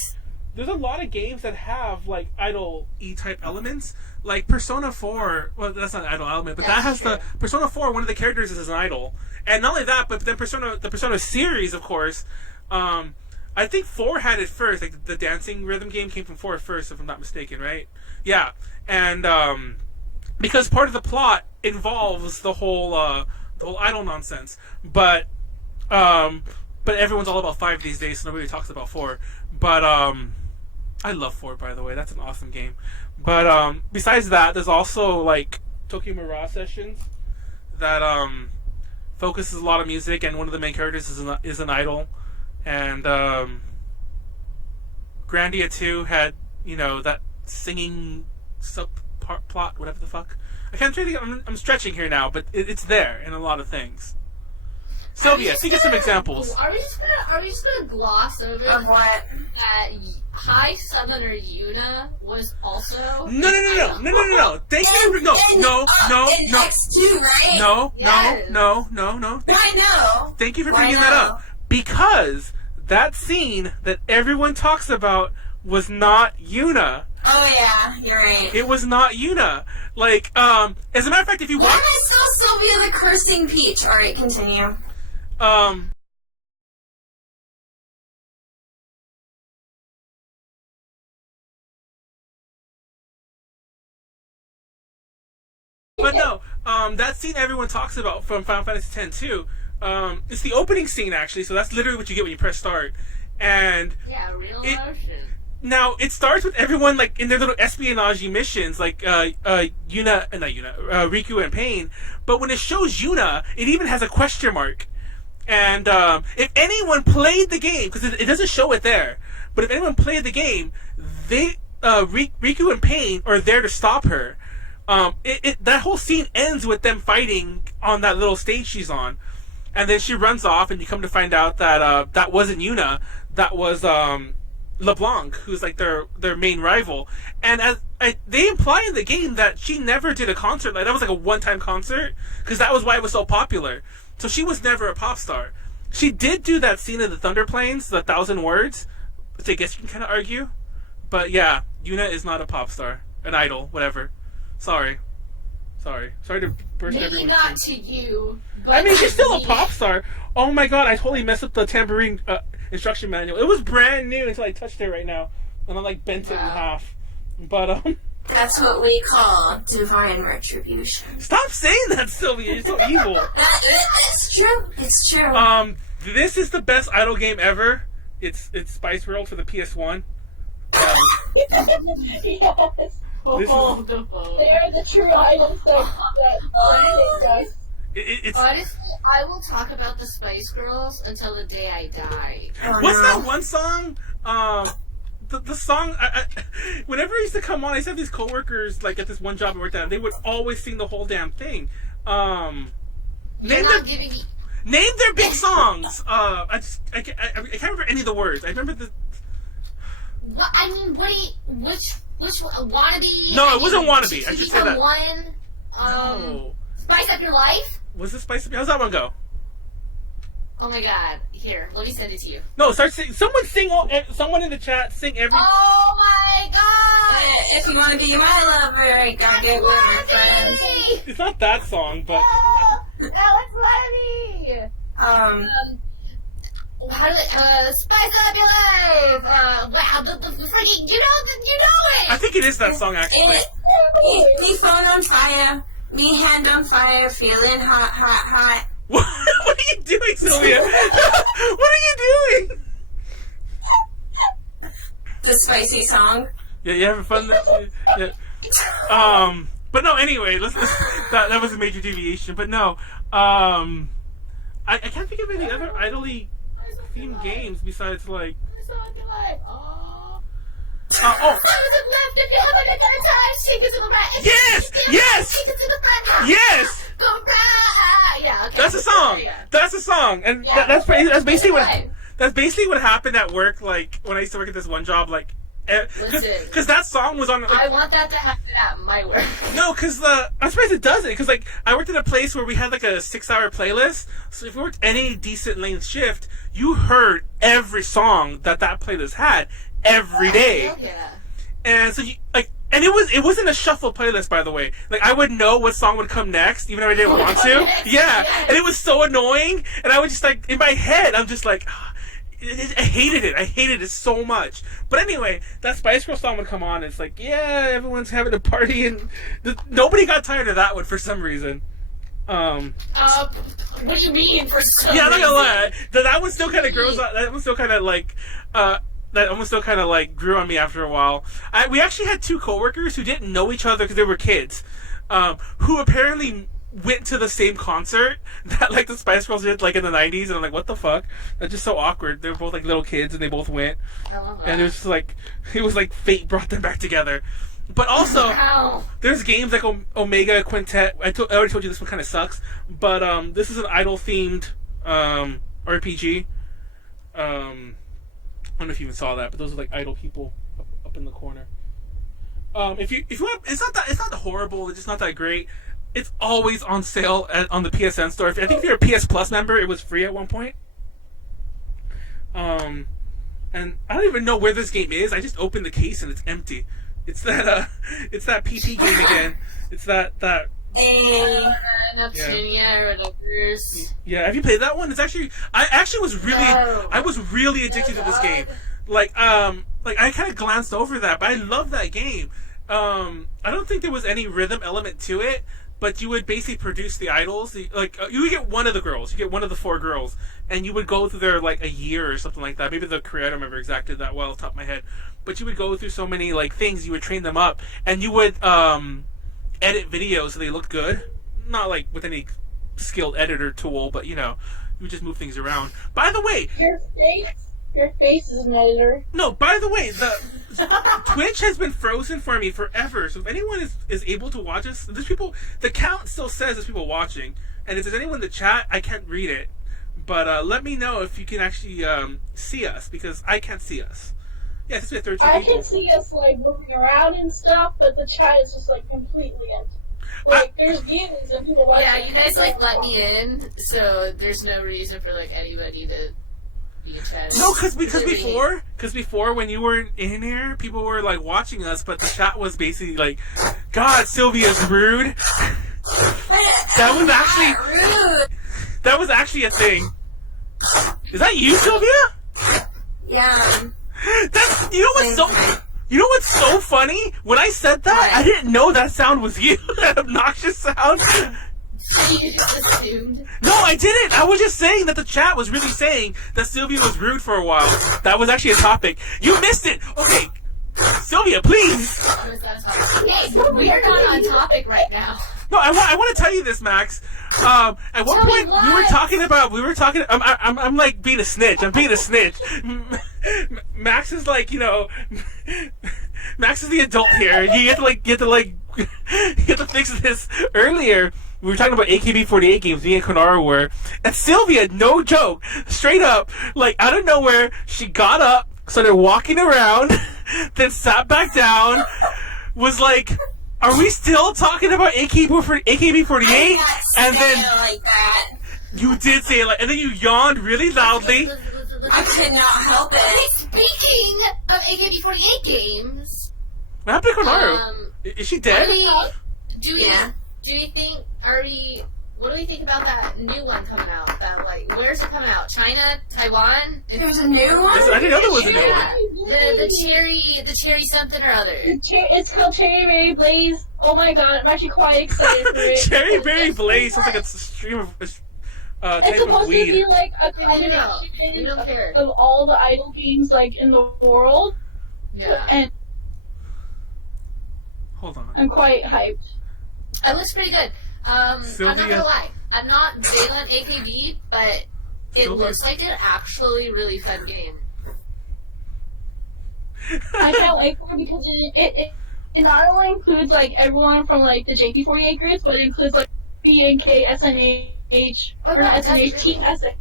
there's a lot of games that have like idle E type elements. Like Persona 4, well, that's not an idle element, but that has the Persona 4. One of the characters is an idol, and not only that, but then the Persona series, of course. I think 4 had it first. Like the dancing rhythm game came from 4 first, if I'm not mistaken, right? Yeah, and because part of the plot involves the whole idol nonsense, but everyone's all about 5 these days, so nobody talks about 4. But I love 4, by the way. That's an awesome game. But besides that, there's also like Tokyo Mirage Sessions that focuses a lot of music, and one of the main characters is an idol. And Grandia 2 had, that singing subplot, whatever the fuck. I can't try to get, I'm stretching here now, but it's there in a lot of things. Sylvia, think of some examples. Are we just gonna gloss over Of what? that High Summoner Yuna was also No. Thank you. In No. X2, right? No. Yes. No. Why no? Thank you for Why bringing that no? up. Because that scene that everyone talks about was not Yuna. Oh yeah, you're right. It was not Yuna. Like, as a matter of fact, if you Why watch, am I still Sylvia the Cursing Peach? Alright, continue. But no, that scene everyone talks about from Final Fantasy X too. It's the opening scene actually, so that's literally what you get when you press start. And real it- emotion. now it starts with everyone like in their little espionage missions, like Riku and Pain. But when it shows Yuna, it even has a question mark. And if anyone played the game, because it doesn't show it there, but if anyone played the game, Riku and Pain are there to stop her. That whole scene ends with them fighting on that little stage she's on, and then she runs off, and you come to find out that that wasn't Yuna, that was LeBlanc, who's like their main rival. And they imply in the game that she never did a concert, like that was like a one-time concert, because that was why it was so popular. So she was never a pop star. She did do that scene in the Thunder Plains, the 1,000 words, which I guess you can kind of argue. But yeah, Yuna is not a pop star, an idol, whatever. Sorry to burst Maybe everyone's not dreams. to you. But I mean, she's still a me. pop star. Oh my god, I totally messed up the tambourine instruction manual. It was brand new until I touched it right now, and I like bent it in half. But That's what we call divine retribution. stop saying that, Sylvia. You're so evil. It's true. It's true. This is the best idol game ever. It's Spice World for the PS1. Yes. This is- They are the true idols that does. It's Honestly, I will talk about the Spice Girls until the day I die. Oh, what's no. that one song? The song. Whenever I used to come on, I used to have these coworkers like at this one job I worked at. They would always sing the whole damn thing. You're Name not their giving me. big songs. I can't remember any of the words. I remember the. What I mean, which one? Wannabe? No, it wasn't mean, Wannabe. I should say Become that. One. No. Spice Up Your Life. Was it Spice Up? How's that one go? Oh my God! Here, let me send it to you. No, start sing. Someone in the chat sing every. Oh my God! If you want to be my lover, gotta get with my friends. Wannabe! It's not that song, but Oh, that was Wannabe! How do they, spice up your life! Wow, the freaking, you know I it! think it is that song actually. Me phone on fire, me hand on fire, feeling hot, hot, hot. What are you doing, Sylvia? What are you doing? The spicy song. Yeah, you having fun? Yeah. But no. Anyway, that was a major deviation. But no. I can't think of any other idly themed games besides like. Left, if you have a good time, shake it to the right. Yes! Yes! Shake it to the front. Yes! Go right. Yeah, okay. That's a song. Yeah. That's a song, and Yeah. that's basically what happened at work. Like when I used to work at this one job, like because that song was on. Like, I want that to happen at my work. no, because I'm surprised it doesn't. Because like I worked at a place where we had like a 6-hour playlist. So if you worked any decent length shift, you heard every song that playlist had every day. Hell yeah. And so and it wasn't a shuffle playlist, by the way. Like I would know what song would come next, even if I didn't want to. Yes, Yeah, yes. and it was so annoying. And I would just like in my head, I'm just like, I hated it. I hated it so much. But anyway, that Spice Girl song would come on. And it's like, yeah, everyone's having a party, and nobody got tired of that one for some reason. What do you mean for some Yeah, I'm not gonna reason? lie. That one still kind of grows on. That one still kind of like. That almost still kind of like grew on me after a while. We actually had 2 coworkers who didn't know each other because they were kids, who apparently went to the same concert that like the Spice Girls did like in the 90s, and I'm like, what the fuck? That's just so awkward. They were both like little kids and they both went, I love that. and it was just like it was like fate brought them back together. But also, Wow. there's games like Omega Quintet. I already told you this one kind of sucks, but this is an idol themed RPG. I don't know if you even saw that, but those are like idol people up in the corner. If you want, it's not that horrible. It's just not that great. It's always on sale on the PSN store. I think if you're a PS Plus member, it was free at one point. And I don't even know where this game is. I just opened the case and it's empty. It's that PT game again. It's that. Yeah, have you played that one? I was really addicted to this game. Like I kind of glanced over that, but I love that game. I don't think there was any rhythm element to it, but you would basically produce the idols. You would get one of the girls, you get one of the 4 girls, and you would go through their like a year or something like that. Maybe the career, I don't remember exactly that well off the top of my head, but you would go through so many like things. You would train them up, and you would edit videos so they look good. Not like with any skilled editor tool, but you would just move things around. By the way, Your face is an editor. no, by the way, the Twitch has been frozen for me forever. So if anyone is able to watch us, there's people. The count still says there's people watching, and if there's anyone in the chat, I can't read it. But let me know if you can actually see us, because I can't see us. Yeah, it's been 13 I people. can see us like moving around and stuff, but the chat is just like completely empty. Like there's views and people watching. Yeah, you guys like let me in, so there's no reason for like anybody to be in chat. No, because before when you weren't in here, people were like watching us, but the chat was basically like, "God, Sylvia's rude." That was actually a thing. Is that you, Sylvia? Yeah. You know what's so funny? When I said that, I didn't know that sound was you. That obnoxious sound. You just assumed. No, I didn't. I was just saying that the chat was really saying that Sylvia was rude for a while. That was actually a topic. You missed it. Okay, Sylvia, please. Hey, we are not on topic right now. No, I want to tell you this, Max. At one Tell me point we were talking. I'm like being a snitch. I'm being a snitch. Max is like, Max is the adult here. You have to fix this. Earlier, we were talking about AKB48 games. Me and Konaru were, and Sylvia, no joke, straight up, like out of nowhere, she got up, started walking around, then sat back down, was like, "Are we still talking about AKB48?" And then like that. you did say it like, and then you yawned really loudly. I could not help it. Speaking of AKB48 games, What happened to Konaru? Is she dead? What do we think about that new one coming out? That where's it coming out? China, Taiwan? There's a new one? I didn't know there was a new Yeah, one. the cherry something or other. It's called Cherry Berry Blaze. Oh my god, I'm actually quite excited for it. Cherry Berry Blaze sounds like it's a stream of It's type of supposed to be weed. like a We don't care. combination of all the idol games like in the world, Yeah. and Hold on. I'm quite hyped. It looks pretty good. I'm not Sylvia- gonna lie. I'm not big on AKB, but it Sylvia- looks like an actually really fun game. I can't wait for it because it not only includes like everyone from like the JP48 groups, but it includes like PNK, SNH, or not SNH, Team SNH.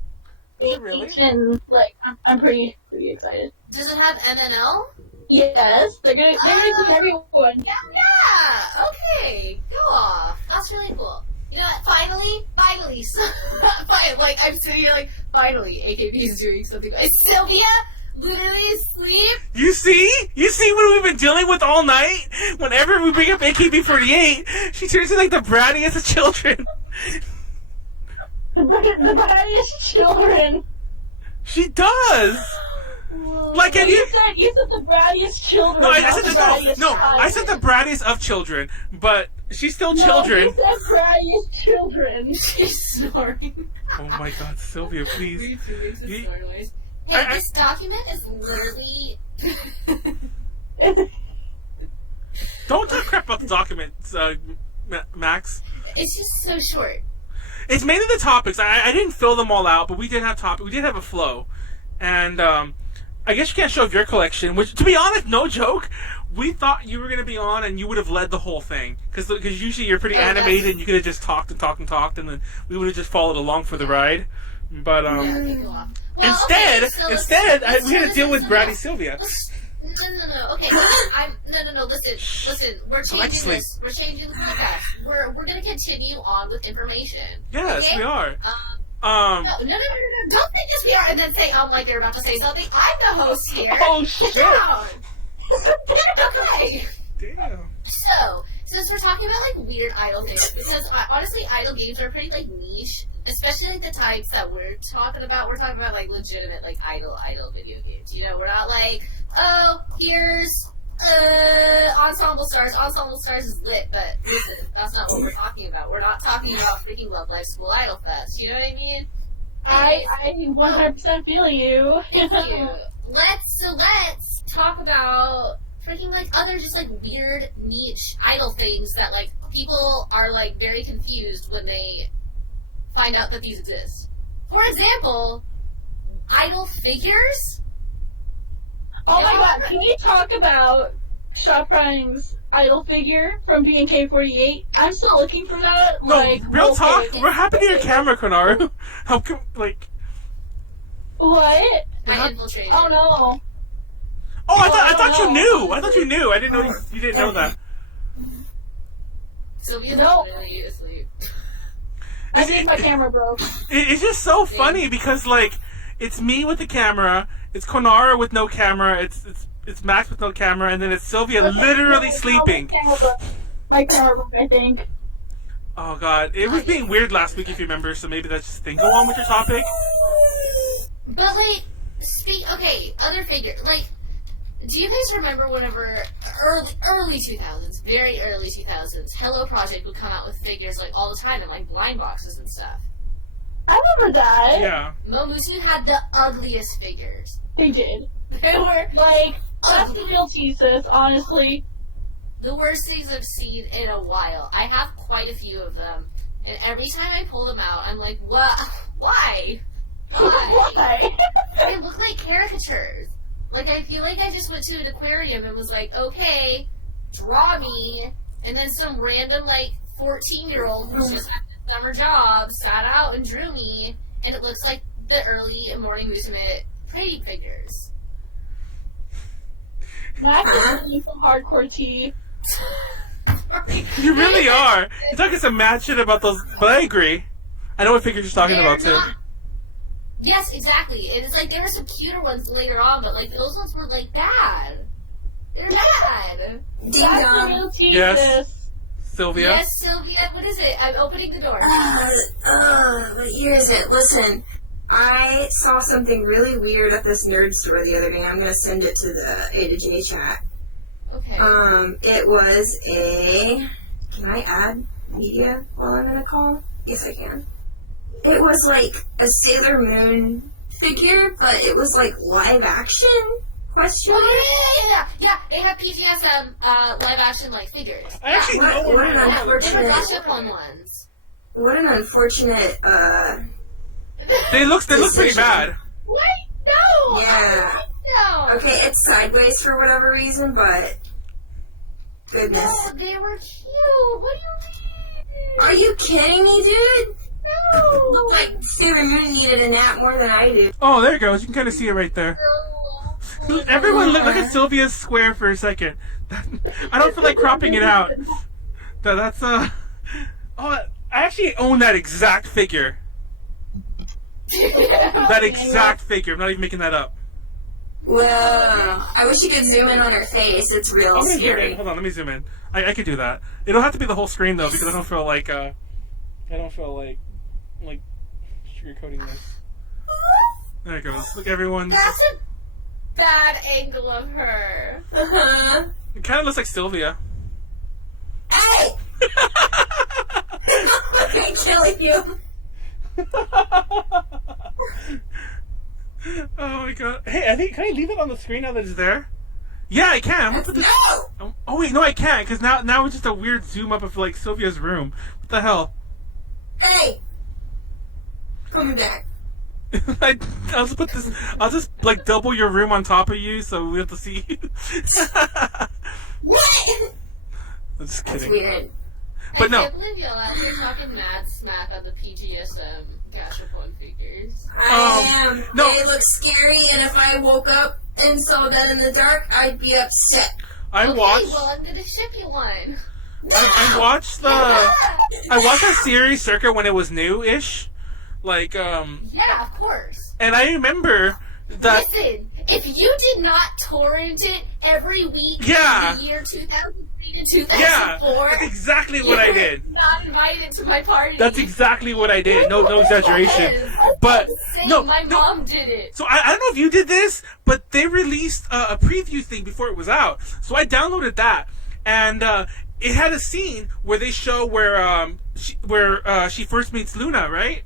Is it really? And like I'm pretty excited. Does it have MNL? Yes, they're gonna include everyone. Yeah. Okay. Go off. That's really cool. You know what? Finally. Like I'm sitting here like, finally, AKB is doing something. Is Sylvia literally asleep? You see what we've been dealing with all night? Whenever we bring up AKB48, she turns into like the brattiest of children. The brattiest children. She does. Like, have you said the brattiest children. No, I not said the no. brattiest child. I said the brattiest of children, but she's still No, children. you said brattiest children. She's snoring. Oh my God, Sylvia, please. Me too, makes a You- snore noise. Hey, this document is literally... Don't talk crap about the documents, Max. It's just so short. It's mainly the topics. I didn't fill them all out, but we did have topics. We did have a flow, and I guess you can't show off your collection. Which, to be honest, no joke, we thought you were gonna be on and you would have led the whole thing because usually you're pretty animated and you could have just talked, and then we would have just followed along for the ride. But Yeah, okay, go off. Well, instead, okay, so we had to deal with Bratty Sylvia. No. Okay, no. Listen. We're Like changing sleep. this. We're changing the podcast. We're gonna continue on with information. Yes, okay? we are. No. Don't think yes we are, and then say like they're about to say something. I'm the host here. Oh Sit shit! down. Okay. Damn. So, since we're talking about like weird idol things, because honestly, idol games are pretty like niche, especially like the types that we're talking about. We're talking about like legitimate like idol video games. You know, we're not like, oh, here's Ensemble Stars. Ensemble Stars is lit, but listen, that's not what we're talking about. We're not talking about freaking Love Live School Idol Fest. You know what I mean? I 100% feel you. Thank you. Let's talk about freaking like other just like weird niche idol things that like people are like very confused when they find out that these exist. For example, idol figures. Oh my God! Can you talk about Shop Ryan's idol figure from BNK48? I'm still looking for that. No, like, real okay. talk. What happened to your camera, Konaru? How come, like? What? I infiltrated. Oh no! Oh, I thought you knew. I thought you knew. I didn't know you didn't know that. Sylvia's No. literally asleep. I think my camera broke. It's just so funny because like it's me with the camera, it's Konaru with no camera, it's Max with no camera, and then it's Sylvia literally sleeping. My camera broke, I think. Oh God, it was being weird last week if you remember. So maybe that's just the thing. Go on with your topic. But like, other figure. Like, do you guys remember whenever early 2000s, very early 2000s, Hello Project would come out with figures like all the time in like blind boxes and stuff? I remember that. Yeah. Momusu had the ugliest figures. They did. They were Like, that's the real thesis, honestly. the worst things I've seen in a while. I have quite a few of them, and every time I pull them out, I'm like, what? Why? Why? They look like caricatures. Like, I feel like I just went to an aquarium and was like, okay, draw me. And then some random, like, 14-year-old who just had a summer job sat out and drew me. And it looks like the early Morning Musume pretty figures. Max is doing some hardcore tea. You really are. You're talking some mad shit about those, but I agree. I know what figures you're talking about too. Yes, exactly. And it's like there were some cuter ones later on, but like those ones were like bad. They're bad. Ding That's the dong. real thesis. Yes. Sylvia. Yes, Sylvia. What is it? I'm opening the door. What year is it? Listen, I saw something really weird at this nerd store the other day. I'm gonna send it to the A to J chat. Okay. It was a. Can I add media while I'm in a call? Yes, I can. It was like a Sailor Moon figure, but it was like live action? Question? Oh yeah. They have PGSM live action like figures. I actually What- know what what an I know. They were unfortunate- Gashapon ones. What an unfortunate, They look pretty bad. What? No! yeah. down. Okay, it's sideways for whatever reason, but goodness. No, they were cute. What do you mean? Are you kidding me, dude? No. Look like Sailor Moon needed a nap more than I do. Oh, there it goes. You can kind of see it right there. Everyone, look at Sylvia's square for a second. I don't feel like cropping it out. That's Oh, I actually own that exact figure. That exact figure. I'm not even making that up. Whoa. I wish you could zoom in on her face. It's real I'm gonna zoom scary. in. Hold on, let me zoom in. I could do that. It don't have to be the whole screen though, because I don't feel like sugarcoating this. There it goes. Look, everyone. That's a bad angle of her. Uh-huh. It kind of looks like Sylvia. Hey! I'm killing you. Oh my god. Hey, I think, can I leave it on the screen now that it's there? Yeah, I can. I'm gonna put this. No! Oh wait, no, I can't, because now it's just a weird zoom up of like Sylvia's room. What the hell? Hey! Coming back. I'll just put this. I'll just like double your room on top of you, so we have to see you. What? I'm just That's kidding. weird. But no. I can't believe y'all out here talking mad smack on the PGSM Gashapon figures. I am. no. They look scary, and if I woke up and saw that in the dark, I'd be upset. I Okay, watched. well, I'm gonna ship you one. I watched that series circa when it was new-ish, like Yeah, of course. and I remember that. Listen, if you did not torrent it every week Yeah. in the year 2003 to Yeah, 2004, that's exactly what I did. Not invited to my party. That's exactly what I did. No exaggeration. Yes. But Same, no, my no. mom did it. So I don't know if you did this, but they released a preview thing before it was out. So I downloaded that, and it had a scene where they show where she first meets Luna, right?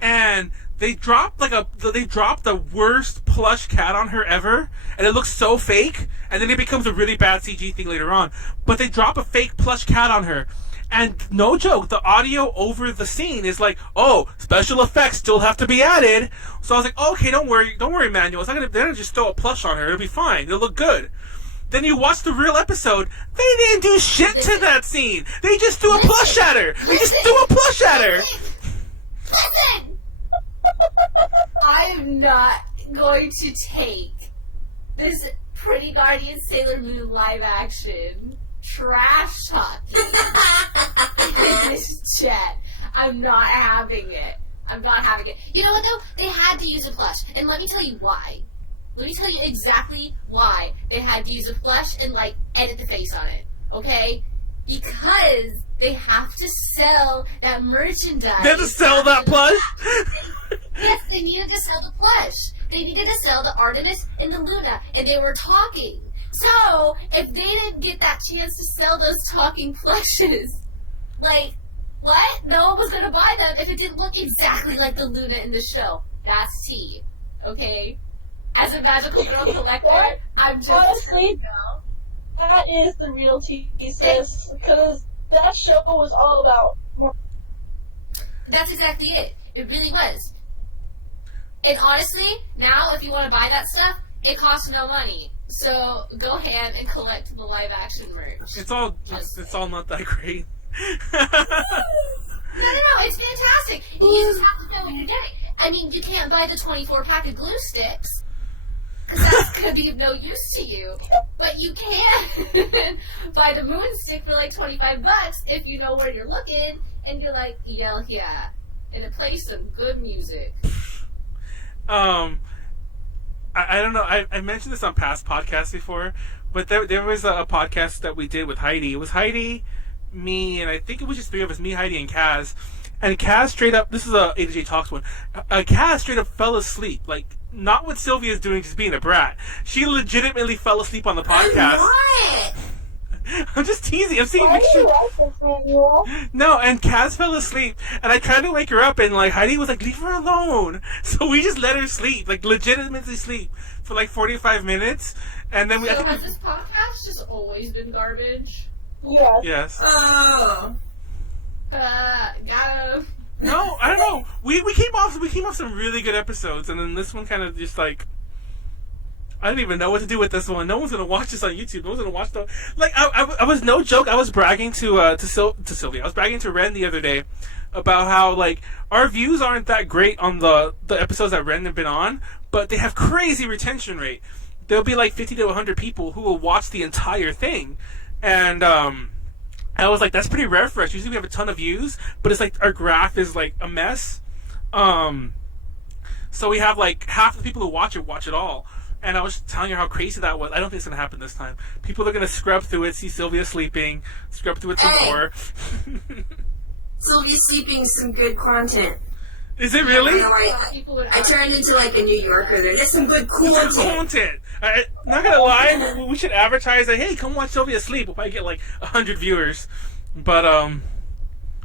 And they dropped the worst plush cat on her ever, and it looks so fake. And then it becomes a really bad CG thing later on. But they drop a fake plush cat on her. And no joke, the audio over the scene is like, oh, special effects still have to be added. So I was like, okay, don't worry, Manuel. It's not gonna, they're gonna just throw a plush on her. It'll be fine. It'll look good. Then you watch the real episode. They didn't do shit to that scene. They just threw a plush at her. They just threw a plush at her. Listen! I am not going to take this Pretty Guardian Sailor Moon live action trash talking in this chat. I'm not having it. I'm not having it. You know what though? They had to use a plush. And let me tell you why. Let me tell you exactly why they had to use a plush and like edit the face on it. Okay? Because they have to sell that merchandise. They had to sell that plush? Yes, they needed to sell the plush. They needed to sell the Artemis and the Luna, and they were talking. So, if they didn't get that chance to sell those talking plushes, like, what? No one was going to buy them if it didn't look exactly like the Luna in the show. That's tea. Okay? As a magical girl collector, I'm just... Honestly, that is the real tea, sis. Because that show was all about... That's exactly it. It really was. And honestly, now if you want to buy that stuff, it costs no money. So go ahead and collect the live action merch. It's all not that great. No, it's fantastic. You just have to know what you're getting. I mean, you can't buy the 24-pack of glue sticks, because that's going to be of no use to you. But you can buy the moon stick for like $25 if you know where you're looking, and you're like, yell yeah, and it plays some good music. I don't know. I mentioned this on past podcasts before, but there was a podcast that we did with Heidi. It was Heidi, me, and I think it was just three of us, me, Heidi, and Kaz. And Kaz straight up, this is a A to J Talks one, Kaz straight up fell asleep. Like, not what Sylvia's doing, just being a brat. She legitimately fell asleep on the podcast. What? I'm just teasing. I'm seeing Why do you pictures. like this, Manuel? No, and Kaz fell asleep, and I tried to wake her up, and like Heidi was like, "Leave her alone." So we just let her sleep, like legitimately sleep, for like 45 minutes, and then we. I So think has this podcast just always been garbage? Yes. yes. Oh. Gotta... No, I don't know. We came off some really good episodes, and then this one kind of just like I didn't even know what to do with this one. No one's gonna watch this on YouTube. No one's gonna watch the like. I was no joke. I was bragging to Sylvia. I was bragging to Ren the other day about how like our views aren't that great on the episodes that Ren have been on, but they have crazy retention rate. There'll be like 50 to 100 people who will watch the entire thing, and I was like, that's pretty rare for us. Usually we have a ton of views, but it's like our graph is like a mess. So we have like half the people who watch it all. And I was telling her how crazy that was. I don't think it's going to happen this time. People are going to scrub through it, see Sylvia sleeping, scrub through it some more. Sylvia sleeping is some good content. Is it really? I turned into like a New Yorker there. That's some good content. Not going to lie, we should advertise that, hey, come watch Sylvia sleep. We'll probably get like 100 viewers. But,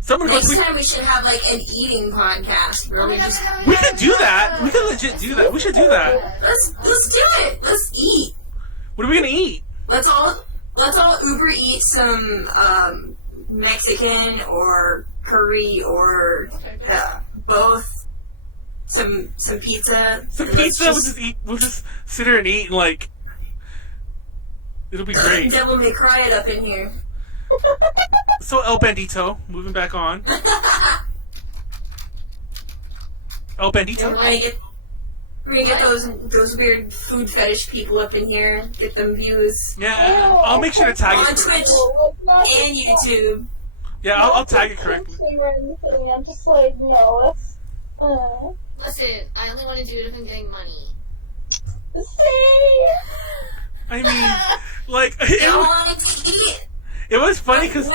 next time we should have like an eating podcast where we could do that. We could legit do that. We should do that. Let's do it. Let's eat. What are we gonna eat? Let's all Uber eat some Mexican or curry or both. Some pizza. Some pizza. We'll just sit here and eat and like it'll be great. Devil may cry it up in here. So El Bandito, moving back on. El Bandito. We're gonna get those weird food fetish people up in here, get them views. Yeah, I'll make sure to tag on it Twitch and YouTube. Yeah, I'll tag it correctly. I'm just like, no, that's. Listen, I only want to do it if I'm getting money. See? I mean, like I wanted to eat. It was funny because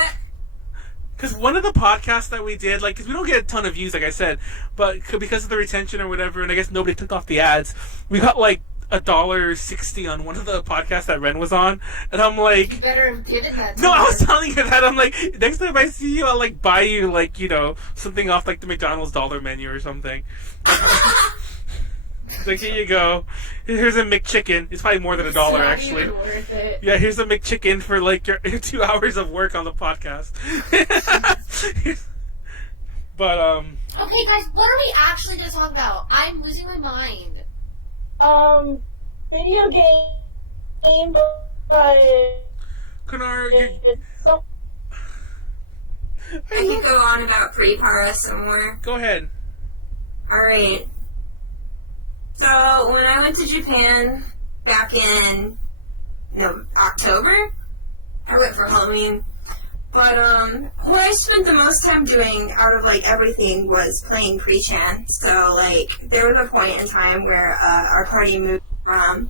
one of the podcasts that we did, like, because we don't get a ton of views, like I said, but because of the retention or whatever, and I guess nobody took off the ads, we got like $1.60 on one of the podcasts that Ren was on, and I'm like, you better have given that. No, I was telling you that. I'm like, next time I see you, I'll like buy you like something off like the McDonald's dollar menu or something. Like, here you go. Here's a McChicken. It's probably more than $1 actually. Even worth it. Yeah, here's a McChicken for like your 2 hours of work on the podcast. But okay, guys, what are we actually going to talk about? I'm losing my mind. Video game, but Konaru, I can go on about pre-para some more. Go ahead. Alright. So, when I went to Japan back in October, I went for Halloween. But, what I spent the most time doing out of, like, everything was playing pre-chan. So, like, there was a point in time where our party moved from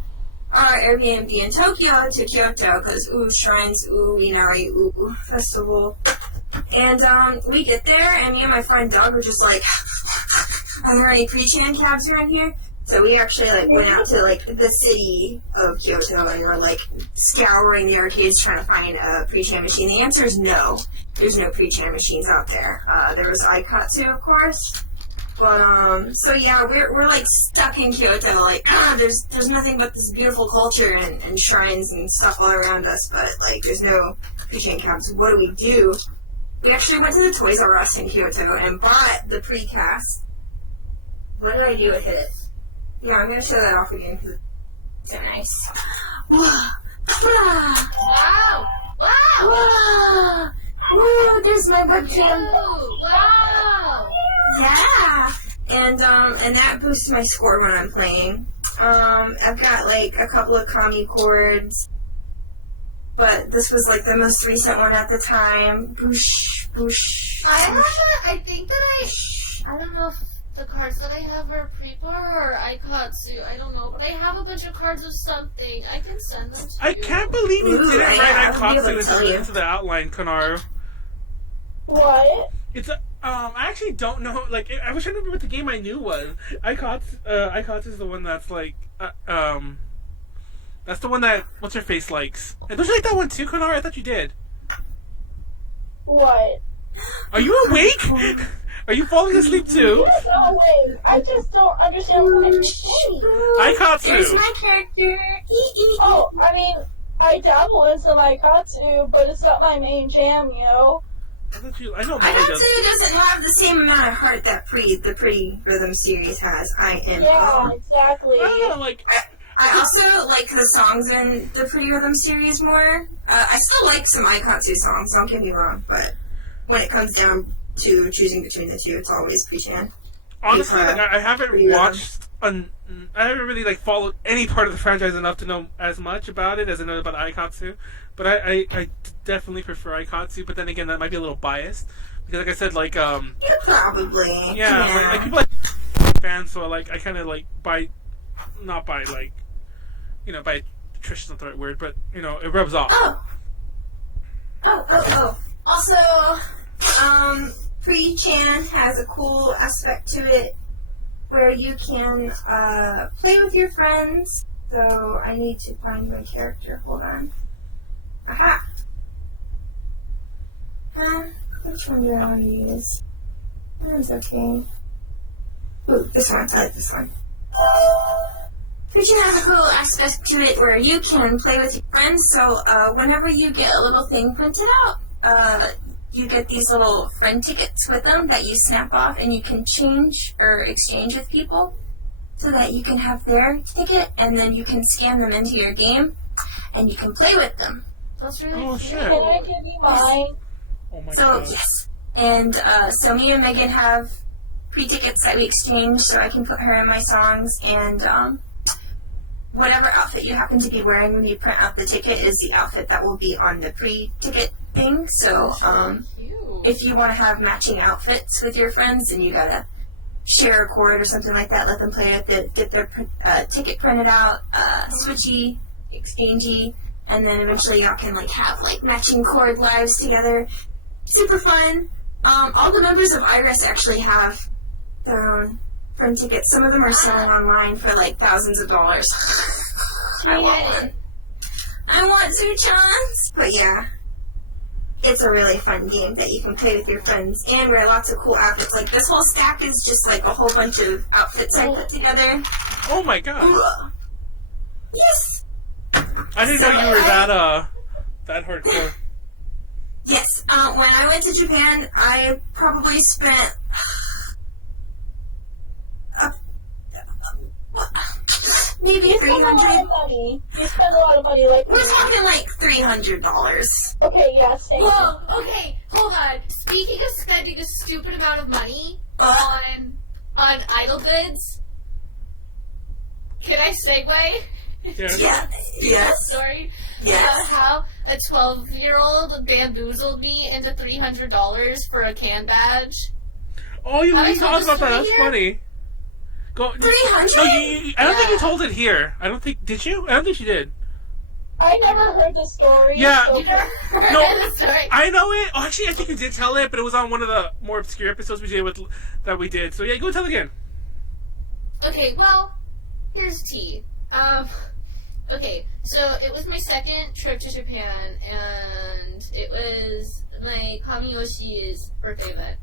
our Airbnb in Tokyo to Kyoto, because, shrines, Inari, festival. And, we get there, and me and my friend Doug were just like, are there any pre-chan cabs around here? So we actually, like, went out to, like, the city of Kyoto and were, like, scouring the arcades trying to find a pre-chan machine. The answer is no. There's no pre-chan machines out there. There was Aikatsu, of course. But, so yeah, we're, like, stuck in Kyoto. Like, there's nothing but this beautiful culture and shrines and stuff all around us, but, like, there's no pre-chan cabs. What do? We actually went to the Toys R Us in Kyoto and bought the pre-cast. What did I do with it? Yeah, I'm gonna show that off again because it's so nice. Wow! Wow! Wow! Whoa, there's my webcam. Wow! Yeah! And that boosts my score when I'm playing. I've got, like, a couple of Kami chords. But this was, like, the most recent one at the time. Boosh, boosh. I think that I don't know if the cards that I have are pre-par or Aikatsu. I don't know, but I have a bunch of cards of something. I can send them to you. I can't believe you didn't write Aikatsu into the outline, Konaru. what? It's I actually don't know. Like, I was trying to remember what the game I knew was. Aikatsu is the one that's like, that's the one that what's her face likes. And don't you like that one too, Konaru? I thought you did. What? Are you awake? Are you falling asleep too? Yes, I'm awake. I just don't understand what you're saying. Aikatsu. There's my character. Oh, I mean, I dabble in some Aikatsu, but it's not my main jam, you know? I know Molly does. Aikatsu doesn't have the same amount of heart that the Pretty Rhythm series has. Yeah, exactly. I don't know, like, I also like the songs in the Pretty Rhythm series more. I still like some Aikatsu songs, don't get me wrong, but when it comes down to choosing between the two, it's always P-chan. Honestly, Because, like, I haven't Pretty Rhythm. watched. I haven't really like followed any part of the franchise enough to know as much about it as I know about Aikatsu. But I definitely prefer Aikatsu. But then again, that might be a little biased because, like I said, like Yeah, probably. yeah, like people like fans, so like I kind of like not by like, you know, by Trish is not the right word, but you know, it rubs off. Oh. Also, Pre-chan has a cool aspect to it where you can play with your friends. So I need to find my character. Hold on. Aha! Which one do I want to use? That one's okay. Ooh, this one. I like this one. Pre-chan has a cool aspect to it where you can play with your friends. So whenever you get a little thing printed out, you get these little friend tickets with them that you snap off and you can change or exchange with people so that you can have their ticket and then you can scan them into your game and you can play with them. That's really Oh, cute. shit. Can I give you mine? Oh my So, god. yes. And so me and Megan have pre-tickets that we exchange so I can put her in my songs and whatever outfit you happen to be wearing when you print out the ticket is the outfit that will be on the pre-ticket thing. So, Cute. if you want to have matching outfits with your friends and you gotta share a chord or something like that, let them play with it, get their ticket printed out, switchy, exchangey, and then eventually y'all can like have like matching chord lives together. Super fun. All the members of Iris actually have their own print tickets. Some of them are selling online for like thousands of dollars. I want one. I want 2 chans. But yeah. It's a really fun game that you can play with your friends and wear lots of cool outfits. Like, this whole stack is just, like, a whole bunch of outfits I put together. Oh my god. Ugh. Yes! I didn't know you were that hardcore. Yes. When I went to Japan, I probably spent... maybe You spend a lot $300. of money. You spend a lot of money, like... We're talking, like, $300. Okay, yeah, same. Whoa, okay, hold on. Speaking of spending a stupid amount of money on idol goods, can I segue? Yeah. Yeah. Yes. Story Yes. about how a 12-year-old bamboozled me into $300 for a can badge. Oh, you Have I talked told about this that. That's story funny. Go. 300? No, I don't think you Yeah. told it here. I don't think. Did you? I don't think you did. I never heard the story. Yeah. So You never heard No. the story? I know it. Oh, actually, I think you did tell it, but it was on one of the more obscure episodes we did. So yeah, go tell again. Okay, well, here's tea. Okay, so it was my second trip to Japan, and it was my Kamiyoshi's birthday event.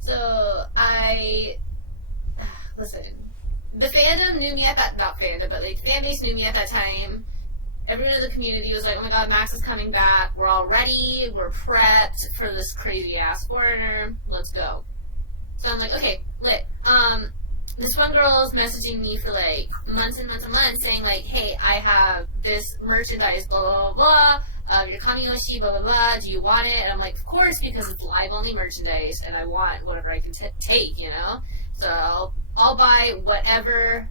So listen, the fandom knew me at that, not fandom, but like fan base knew me at that time. Everyone in the community was like, oh my god, Max is coming back, we're all ready, we're prepped for this crazy ass foreigner, let's go. So I'm like, okay, lit. This one girl is messaging me for like months and months and months saying like, hey, I have this merchandise, blah, blah, blah, blah, your Kamiyoshi, blah, blah, blah, do you want it? And I'm like, of course, because it's live-only merchandise, and I want whatever I can take, you know? So I'll buy whatever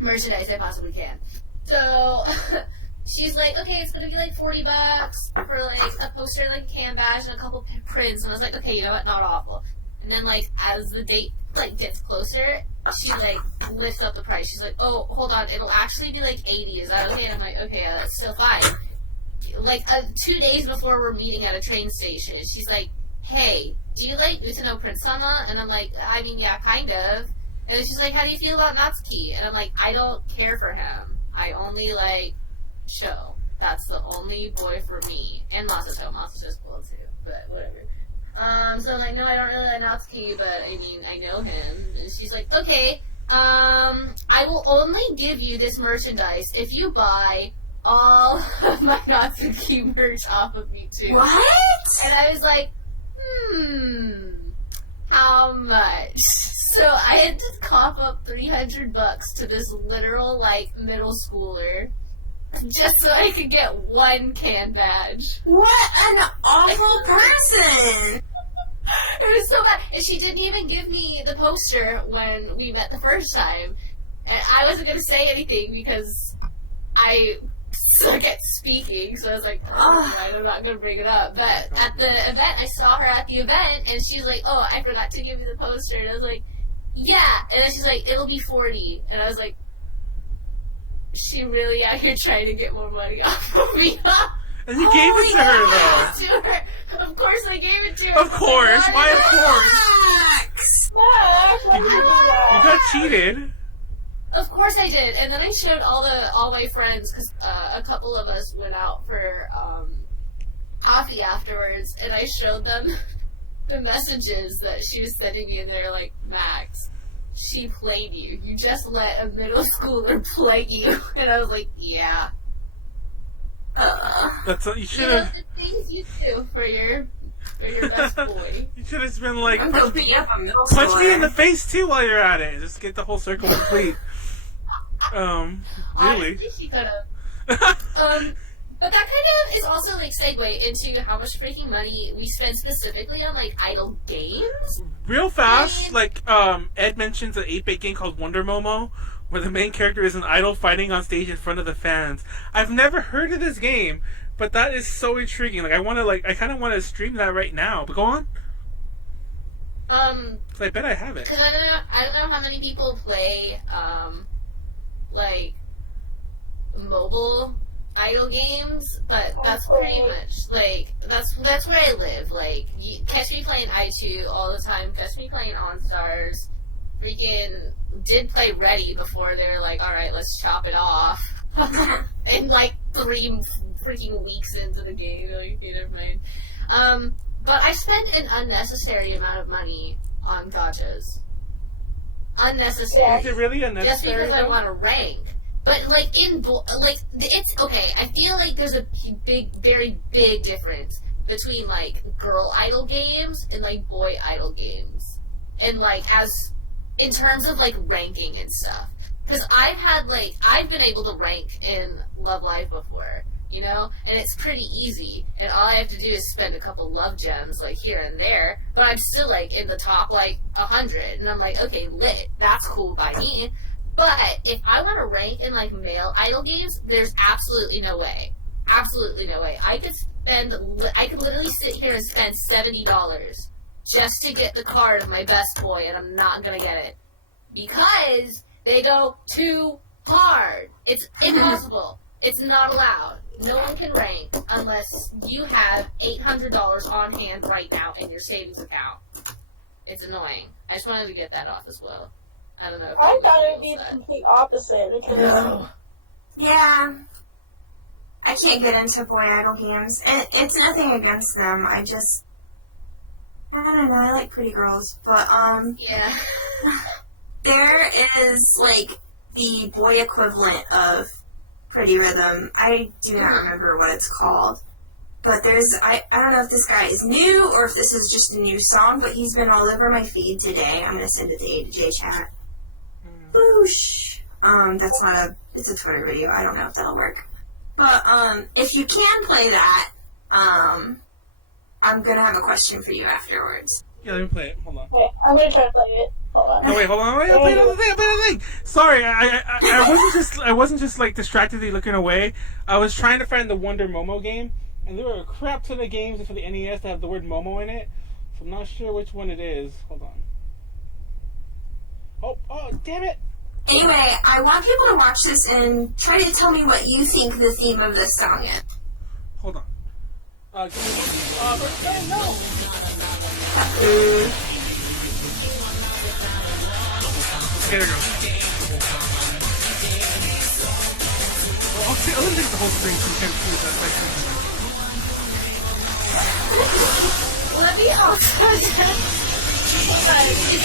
merchandise I possibly can. So she's like, okay, it's gonna be like $40 for like a poster, like a can badge, and a couple prints. And I was like, okay, you know what, not awful. And then, like, as the date, like, gets closer, she, like, lifts up the price. She's like, oh, hold on, it'll actually be, like, $80. Is that okay? And I'm like, okay, that's still fine. Like, 2 days before we're meeting at a train station, she's like, hey, do you like Utano Prince-sama? And I'm like, I mean, yeah, kind of. And then she's like, how do you feel about Natsuki? And I'm like, I don't care for him. I only like Sho. That's the only boy for me. And Masato. Masato's cool, too. But whatever. So I'm like, no, I don't really like Natsuki, but I mean, I know him. And she's like, okay, I will only give you this merchandise if you buy all of my Natsuki merch off of me, too. What? And I was like, how much? So I had to cough up $300 to this literal, like, middle schooler just so I could get one can badge. What an awful person! It was so bad. And she didn't even give me the poster when we met the first time. And I wasn't going to say anything because I suck at speaking, so I was like, I'm not going to bring it up. But at the event, I saw her at the event, and she's like, oh, I forgot to give you the poster. And I was like, yeah. And then she's like, it'll be $40. And I was like, she really out here trying to get more money off of me. And you gave it to her, though. To her. Of course I gave it to her. Of course. Why of course? Max, why did you do that? You got cheated. Of course I did. And then I showed all my friends, because a couple of us went out for coffee afterwards, and I showed them the messages that she was sending me, and they're like, Max, she played you. You just let a middle schooler play you. And I was like, yeah. That's what you should You know, have. the things you do for your best boy. You should have been like, I'm gonna beat up a middle punch me in schooler. the face too while you're at it. Just get the whole circle complete. Really? Honestly, she could have. But that kind of is also like segue into how much freaking money we spend specifically on like idle games. Real fast, like Ed mentions an 8-bit game called Wonder Momo, where the main character is an idol fighting on stage in front of the fans. I've never heard of this game, but that is so intriguing. Like I kind of want to stream that right now. But go on. 'Cause I bet I have it. Because I don't know how many people play like mobile idle games, but that's pretty much like that's where I live. Like, you catch me playing I2 all the time. Catch me playing OnStars. Freaking did play Ready before they were like, all right, let's chop it off. And like 3 freaking weeks into the game, like, okay, never mind. But I spent an unnecessary amount of money on gachas. Unnecessary. Is it really Just unnecessary? because I want to rank. But like it's okay. I feel like there's a very big difference between like girl idol games and like boy idol games, and like as in terms of like ranking and stuff. Because I've been able to rank in Love Live before, you know, and it's pretty easy. And all I have to do is spend a couple love gems like here and there, but I'm still like in the top like 100, and I'm like, okay, lit. That's cool by me. But if I want to rank in like male idol games, there's absolutely no way. Absolutely no way. I could literally sit here and spend $70 just to get the card of my best boy, and I'm not gonna get it because they go too hard. It's impossible. It's not allowed. No one can rank unless you have $800 on hand right now in your savings account. It's annoying. I just wanted to get that off as well. I don't know. If I thought it would feels be the that. complete opposite because Yeah. I can't get into boy idol games. And it's nothing against them. I don't know, I like pretty girls. But, Yeah. there is, like, the boy equivalent of Pretty Rhythm. I do not remember what it's called. But I don't know if this guy is new or if this is just a new song, but he's been all over my feed today. I'm going to send it to A to J chat. Boosh. It's a Twitter video. I don't know if that'll work. But, if you can play that, I'm going to have a question for you afterwards. Yeah, let me play it. Hold on. wait, I'm gonna try to play it. Hold on. No, wait, hold on. Wait, I'll play another thing. Sorry, I wasn't just like distractedly looking away. I was trying to find the Wonder Momo game, and there were a crap ton of games for the NES that have the word Momo in it. So I'm not sure which one it is. Hold on. Oh, damn it! Anyway, I want people to watch this and try to tell me what you think the theme of this song is. Hold on. Give me no. Okay, there we go. Well, I'll take the whole thing so you can't see that. Let me also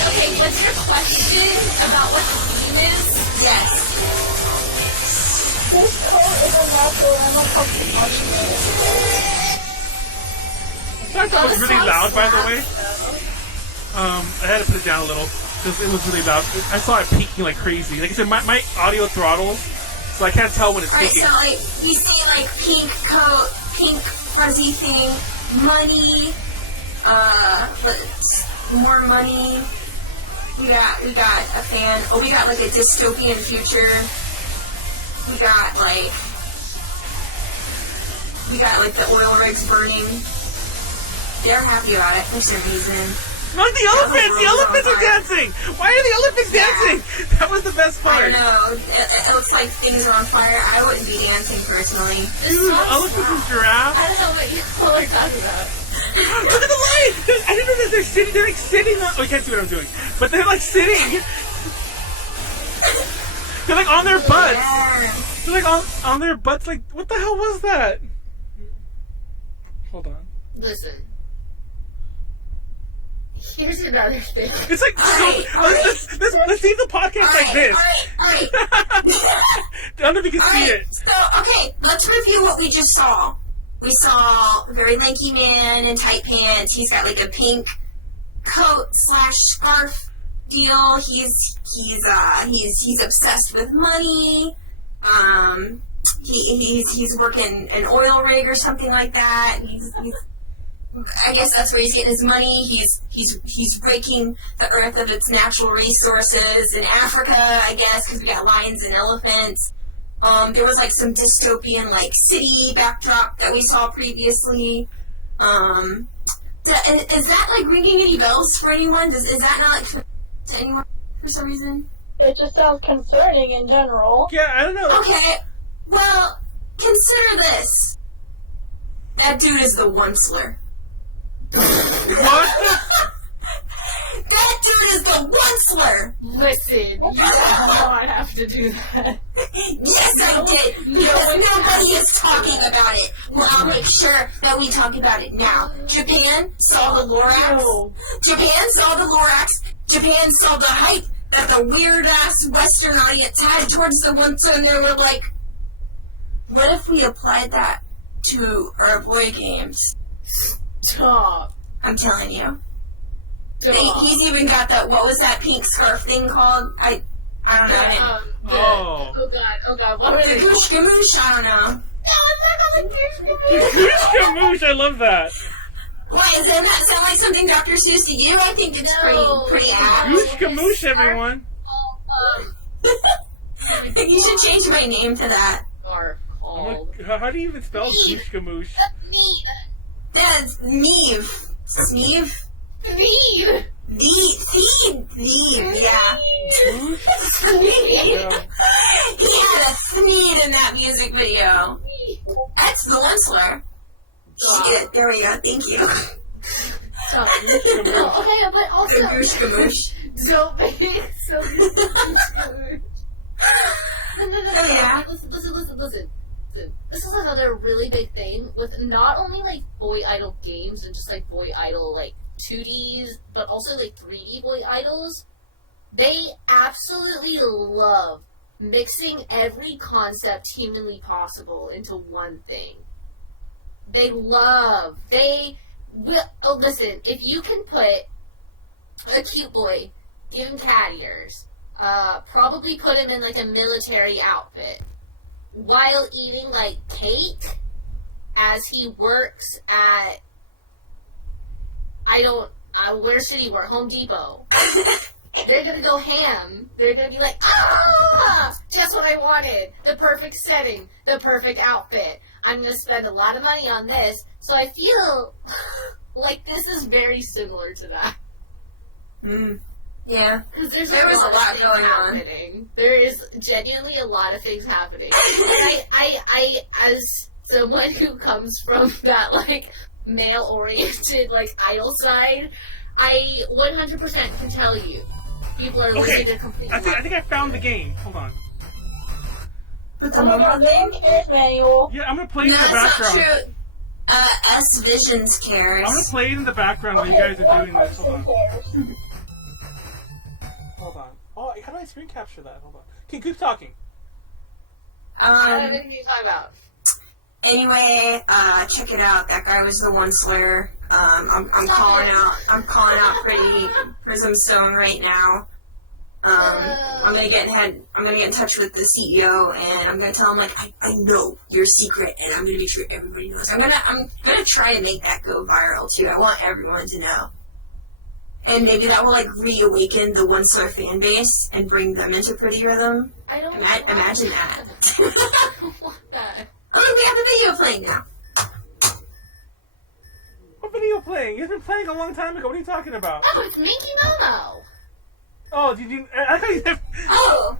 okay, what's your question about what the theme is? Yes. This code is unnatural and I'm not comfortable watching it. That was really loud, by the way. I had to put it down a little because it was really loud. I saw it peaking like crazy. Like I said, my audio throttles, so I can't tell when it's Alright, peaking. so like you see like pink coat, pink fuzzy thing, money, more money. We got a fan. Oh, we got like a dystopian future. We got like the oil rigs burning. They're happy about it for some reason. Look, the elephants! The elephants are dancing! Why are the elephants dancing? That was the best part. I don't know. It looks like things are on fire. I wouldn't be dancing personally. Dude, elephants and giraffes. I don't know what you all are talking about. Look at the light! I didn't know that they're sitting. They're like sitting on. Oh, you can't see what I'm doing. But they're like sitting. They're like on their butts. Yeah. They're like on their butts. Like, what the hell was that? Hold on. Listen. Here's another thing. It's like let's leave the podcast like this. Alright. I don't know if you can see it. So, okay, let's review what we just saw. We saw a very lanky man in tight pants. He's got like a pink coat / scarf deal. He's obsessed with money. He's working an oil rig or something like that. I guess that's where he's getting his money. He's breaking the earth of its natural resources in Africa, I guess, because we got lions and elephants. There was like some dystopian like city backdrop that we saw previously. Is that like ringing any bells for anyone? Is that not like to anyone for some reason? It just sounds concerning in general. Yeah, I don't know. Okay, well, consider this. That dude is the Onceler. What? That dude is the Onceler! Listen, you do not have to do that. Yes, I did! Because nobody is talking about it. Well, I'll make sure that we talk about it now. Japan saw the Lorax. No. Japan saw the Lorax. Japan saw the hype that the weird-ass Western audience had towards the Onceler, and they were like, what if we applied that to our boy games? Stop. I'm telling you. Stop. He's even got that, what was that pink scarf thing called? I don't know. Oh. Oh god, what were The they called? goosh gamoosh, I don't know. No, it's not called the Goosh Goosh Gamoosh, I love that. Why, doesn't that sound like something Dr. Seuss to you? I think it's pretty apt. Goosh Gamoosh, everyone. You should change my name to that. Are called. How do you even spell Goosh Gamoosh? That's Neve. Sneve? Need. Neve, yeah. Sneed. Yeah. He had a Sneed in that music video. That's the Onceler. Shit, there we go, thank you. Stop. No, okay, but also Goosh gamoosh. don't make it so No. Oh, yeah. Listen. This is another really big thing with not only like boy idol games and just like boy idol like 2Ds, but also like 3D boy idols. They absolutely love mixing every concept humanly possible into one thing. Oh, listen, if you can put a cute boy, give him cat ears, probably put him in like a military outfit, while eating like cake as he works at where should he work? Home Depot. They're gonna go ham. They're gonna be like, just what I wanted. The perfect setting, the perfect outfit. I'm gonna spend a lot of money on this, so I feel like this is very similar to that. Yeah. There was a lot going on. happening. There is genuinely a lot of things happening. And I, as someone who comes from that, like, male-oriented, like, idol side, I 100% can tell you. People are losing their complete I think I found the game. Hold on. What's Oh my god, there's manual. Yeah, I'm gonna play it No, in the that's not background. true. S Visions cares. I'm gonna play it in the background while you guys are doing this. Hold on. Hold on. Oh, how do I screen capture that? Hold on. Okay, keep talking. I don't know what you're talking about. Anyway, check it out. That guy was the one Slayer. I'm calling out pretty Prism Stone right now. I'm gonna get in touch with the CEO, and I'm gonna tell him, like, I know your secret, and I'm gonna make sure everybody knows. I'm gonna try and make that go viral too. I want everyone to know, and maybe that will like reawaken the One Star fan base and bring them into Pretty Rhythm. I don't imagine that. What the? Oh, we have the video playing now. What video playing? It's been playing a long time ago. What are you talking about? Oh, it's Minky Momo. Oh, did you? I thought you said. Oh,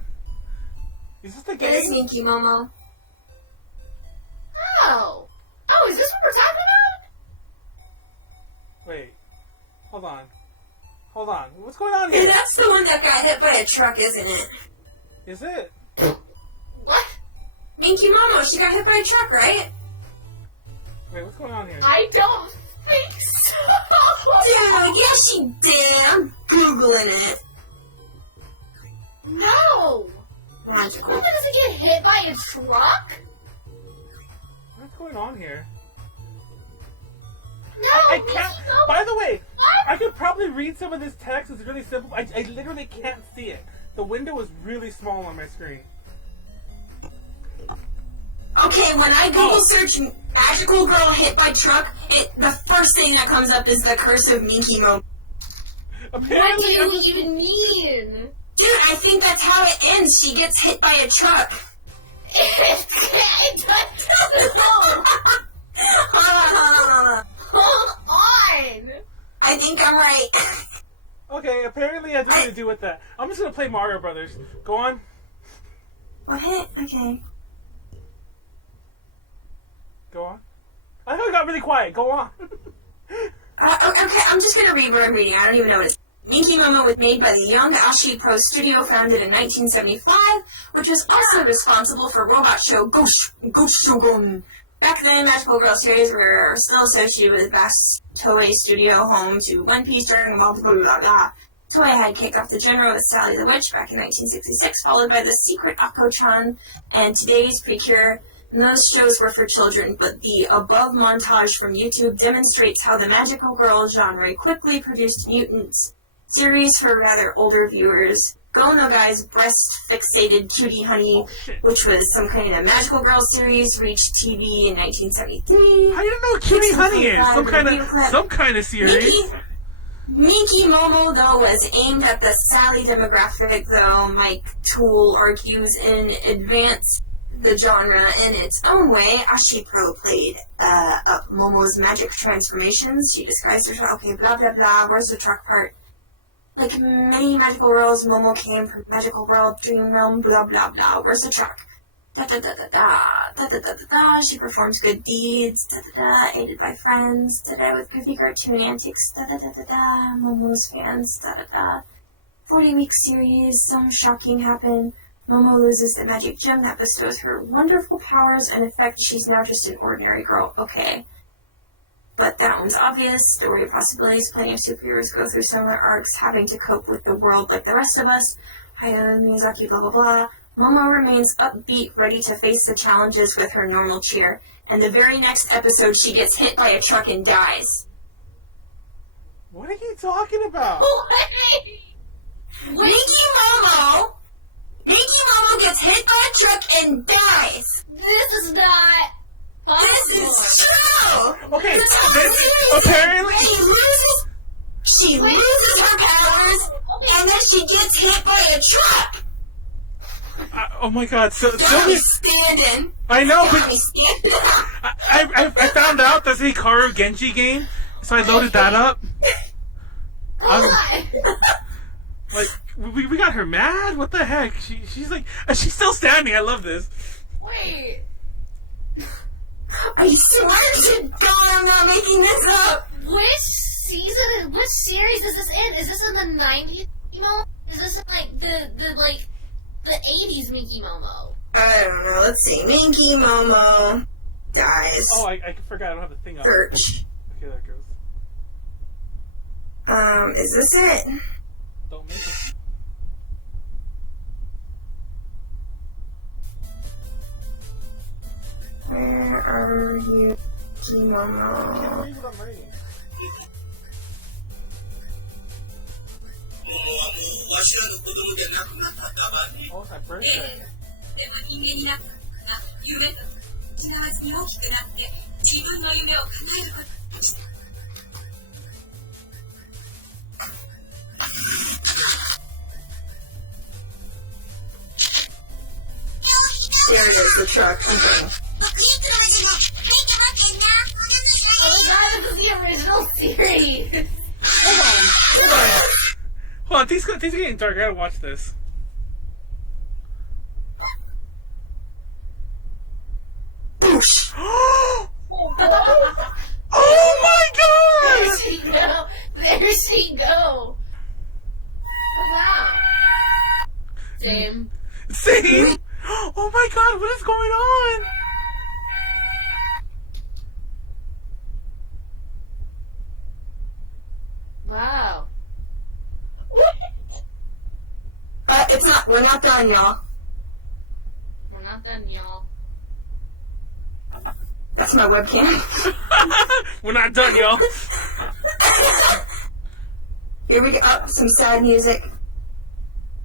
Is this the it game? is Minky Momo. Oh. Oh, is this what we're talking about? Wait. Hold on. What's going on here? Hey, that's the one that got hit by a truck, isn't it? Is it? What? Minky Momo, she got hit by a truck, right? Wait, what's going on here? I don't think so. Dude, yeah, she did. I'm Googling it. No. Magical. Woman doesn't get hit by a truck? What's going on here? No. I can't. By the way, What? I could probably read some of this text. It's really simple. I literally can't see it. The window is really small on my screen. Okay, when I Google search magical girl hit by truck, the first thing that comes up is the curse of Minky Momo. What do Apparently, you even mean? Dude, I think that's how it ends. She gets hit by a truck. It doesn't. Hold on. Hold on. I think I'm right. okay. Apparently, it has nothing to do with that. I'm just gonna play Mario Brothers. Go on. What? Okay. Go on. I know it got really quiet. Go on. Okay, I'm just gonna read what I'm reading. I don't even know what it is. Minky Momo was made by the Young Ashi Pro Studio, founded in 1975, which was also responsible for robot show Ghost Shogun. Back then, Magical Girl series were still associated with vast Toei studio, home to One Piece, during multiple blah blah. Toei had kicked off the genre with Sally the Witch back in 1966, followed by The Secret Akko-chan and Today's Precure. And those shows were for children, but the above montage from YouTube demonstrates how the magical girl genre quickly produced mutants series for rather older viewers. Go No Guy's breast-fixated Cutie Honey, which was some kind of magical girl series, reached TV in 1973. How do you know what Cutie Honey is? Some kind of series. Minky Momo, though, was aimed at the Sally demographic, though Mike Toole argues in advance the genre in its own way. Ashi Pro played up Momo's magic transformations. She disguised herself. Okay, blah blah blah. Where's the truck part? Like many magical girls, Momo came from magical world, dream realm, blah blah blah. Where's the truck? Da da da da da da da da da da. She performs good deeds. Da da da. Aided by friends. Da da. With goofy cartoon antics. Da da da da da. Momo's fans. Da da da. 40-week series. Some shocking happen. Momo loses the magic gem that bestows her wonderful powers, and in effect, she's now just an ordinary girl. Okay. But that one's obvious. Story of possibilities. Plenty of superheroes go through similar arcs, having to cope with the world like the rest of us. Hayao Miyazaki, blah blah blah. Momo remains upbeat, ready to face the challenges with her normal cheer. And the very next episode, she gets hit by a truck and dies. What are you talking about? Minky Momo gets hit by a truck and dies. This is not possible. This is true. Okay, This whole series, apparently. she loses her powers, and then she gets hit by a truck. Oh my God! So Got Sylvia, me standing. I know, Got but me standing. I found out that's the Hikaru Genji game, so I loaded that up. Like we got her mad. What the heck? She's like she's still standing. I love this. Wait. I swear to God, I'm not making this up. Which series is this in? Is this in the 90s Momo? Is this in like the 80s Minky Momo? I don't know. Let's see. Minky Momo dies. Oh, I forgot. I don't have the thing up. Search. Okay, there it goes. Is this it? Don't make it. Where are Minky Momo. Read what I'm writing. Oh, it's my birthday. でも人間になったから夢と違わずに大きくなって自分の夢を叶えることができた。 There it is, the truck. Okay. Oh god, this is the original series! Hold on, things are getting dark. I gotta watch this. Oh my god! There she go! There she go! Oh wow! Same. Same? Oh my god, what is going on? Wow. It's not, we're not done, y'all. We're not done, y'all. That's my webcam. We're not done, y'all. Here we go. Oh, some sad music.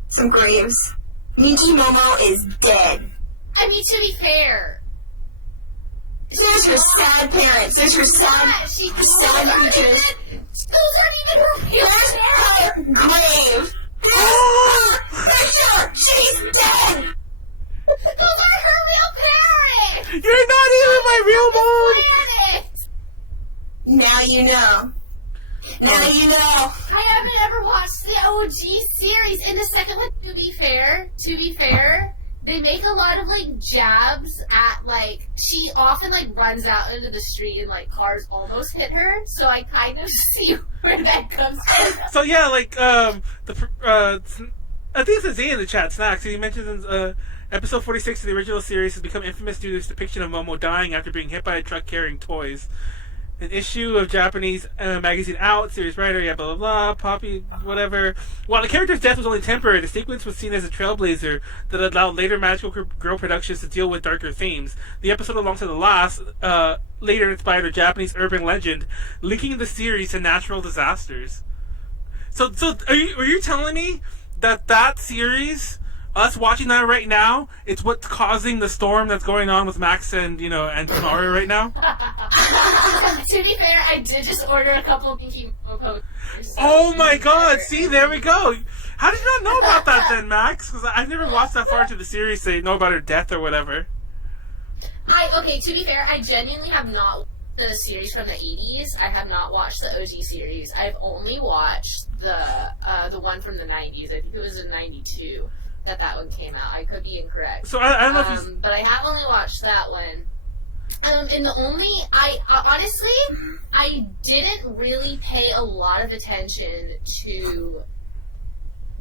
Some graves. Minky Momo is dead. I mean, to be fair, There's her sad parents. There's her sad creatures. those aren't even her real There's parents! her grave. There's her. She's dead. Those are her real parents! You're not even my real mom! Planet! Now you know. Now you know. I haven't ever watched the OG series. In the second one, to be fair, they make a lot of, like, jabs at, like, she often, like, runs out into the street and, like, cars almost hit her. So I kind of see where that comes from. So yeah, like, I think it's Zay in the chat, Snacks. He mentions in episode 46 of the original series has become infamous due to its depiction of Momo dying after being hit by a truck carrying toys. An issue of Japanese magazine Out, series writer, yeah, blah, blah, blah, Poppy, whatever. While the character's death was only temporary, the sequence was seen as a trailblazer that allowed later Magical Girl productions to deal with darker themes. The episode alongside the last later inspired a Japanese urban legend linking the series to natural disasters. So are you telling me that series, us watching that right now, it's what's causing the storm that's going on with Max and Konaru right now? To be fair, I did just order a couple of Minky Momo posters. Oh my god, see, there we go. How did you not know about that then, Max? Because I never watched that far into the series to know about her death or whatever. Okay, to be fair, I genuinely have not watched the series from the 80s. I have not watched the OG series. I've only watched the one from the 90s. I think it was in 92 that one came out. I could be incorrect. So I don't know if you... But I have only watched that one. And the only, honestly, I didn't really pay a lot of attention to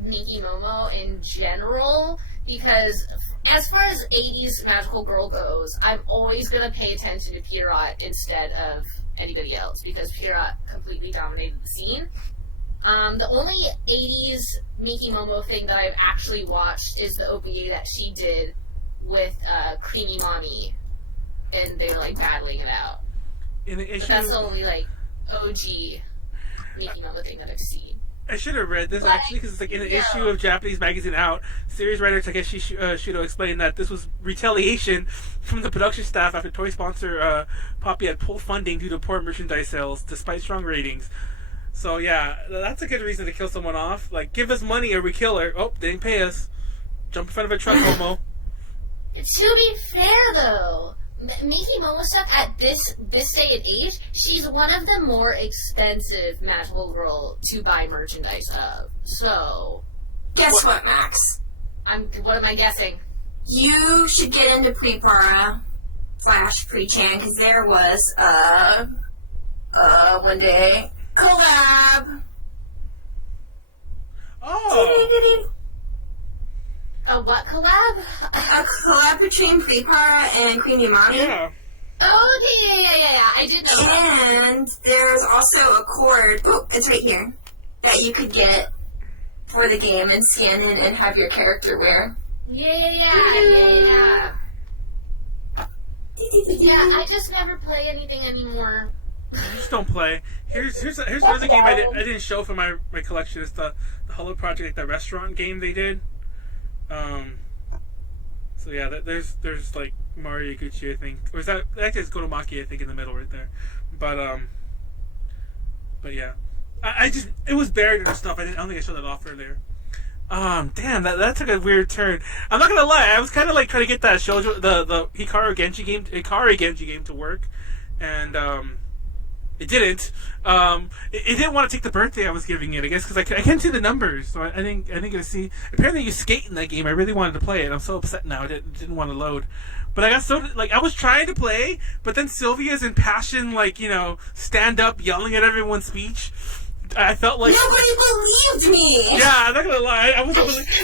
Minky Momo in general, because as far as 80s magical girl goes, I'm always going to pay attention to Pierrot instead of anybody else, because Pierrot completely dominated the scene. The only 80s Minky Momo thing that I've actually watched is the OVA that she did with Creamy Mommy, and they were like battling it out. In the issue, But that's the only like OG Minky Momo thing that I've seen. I should have read this actually, because it's like in an issue of Japanese magazine Out, series writer Takeshi Shudo explained that this was retaliation from the production staff after toy sponsor Poppy had pulled funding due to poor merchandise sales despite strong ratings. So yeah, that's a good reason to kill someone off. Like, give us money or we kill her. Oh, they didn't pay us. Jump in front of a truck, Momo. To be fair though, Minky Momo stuff at this day and age, she's one of the more expensive magical girl to buy merchandise of. So, Guess what, Max? what am I guessing? You should get into Pre-Para / Pre-Chan, because there was one day collab. Oh! A what collab? A collab between Pre-Para and Queenie Mommy. Yeah. Oh, okay, yeah. I did know that. And there's also a cord, oh, it's right here, that you could get for the game and scan in and have your character wear. Yeah. Yeah, I just never play anything anymore. Just don't play. Here's another game I didn't show from my collection. It's the Hello Project, like the restaurant game they did. So yeah, there's like Mario Gucci, I think, or is that actually it's Gotomaki, I think, in the middle right there. But yeah, I just it was buried under stuff. I don't think I showed that off earlier. Damn, that took a weird turn. I'm not gonna lie, I was kind of like trying to get that shoujo, the Hikaru Genji game to work, and it didn't. It didn't want to take the birthday I was giving it, I guess, because I can't see the numbers. So I think it'll see. Apparently, you skate in that game. I really wanted to play it. I'm so upset now. It didn't want to load. But I got so like I was trying to play, but then Sylvia's impassioned, like stand up, yelling at everyone's speech. I felt like nobody believed me. Yeah, I'm not gonna lie. I was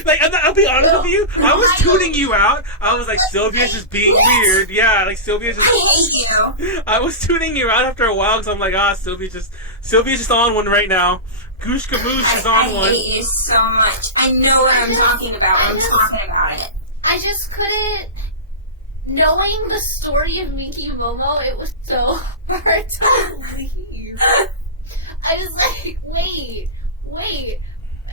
like, I'll be honest with you. I was tuning you out. I was like, Sylvia's just being weird. Yeah, like Sylvia's just. I hate you. I was tuning you out after a while because I'm like, Sylvia's just on one right now. Goosh Gamoosh is on one. I hate you so much. I know what I'm talking about when I'm talking about it. I just couldn't. Knowing the story of Minky Momo, it was so hard to believe. I was like, wait.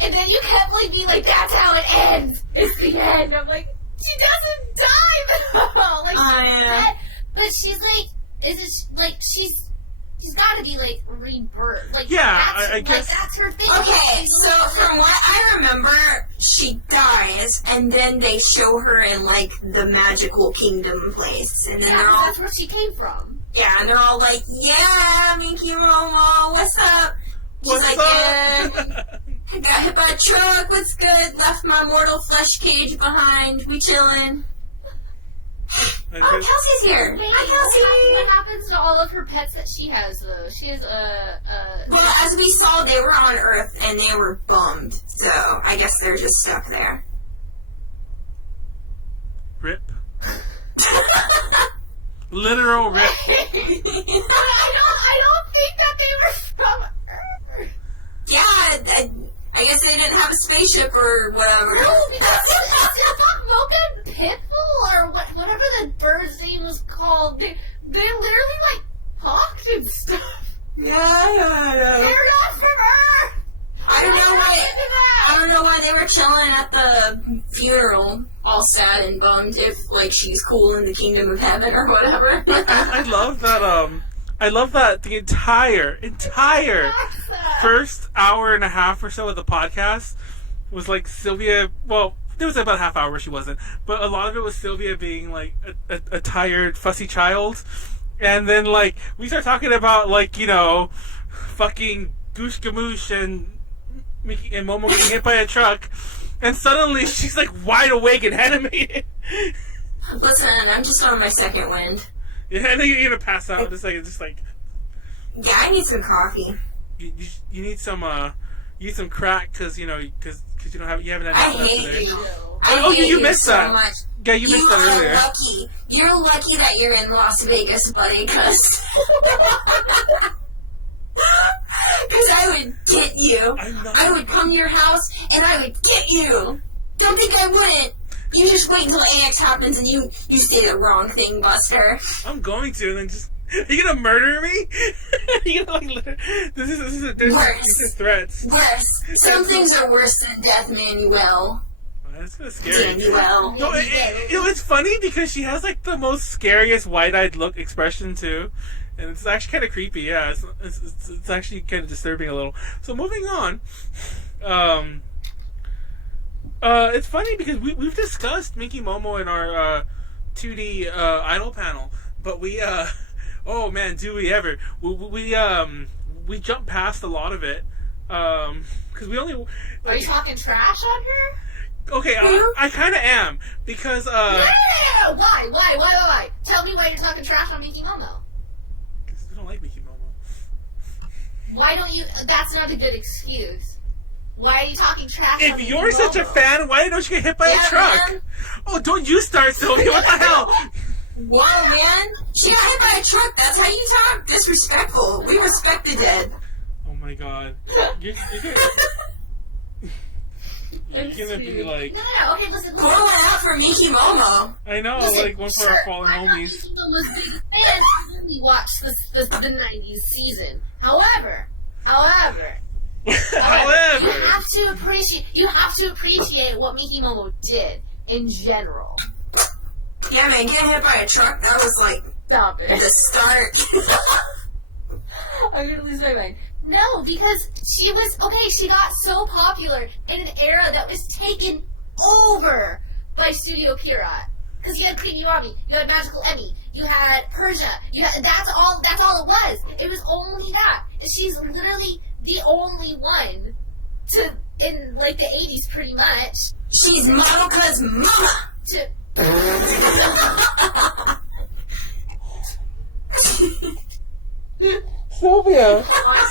And then you kept like being like, that's how it ends. It's the end. I'm like, she doesn't die though. Like, that, but she's like, she's gotta be like rebirth. Like, yeah, that's, I guess. Like, that's her thing. Okay, so from what I remember, she dies, and then they show her in like the magical kingdom place, and then they're all. That's where she came from. Yeah, and they're all like, yeah, Minky Momo, what's up? She's like, yeah, got hit by a truck, what's good? Left my mortal flesh cage behind, we chillin'. Oh, Kelsey's here. Wait, Hi, Kelsey. what happens to all of her pets that she has, though? She has Well, as we saw, they were on Earth, and they were bummed, so I guess they're just stuck there. Rip. Literal rip. I don't think that they were from Earth. Yeah, I guess they didn't have a spaceship or whatever. No, because it's not Mocha Pitbull or whatever the bird's name was called. They literally like talked and stuff. Yeah. They're not from Earth. I don't know why they were chilling at the funeral, all sad and bummed. If like she's cool in the kingdom of heaven or whatever. I love that. I love that the entire first hour and a half or so of the podcast was like Sylvia. Well, there was about a half hour where she wasn't, but a lot of it was Sylvia being like a tired, fussy child, and then like we start talking about like fucking Goosh Gamoosh and Minky and Momo getting hit by a truck, and suddenly she's like wide awake and animated. Listen, I'm just on my second wind. Yeah, I think you're gonna pass out. Just like Yeah, I need some coffee. you need some crack because you haven't had enough I today. hate you. You missed so that. much. Yeah, you missed that earlier. You're lucky. You're lucky that you're in Las Vegas, buddy, because I would get you. I would come to your house and I would get you. Don't think I wouldn't. You just wait until AX happens and you say the wrong thing, Buster. I'm going to, and then just. Are you gonna murder me? You know, like, this is threats. Worse. Some things are worse than death, Manuel. That's kind of scary. Manuel. No, it's funny because she has like the most scariest wide-eyed look expression too, and it's actually kind of creepy. Yeah, it's actually kind of disturbing a little. So moving on. It's funny because we've discussed Minky Momo in our 2D idol panel, but we oh man, do we ever? We jumped past a lot of it because we only. Are you talking trash on her? Okay, I kind of am because No. Why? Tell me why you're talking trash on Minky Momo. Because I don't like Minky Momo. Why don't you? That's not a good excuse. Why are you talking trash on If Minky you're such a Momo? fan, why don't you get hit by a truck? Man. Oh, don't you start, Sylvia? What the hell? Whoa, man. She got hit by a truck. That's how you talk? Disrespectful. We respect the dead. Oh my god. You're You're gonna be like, No. Okay, listen. Pour one out for Minky Momo. I know, Listen, like one for our fallen I'm not homies. Minky Momo's biggest fan when we watched the 90s season. However, you However, have to appreciate what Minky Momo did in general. Yeah, man, getting hit by a truck, that was like Stop it. the start. I'm gonna lose my mind. No, because she got so popular in an era that was taken over by Studio Pierrot. Because you had Queen Yurami, you had Magical Emmy, you had Persia, that's all it was. It was only that. She's literally the only one in like the 80s pretty much. She's Monika's mama.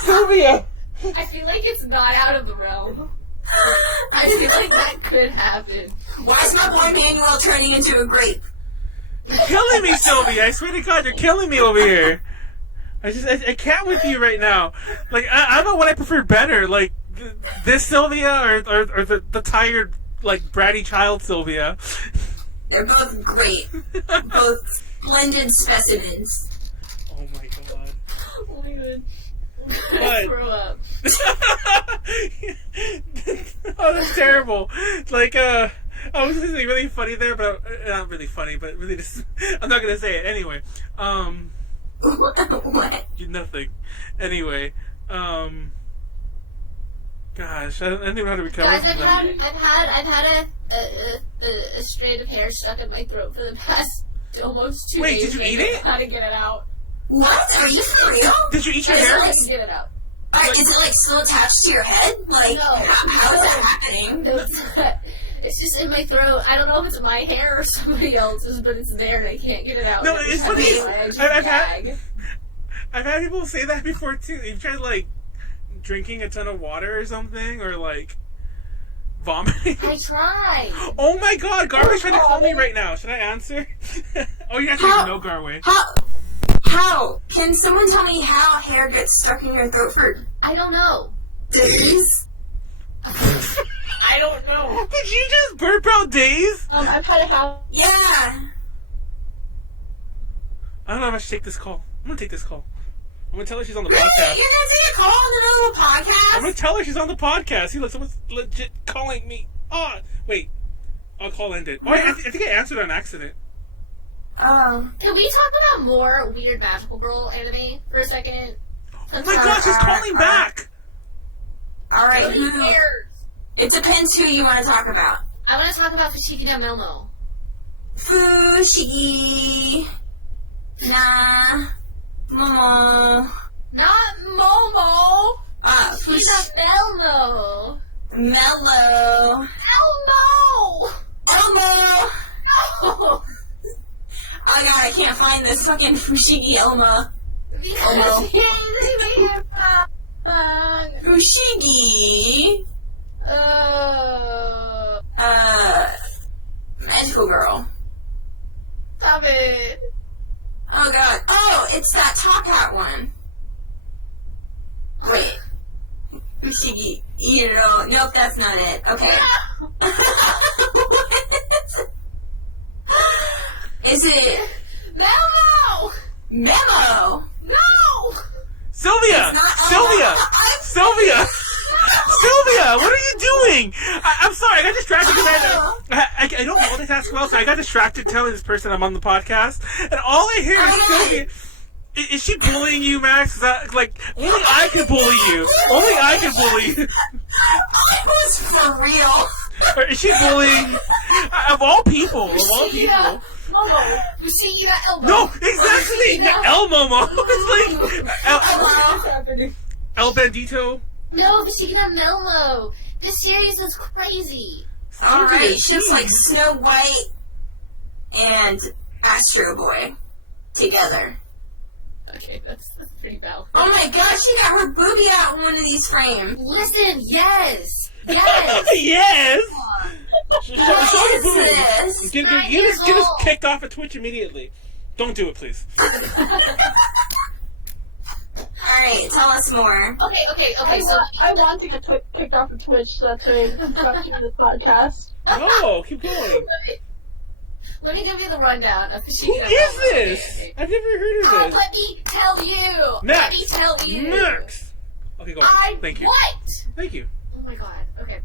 Sylvia. I feel like it's not out of the realm. I feel like that could happen. Why is my boy Manuel turning into a grape? You're killing me, Sylvia. I swear to God, you're killing me over here. I can't with you right now. Like, I don't know what I prefer better. Like, this Sylvia or the tired, like, bratty child Sylvia. They're both great. Both splendid specimens. Oh my God. Oh my God. What? Throw up. Oh, that's terrible. Like, I was going to say really funny there, but not really funny, but really just, I'm not going to say it. Anyway, What? nothing. Anyway, gosh, I don't even know how to recover Guys, from that. I've had a strand of hair stuck in my throat for the past almost 2 Wait, days. did you and I eat don't it? know how to get it out? What? Are you for real? Did you eat your Is it hair? I like- can get it out. Is it like still attached to your head? Like, No. how is that happening? It's just in my throat. I don't know if it's my hair or somebody else's, but it's there and I can't get it out. No, Every it's time funny. I just I've gag. had people say that before too. You've tried like drinking a ton of water or something, or like vomiting. I tried. Oh my God, Garway's trying to call me right now. Should I answer? Oh, you answer no, Garway. How? Can someone tell me how hair gets stuck in your throat for I don't know. days? I don't know. Did you just burp out days? I've had it happen. Yeah. I don't know if I should take this call. I'm gonna take this call. I'm gonna tell her she's on the Really? podcast. You're gonna take a call in the middle of a podcast? I'm gonna tell her she's on the podcast. See, look, someone's legit calling me. Oh, wait. Our call ended. Oh, I think I answered on accident. Oh. Can we talk about more weird magical girl anime for a second? Oh my God, she's calling back. Alright, Who who? cares? It depends who you want to talk about. I want to talk about Fushigi no Momo. Fushigi. Nah. Momo. Not Momo. Fushigi. Melmo. Mellow. Elmo. Elmo. No. Oh god, I can't find this fucking Fushigi Elma. Because he made it wrong. Fushigi. Magical girl. Stop it. Oh god. Oh, it's that top hat one. Wait. Fushigi. You know, nope, that's not it. Okay. Is it Melmo. Memo? No. Sylvia! It's not Sylvia! Elmo. Sylvia! Sylvia! What are you doing? I'm sorry, I got distracted because I don't multitask well, so I got distracted telling this person I'm on the podcast, and all I hear is Sylvia. Is she bullying you, Max? Is that, like, only I can bully you. Only I can bully you. I was for real. Or is she bullying? Of all people. Of all people. Momo. Fushigi Elmo. No, exactly! El Momo! It's like El Bandito. No, Fushigi no Melmo. This series is crazy. Alright, it's just like Snow White and Astro Boy together. Okay, that's pretty bad. Oh my god, she got her boobie out in one of these frames. Listen, yes. Yes. Yes! What is this? Get us kicked off of Twitch immediately. Don't do it, please. Alright, Alright, tell us more. Okay. I want to get kicked off of Twitch, so that's why I'm structuring this podcast. No, keep going. Let me give you the rundown of Who is this? I've never heard of Oh, this. let me tell you. Max. Let me tell you. Max. Okay, go on. Thank you. What? Thank you. Oh my god. Okay.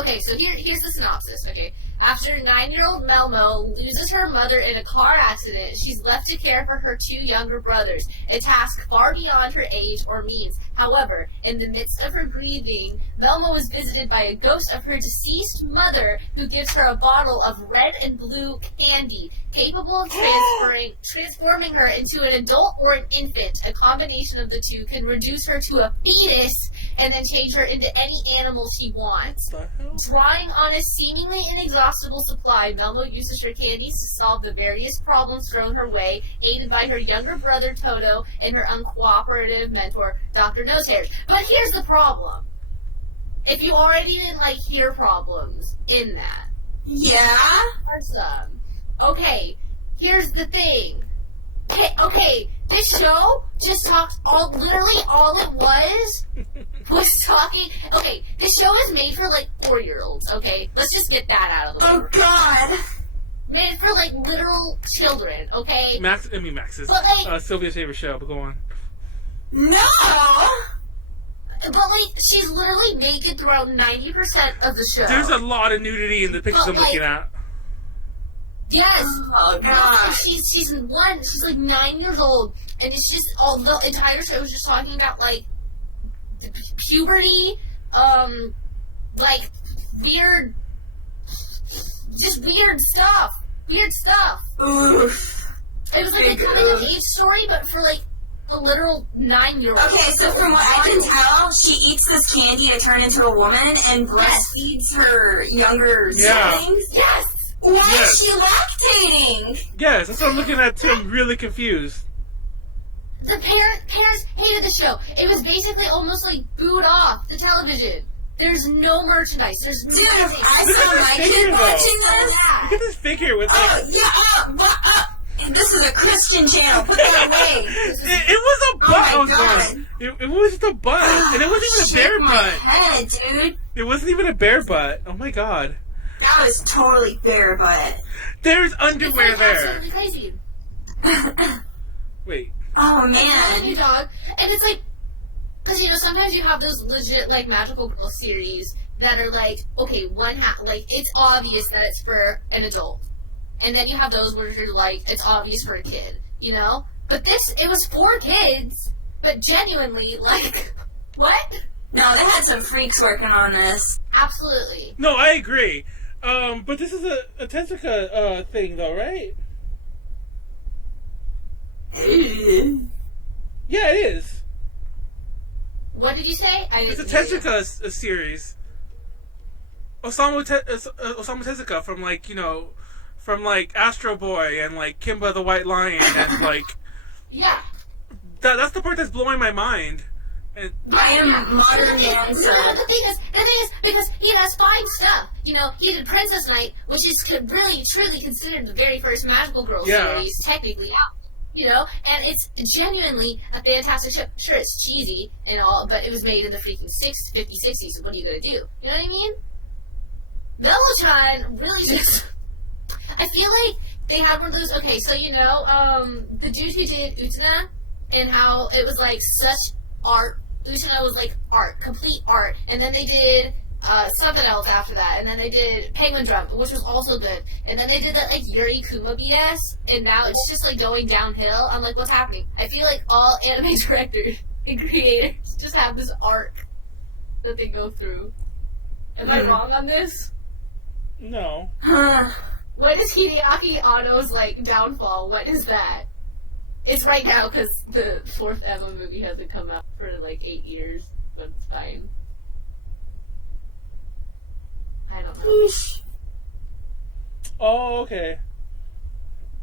Okay, so here's the synopsis, okay? After 9-year-old Melmo loses her mother in a car accident, she's left to care for her 2 younger brothers, a task far beyond her age or means. However, in the midst of her grieving, Melmo is visited by a ghost of her deceased mother who gives her a bottle of red and blue candy, capable of transforming her into an adult or an infant. A combination of the two can reduce her to a fetus and then change her into any animal she wants. What the hell? Drawing on a seemingly inexhaustible supply, Melmo uses her candies to solve the various problems thrown her way, aided by her younger brother Toto and her uncooperative mentor, Dr. Nosehairs. But here's the problem. If you already didn't hear problems in that, Yeah? are some. Okay, here's the thing. Okay, this show just talked literally all it was talking. Okay, this show is made for 4-year-olds, okay? Let's just get that out of the way. Oh god. Made for literal children, okay? Max's. But, Sylvia's favorite show, but go on. No! But she's literally naked throughout 90% of the show. There's a lot of nudity in the pictures I'm looking at. Yes. Oh god. She's 9 years old, and it's just the entire show is just talking about puberty, weird stuff. Weird stuff. Oof. It was a coming of age story, but for a literal 9-year-old. Okay, so from what I can tell, she eats this candy to turn into a woman and breastfeeds her younger siblings. Yes. Why Yes. is she lactating? Yes, that's what I'm looking at too. I'm really confused. The parents hated the show. It was basically almost booed off the television. There's no merchandise. There's Dude, nothing. if I Look at saw this my figure, kid though. watching this, Look at this figure with this is a Christian channel. Put that away. it was a butt. my I was God. going. It was just a butt, and it wasn't even a Shake bare my butt. head, dude. It wasn't even a bare butt. Oh my god. That was totally bare butt. There's It's underwear there. absolutely crazy. Wait. Oh New man. dog, and it's because sometimes you have those legit magical girl series that are okay, it's obvious that it's for an adult, and then you have those where you're it's obvious for a kid, But it was for kids, but genuinely what? No, they had some freaks working on this. Absolutely. No, I agree. But this is a Tezuka thing, though, right? Yeah, it is. What did you say? I It's a didn't hear you. Tezuka series. Osamu Tezuka from Astro Boy and Kimba the White Lion and Yeah. that's the part that's blowing my mind. And I am modern dancer. No, the thing is, because he has fine stuff. He did Princess Knight, which is really, truly considered the very first magical girl series technically out. And it's genuinely a fantastic show. Sure, it's cheesy and all, but it was made in the freaking 50s, 60s, so what are you gonna do? You know what I mean? Mellotron really just... I feel like they had one of those... Okay, so the dude who did Utena, and how it was such art. Utena was art, complete art. And then they did something else after that. And then they did Penguin Drum, which was also good. And then they did that Yuri Kuma BS. And now it's just going downhill. I'm what's happening? I feel all anime directors and creators just have this arc that they go through. Am I wrong on this? no. What is Hideaki Anno's downfall? What is that? It's right now because the 4th Emma movie hasn't come out for 8 years, but it's fine. I don't know. Oh, okay.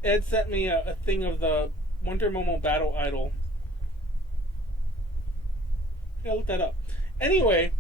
Ed sent me a thing of the Wonder Momo Battle Idol. Yeah, look that up. Anyway,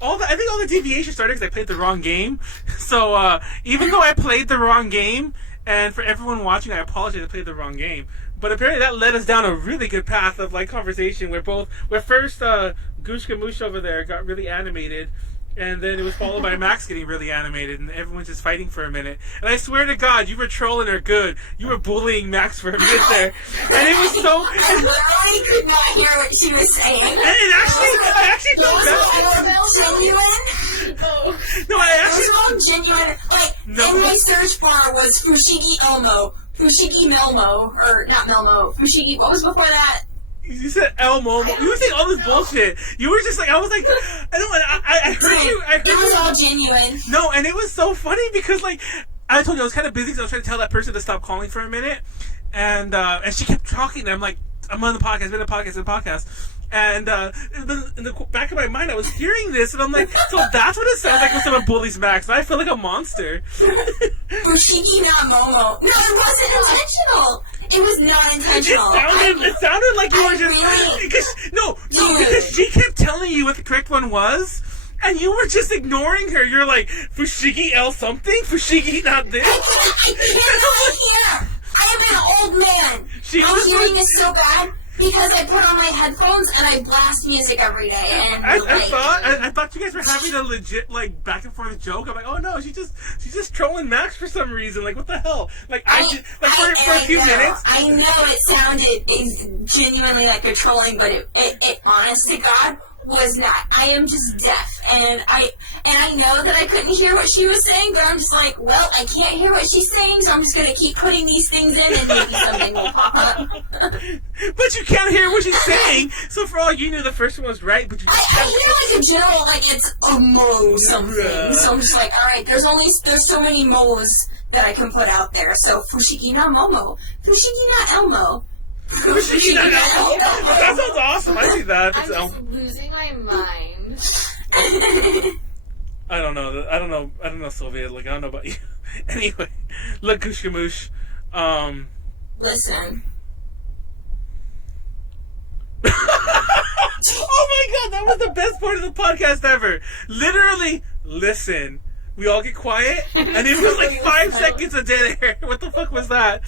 I think all the deviation started because I played the wrong game. So even though I played the wrong game, and for everyone watching, I apologize, I played the wrong game. But apparently that led us down a really good path of like conversation where first Gushka Moosh over there got really animated, and then it was followed by Max getting really animated, and everyone's just fighting for a minute. And I swear to God, you were trolling her good. You were bullying Max for a minute there, and it was so. I literally could not hear what she was saying. And I actually felt bad. Genuine. No, I actually. It was all genuine. Like, in my search bar was Fushigi Elmo, Fushigi Melmo, or not Melmo, Fushigi, what was before that? You said Elmo. You were saying all this bullshit. You were just like, I was like, I heard you. It was all genuine. No, and it was so funny because, like, I told you I was kind of busy, so I was trying to tell that person to stop calling for a minute, and she kept talking, and I'm like, I'm on the podcast, I'm in the podcast. And in the back of my mind, I was hearing this, and I'm like, so that's what it sounds like when someone bullies Max. I feel like a monster. Fushigi na Momo. No, it wasn't intentional. It was not intentional. It sounded like you were just... Really? Because she kept telling you what the correct one was, and you were just ignoring her. You're like, Fushigi L something? Fushigi not this? I cannot hear. I am an old man. My hearing is so bad because I put on my headphones and I blast music every day. And I thought you guys were having a legit like back and forth joke. I'm like, oh no, she's just trolling Max for some reason. Like, what the hell? Like, for a few minutes. I know it sounded genuinely like you're trolling, but it honest to God was not. I am just deaf, and I know that I couldn't hear what she was saying, but I'm just like, well, I can't hear what she's saying, so I'm just gonna keep putting these things in, and maybe something will pop up. But you can't hear what she's saying, so for all you knew, the first one was right. But I hear like a general, like it's a mo something. So I'm just like, all right, there's so many mo's that I can put out there. So Fushigi na Momo, Fushigi na Elmo. That sounds awesome. I see that. I'm just losing my mind. I don't know, Sylvia. Like, I don't know about you. Anyway, look, Gushkamoosh. Listen. Oh my God, that was the best part of the podcast ever. Literally, listen. We all get quiet, and it was like 5 seconds of dead air. What the fuck was that?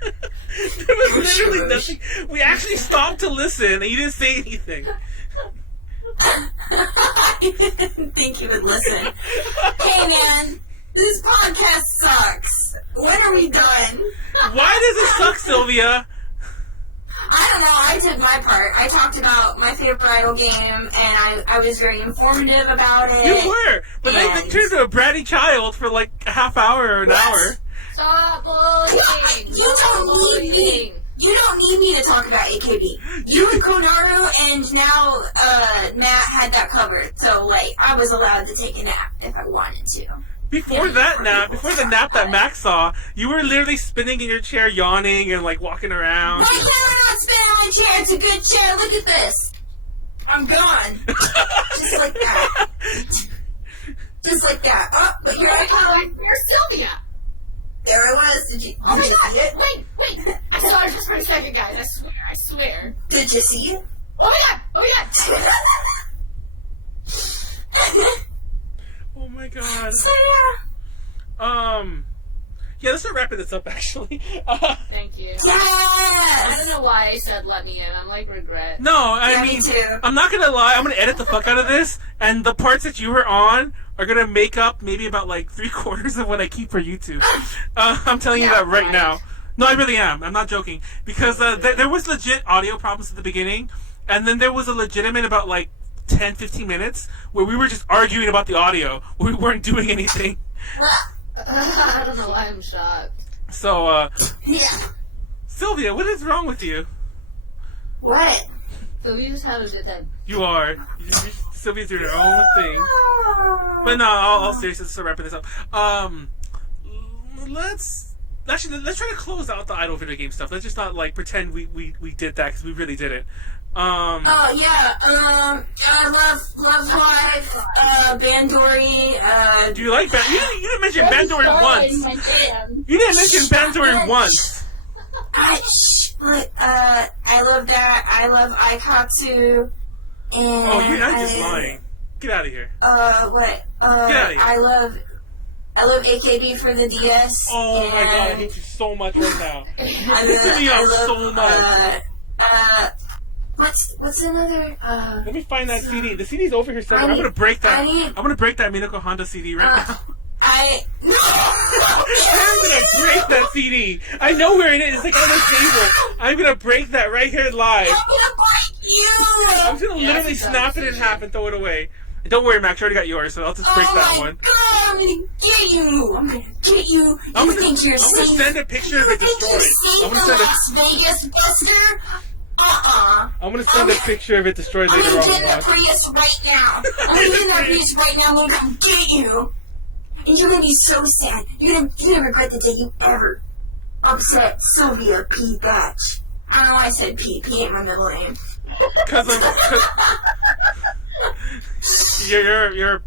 There was literally nothing. We actually stopped to listen, and you didn't say anything. I didn't think you would listen. Hey man, this podcast sucks. When are we done? Why does it suck, Sylvia? I don't know, I did my part. I talked about my favorite idol game, and I was very informative about it. You were, but then you turned into a bratty child for like a half hour or an hour. Stop bullying! You don't need me to talk about AKB. You and Konaru and now Matt had that covered. So like I was allowed to take a nap if I wanted to. Before the nap that Max saw, you were literally spinning in your chair, yawning and like walking around. My chair, I'm not spinning on my chair. It's a good chair. Look at this. I'm gone. Just like that. Just like that. Oh, but here I come. Where's Sylvia? There I was. Did you Oh my see God! it? Wait! I saw her just for a second, guys. I swear. Did you see it? Oh my God! Oh my God. So yeah, let's start wrapping this up. Actually. Thank you. yes. I don't know why I said let me in. I'm like regret. No, I Me mean, too. I'm not gonna lie. I'm gonna edit the fuck out of this, and the parts that you were on are gonna make up maybe about like 3/4 of what I keep for YouTube. I'm telling you that right now. No, I really am. I'm not joking, because there was legit audio problems at the beginning, and then there was a legitimate about like 10-15 minutes where we were just arguing about the audio. We weren't doing anything. I don't know why I'm shocked. So, Yeah. Sylvia, what is wrong with you? What? So we just have a good time. You are. Sylvia's doing her own thing. But no, all seriously, let's start wrapping this up. Let's try to close out the idol video game stuff. Let's just not like pretend we did that, because we really did it. Oh yeah. I love Live. Bandori. Do you like Bandori? You didn't mention Bandori once. You didn't mention Bandori once. I love that. I love Aikatsu. And Oh, you're not just lying. Get out of here. What? Get out of here. I love I love AKB for the DS. Oh my god, I hate you so much right now. I love what's another? Let me find that CD. The CD's over here somewhere. I'm gonna break that. I'm gonna break that Minako Honda CD right now. I'm gonna break that CD. I know where it is. It's like on the table. I'm gonna break that right here live. I'm gonna break you. I'm just gonna literally snap it in half and throw it away. Don't worry, Max. I already got yours, so I'll just break that one. God, I'm gonna get you. I'm gonna get you. I'm gonna send a picture of it destroyed. I'm gonna send Las Vegas Buster. I'm gonna send a picture of it destroyed later on. I'm gonna get in the Prius right now. I'm gonna get in the Prius right now. I'm gonna come get you. And you're gonna be so sad. You're gonna regret the day you ever upset Sylvia P. Batch. I don't know why I said P. P ain't my middle name. Cause you're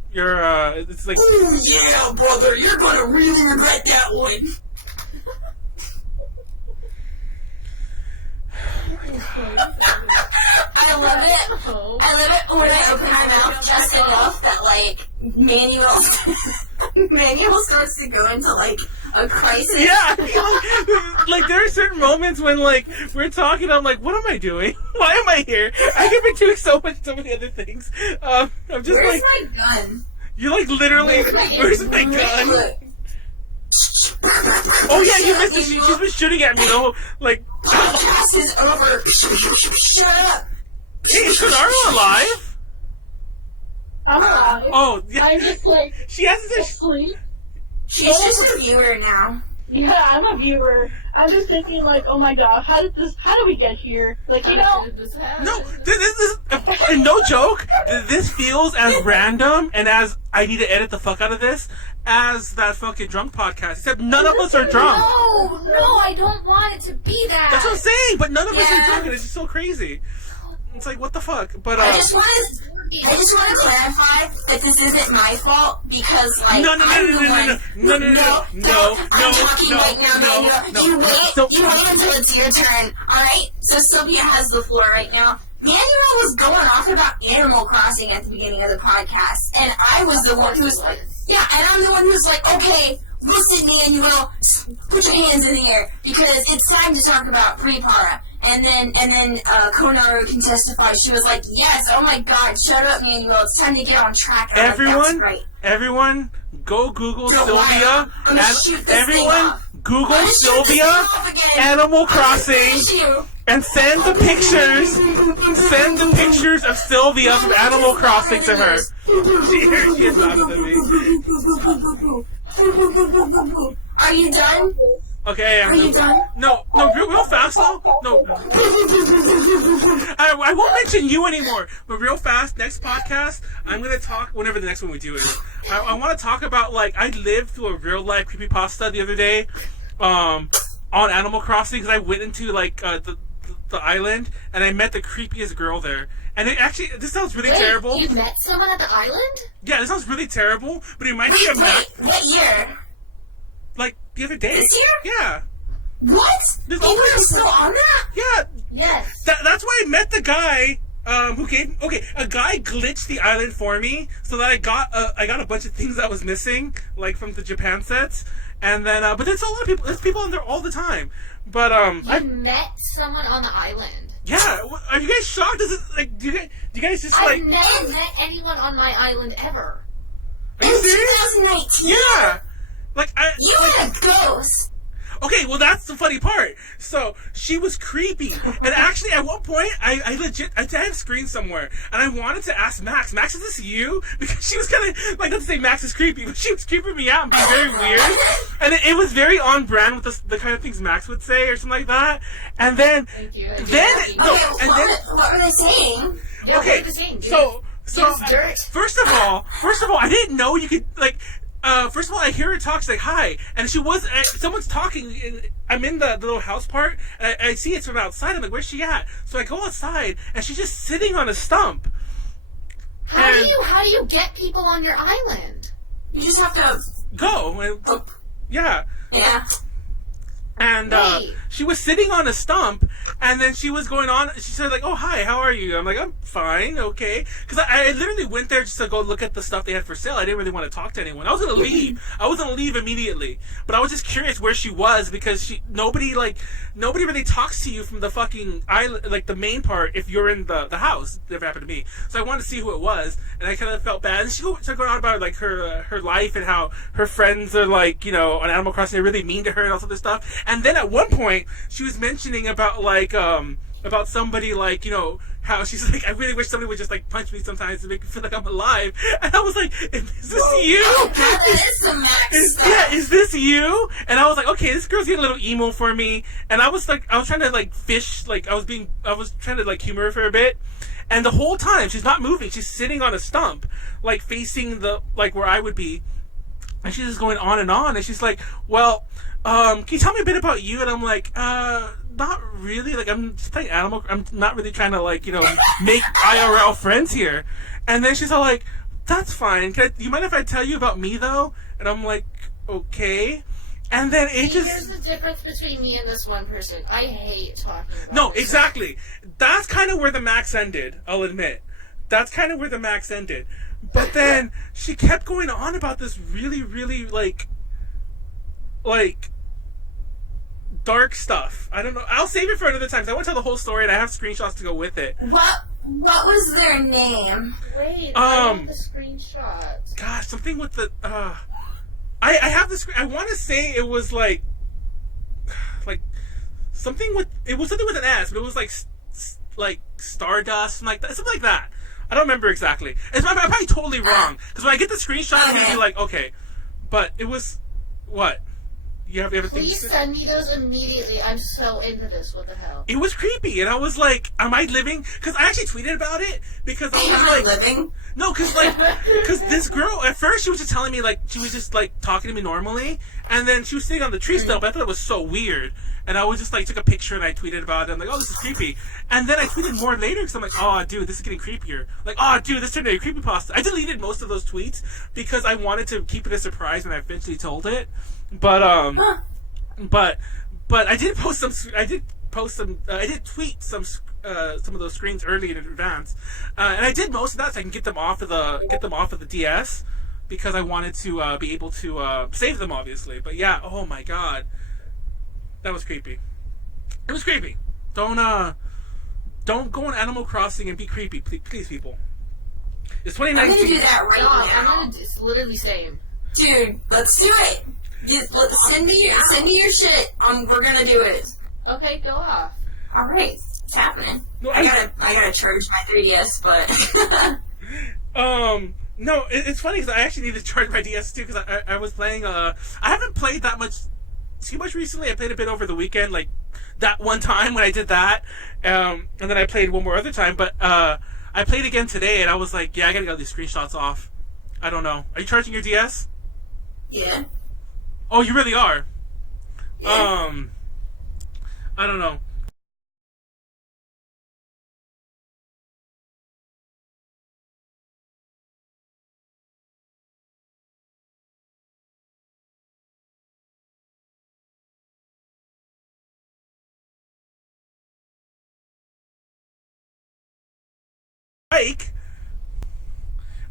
it's like. Ooh, yeah, brother. You're gonna really regret that one. I love it. I love it when I open my mouth just enough that, like, Manuel starts to go into, like, a crisis. Yeah, I feel like there are certain moments when, like, we're talking, I'm like, what am I doing? Why am I here? I could be doing so many other things. I'm just Where's my gun? You're like, literally, where's my gun? Look. Oh yeah, you missed it. She's been shooting at me, though. Like, podcast is over. Shut up. Hey, is Konaru alive? I'm alive. Oh, yeah. I'm just like She hasn't said. asleep. She's just a viewer now. Yeah, I'm a viewer. I'm just thinking like, oh my god, how did we get here? Like, you know? No, this is no joke. This feels as random and as I need to edit the fuck out of this as that fucking drunk podcast. Except none of us are drunk. No, I don't want it to be that. That's what I'm saying. But none of us are drunk, and it's just so crazy. It's like, what the fuck? But I just want to clarify that this isn't my fault because, like, no. I'm talking right now, Manuel. You wait until it's your turn, alright? So Sylvia has the floor right now. Manuel was going off about Animal Crossing at the beginning of the podcast, and I was the one who was like, yeah, and I'm the one who's like, okay, listen, Manuel, put your hands in the air, because it's time to talk about Pre-Para. And then Konaru can testify. She was like, yes, oh my god, shut up, Manuel, it's time to get on track. Everyone, go Google Sylvia. Everyone, Google Sylvia Animal Crossing and send the pictures of Sylvia from Animal Crossing to her. She is louder than me. Are you done? Okay, Are you done? No, real fast though. No, I won't mention you anymore. But real fast, next podcast, I'm gonna talk whenever the next one we do is. I want to talk about, like, I lived through a real life creepypasta the other day, on Animal Crossing, because I went into like the island and I met the creepiest girl there. And it actually, this sounds really terrible. You met someone at the island? Yeah, this sounds really terrible, but it reminds me of Matt. What year? Like the other day. This year? Yeah. What? People are still on that? Yeah. Yes. That's why I met the guy who came. Okay, a guy glitched the island for me so that I got a bunch of things that was missing, like from the Japan sets. And then, but there's a lot of people. There's people on there all the time. But you met someone on the island. Yeah. Are you guys shocked? Is it like do you guys just like? I've never met anyone on my island ever. Are you serious? 2019. Yeah. Like You had a ghost. Okay, well, that's the funny part. So, she was creepy. And actually, at one point, I have screen somewhere, and I wanted to ask Max, is this you? Because she was kind of, like, not to say Max is creepy, but she was creeping me out and being very weird. And it was very on brand with the kind of things Max would say or something like that. And then, Thank you. What were they saying? Yeah, okay, what were they saying, so dirt. first of all, I didn't know you could, like, first of all, I hear her talk. She's like, "Hi," and she was. Someone's talking. I'm in the little house part, and I see it's from outside. I'm like, "Where's she at?" So I go outside, and she's just sitting on a stump. How do you get people on your island? You just have to go. Yeah. Yeah. And she was sitting on a stump, and then she was going on. She said, like, "Oh, hi, how are you?" I'm like, "I'm fine, okay." Because I literally went there just to go look at the stuff they had for sale. I didn't really want to talk to anyone. I was gonna leave. I was gonna leave immediately, but I was just curious where she was because nobody really talks to you from the fucking island, like the main part. If you're in the house, it never happened to me. So I wanted to see who it was, and I kind of felt bad. And she started going on about like her life and how her friends are like, you know, on Animal Crossing, they're really mean to her and all sorts of stuff. And then at one point, she was mentioning about like about somebody, like, you know, how she's like, I really wish somebody would just like punch me sometimes to make me feel like I'm alive. And I was like, is this you? That is some Max stuff. Yeah, is this you? And I was like, okay, this girl's getting a little emo for me. And I was trying to like fish, like I was trying to like humor her for a bit. And the whole time she's not moving. She's sitting on a stump, like facing the, like where I would be. And she's just going on. And she's like, well, can you tell me a bit about you? And I'm like, not really. Like, I'm just playing Animal. I'm not really trying to, like, you know, make IRL friends here. And then she's all like, that's fine. You mind if I tell you about me, though? And I'm like, okay. And then it just... Here's the difference between me and this one person. I hate talking about No, this. exactly. That's kind of where the max ended, I'll admit. That's kind of where the max ended. But then she kept going on about this really, really, like dark stuff. I don't know. I'll save it for another time. 'Cause I want to tell the whole story, and I have screenshots to go with it. What was their name? Wait, I want the screenshot. Gosh, something with the. I have the screen. I want to say it was like something with. It was something with an S, but it was like Stardust, something like that. I don't remember exactly. I'm probably totally wrong, because when I get the screenshot, I'm gonna be like, okay, but it was what. You have everything. Please send me those immediately. I'm so into this. What the hell? It was creepy, and I was like, "Am I living?" Because I actually tweeted about it because I was Am like, I living? "No," because this girl at first she was just telling me like she was just like talking to me normally, and then she was sitting on the tree stump. I thought it was so weird, and I was just like took a picture and I tweeted about it. I'm like, "Oh, this is creepy," and then I tweeted more later because I'm like, "Oh, dude, this is getting creepier." Like, "Oh, dude, this turned into a creepypasta." I deleted most of those tweets because I wanted to keep it a surprise when I eventually told it, But I did post some. I did tweet some of those screens early in advance, and I did most of that so I can get them off of the DS because I wanted to be able to save them, obviously. But yeah, oh my god, that was creepy. It was creepy. Don't go on Animal Crossing and be creepy, please people. It's 2019. I'm gonna do that right now. I'm gonna just literally same. Dude, let's do it. Send me your shit. We're gonna do it. Okay, go off. All right, it's happening. No, I gotta charge my 3DS, but no, it's funny because I actually need to charge my DS too because I was playing. I haven't played too much recently. I played a bit over the weekend, like that one time when I did that, and then I played one more other time. But I played again today, and I was like, yeah, I gotta get these screenshots off. I don't know. Are you charging your DS? yeah. Oh, you really are. Yeah. I don't know.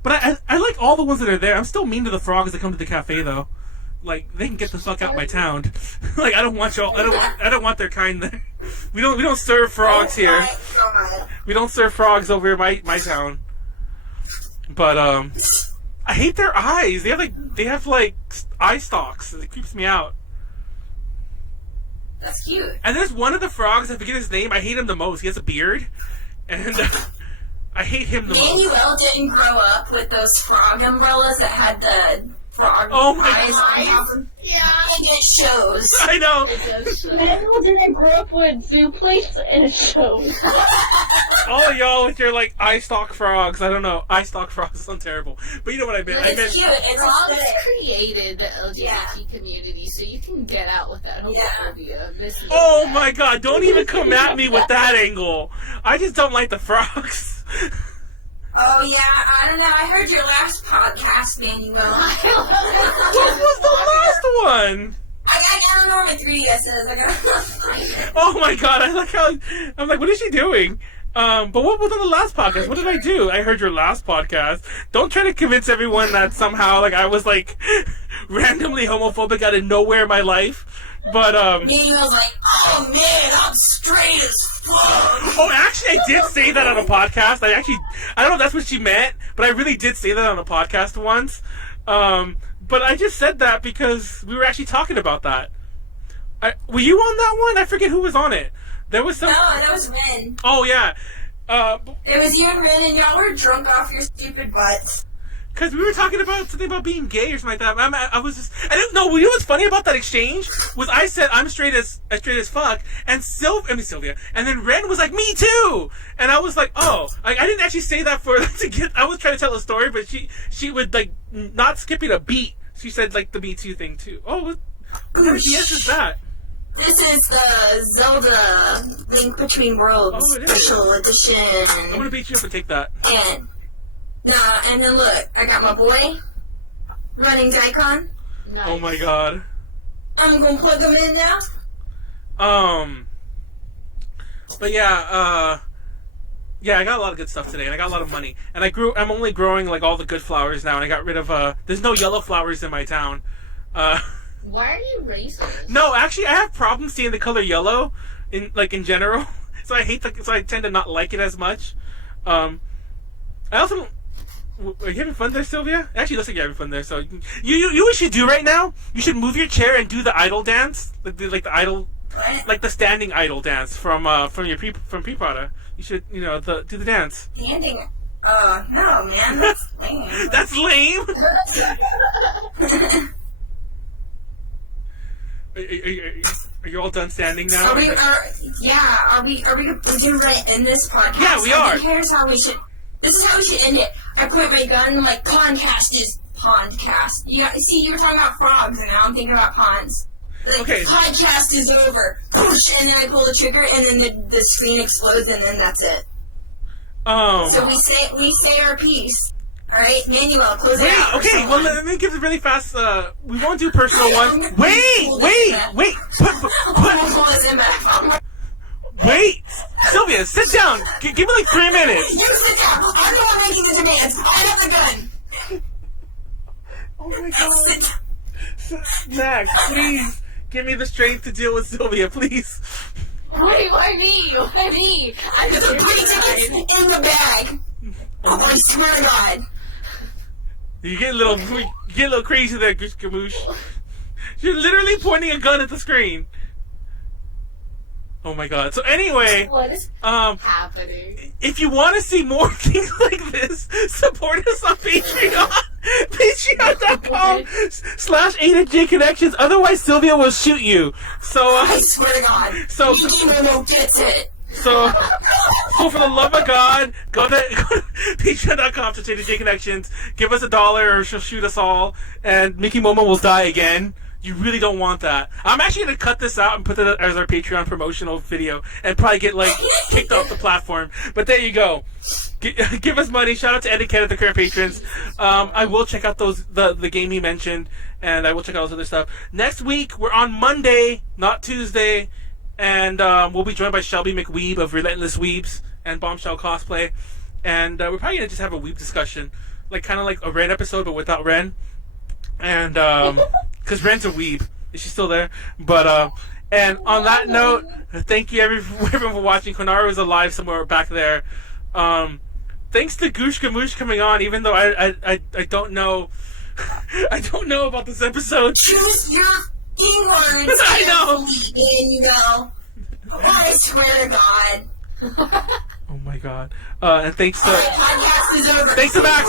But I like all the ones that are there. I'm still mean to the frogs that come to the cafe though. Like, they can get the fuck out my town. Like, I don't want y'all. I don't want their kind there. We don't serve frogs here. We don't serve frogs over in my town. But I hate their eyes. They have like eye stalks. It creeps me out. That's cute. And there's one of the frogs. I forget his name. I hate him the most. He has a beard, and I hate him the most. Manuel didn't grow up with those frog umbrellas that had the frog Oh my eyes God. on top of them. Yeah. And it shows. I know. It does show. Manuel didn't grow up with zoo plates, and it shows. All of y'all with your like eye stalk frogs. I don't know. Eye stalk frogs sound terrible, but you know what I meant. But I it's meant. cute. It's Frogs aesthetic. created the LGBT community, so you can get out with that homophobia. This is Oh my god! Don't even come at me with that angle. I just don't like the frogs. Oh yeah, I don't know. I heard your last podcast, Manuel. What was the last one? I got Eleanor my 3DS is. Like, Oh my god! I like how I'm like, what is she doing? But what was on the last podcast? What did I do? I heard your last podcast. Don't try to convince everyone that somehow like I was like randomly homophobic out of nowhere in my life. But Manuel's like, oh man, I'm straight as fuck. Oh, actually, I did say that on a podcast. I don't know if that's what she meant, but I really did say that on a podcast once. But I just said that because we were actually talking about that. Were you on that one? I forget who was on it. There was some. No, that was Ren. Oh yeah. It was you and Ren, and y'all were drunk off your stupid butts. Because we were talking about something about being gay or something like that. I was just. I didn't know. You know what's funny about that exchange was I said I'm straight as fuck, and Sylvia, and then Ren was like me too, and I was like, oh, I didn't actually say that for to get. I was trying to tell a story, but she would like not skipping a beat. She said like the Me Too thing too. Oh, what BS is that? This is the Zelda Link Between Worlds special edition. I'm gonna beat you up and take that. And then look, I got my boy running Daikon. Nice. Oh my god. I'm gonna plug him in now. But yeah, I got a lot of good stuff today, and I got a lot of money, and I'm only growing like all the good flowers now, and I got rid of there's no yellow flowers in my town. Why are you racist? No, actually, I have problems seeing the color yellow in general, so I tend to not like it as much. I also don't. Are you having fun there, Sylvia? Actually, it looks like you're having fun there. So you what you should do right now? You should move your chair and do the idol dance, like the idol, like the standing idol dance from pre-Prada. You should do the dance. Standing. No, man, that's lame. That's lame. Are you all done standing now? Are we going to end this podcast? Yeah, we are. Here's how we should. This is how we should end it. I point my gun and I'm like, Pondcast is Pondcast. See, you were talking about frogs, and now I'm thinking about ponds. Like, okay. Podcast is over. Push, and then I pull the trigger, and then the screen explodes, and then that's it. So we say our piece. All right, Manuel, close it out. Okay, well, let me give it really fast. We won't do personal ones. Wait. Wait, Sylvia, sit down. Give me like 3 minutes. You sit down. I'm the one making the demands. I have the gun. Oh my god. Max, please give me the strength to deal with Sylvia, please. Wait, why me? Why me? I'm There's 3 tickets in the bag. I swear to God. You get a little crazy there, Goosh Gamoosh. You're literally pointing a gun at the screen. Oh my god. So anyway, what is happening? If you want to see more things like this, support us on Patreon. Patreon.com/8JConnections. Otherwise, Sylvia will shoot you. So I swear to God. So Minky Momo gets it. So for the love of God, go to Patreon.com/8JConnections. Give us $1 or she'll shoot us all, and Minky Momo will die again. You really don't want that. I'm actually going to cut this out and put it as our Patreon promotional video and probably get, kicked off the platform. But there you go. Give us money. Shout out to Ed and Ken at the current patrons. I will check out the game he mentioned, and I will check out those other stuff. Next week, we're on Monday, not Tuesday, and we'll be joined by Shelby McWeeb of Relentless Weebs and Bombshell Cosplay. And we're probably going to just have a Weeb discussion, kind of like a Ren episode, but without Ren. And, because Ren's a weeb. Is she still there? But, and on that note, thank you everyone for watching. Konaru is alive somewhere back there. Thanks to Goosh Gamoosh coming on, even though I don't know, I don't know about this episode. Choose your words. I know. Manuel. I swear to God. Oh my God. And thanks to, podcast is over. Thanks to Max.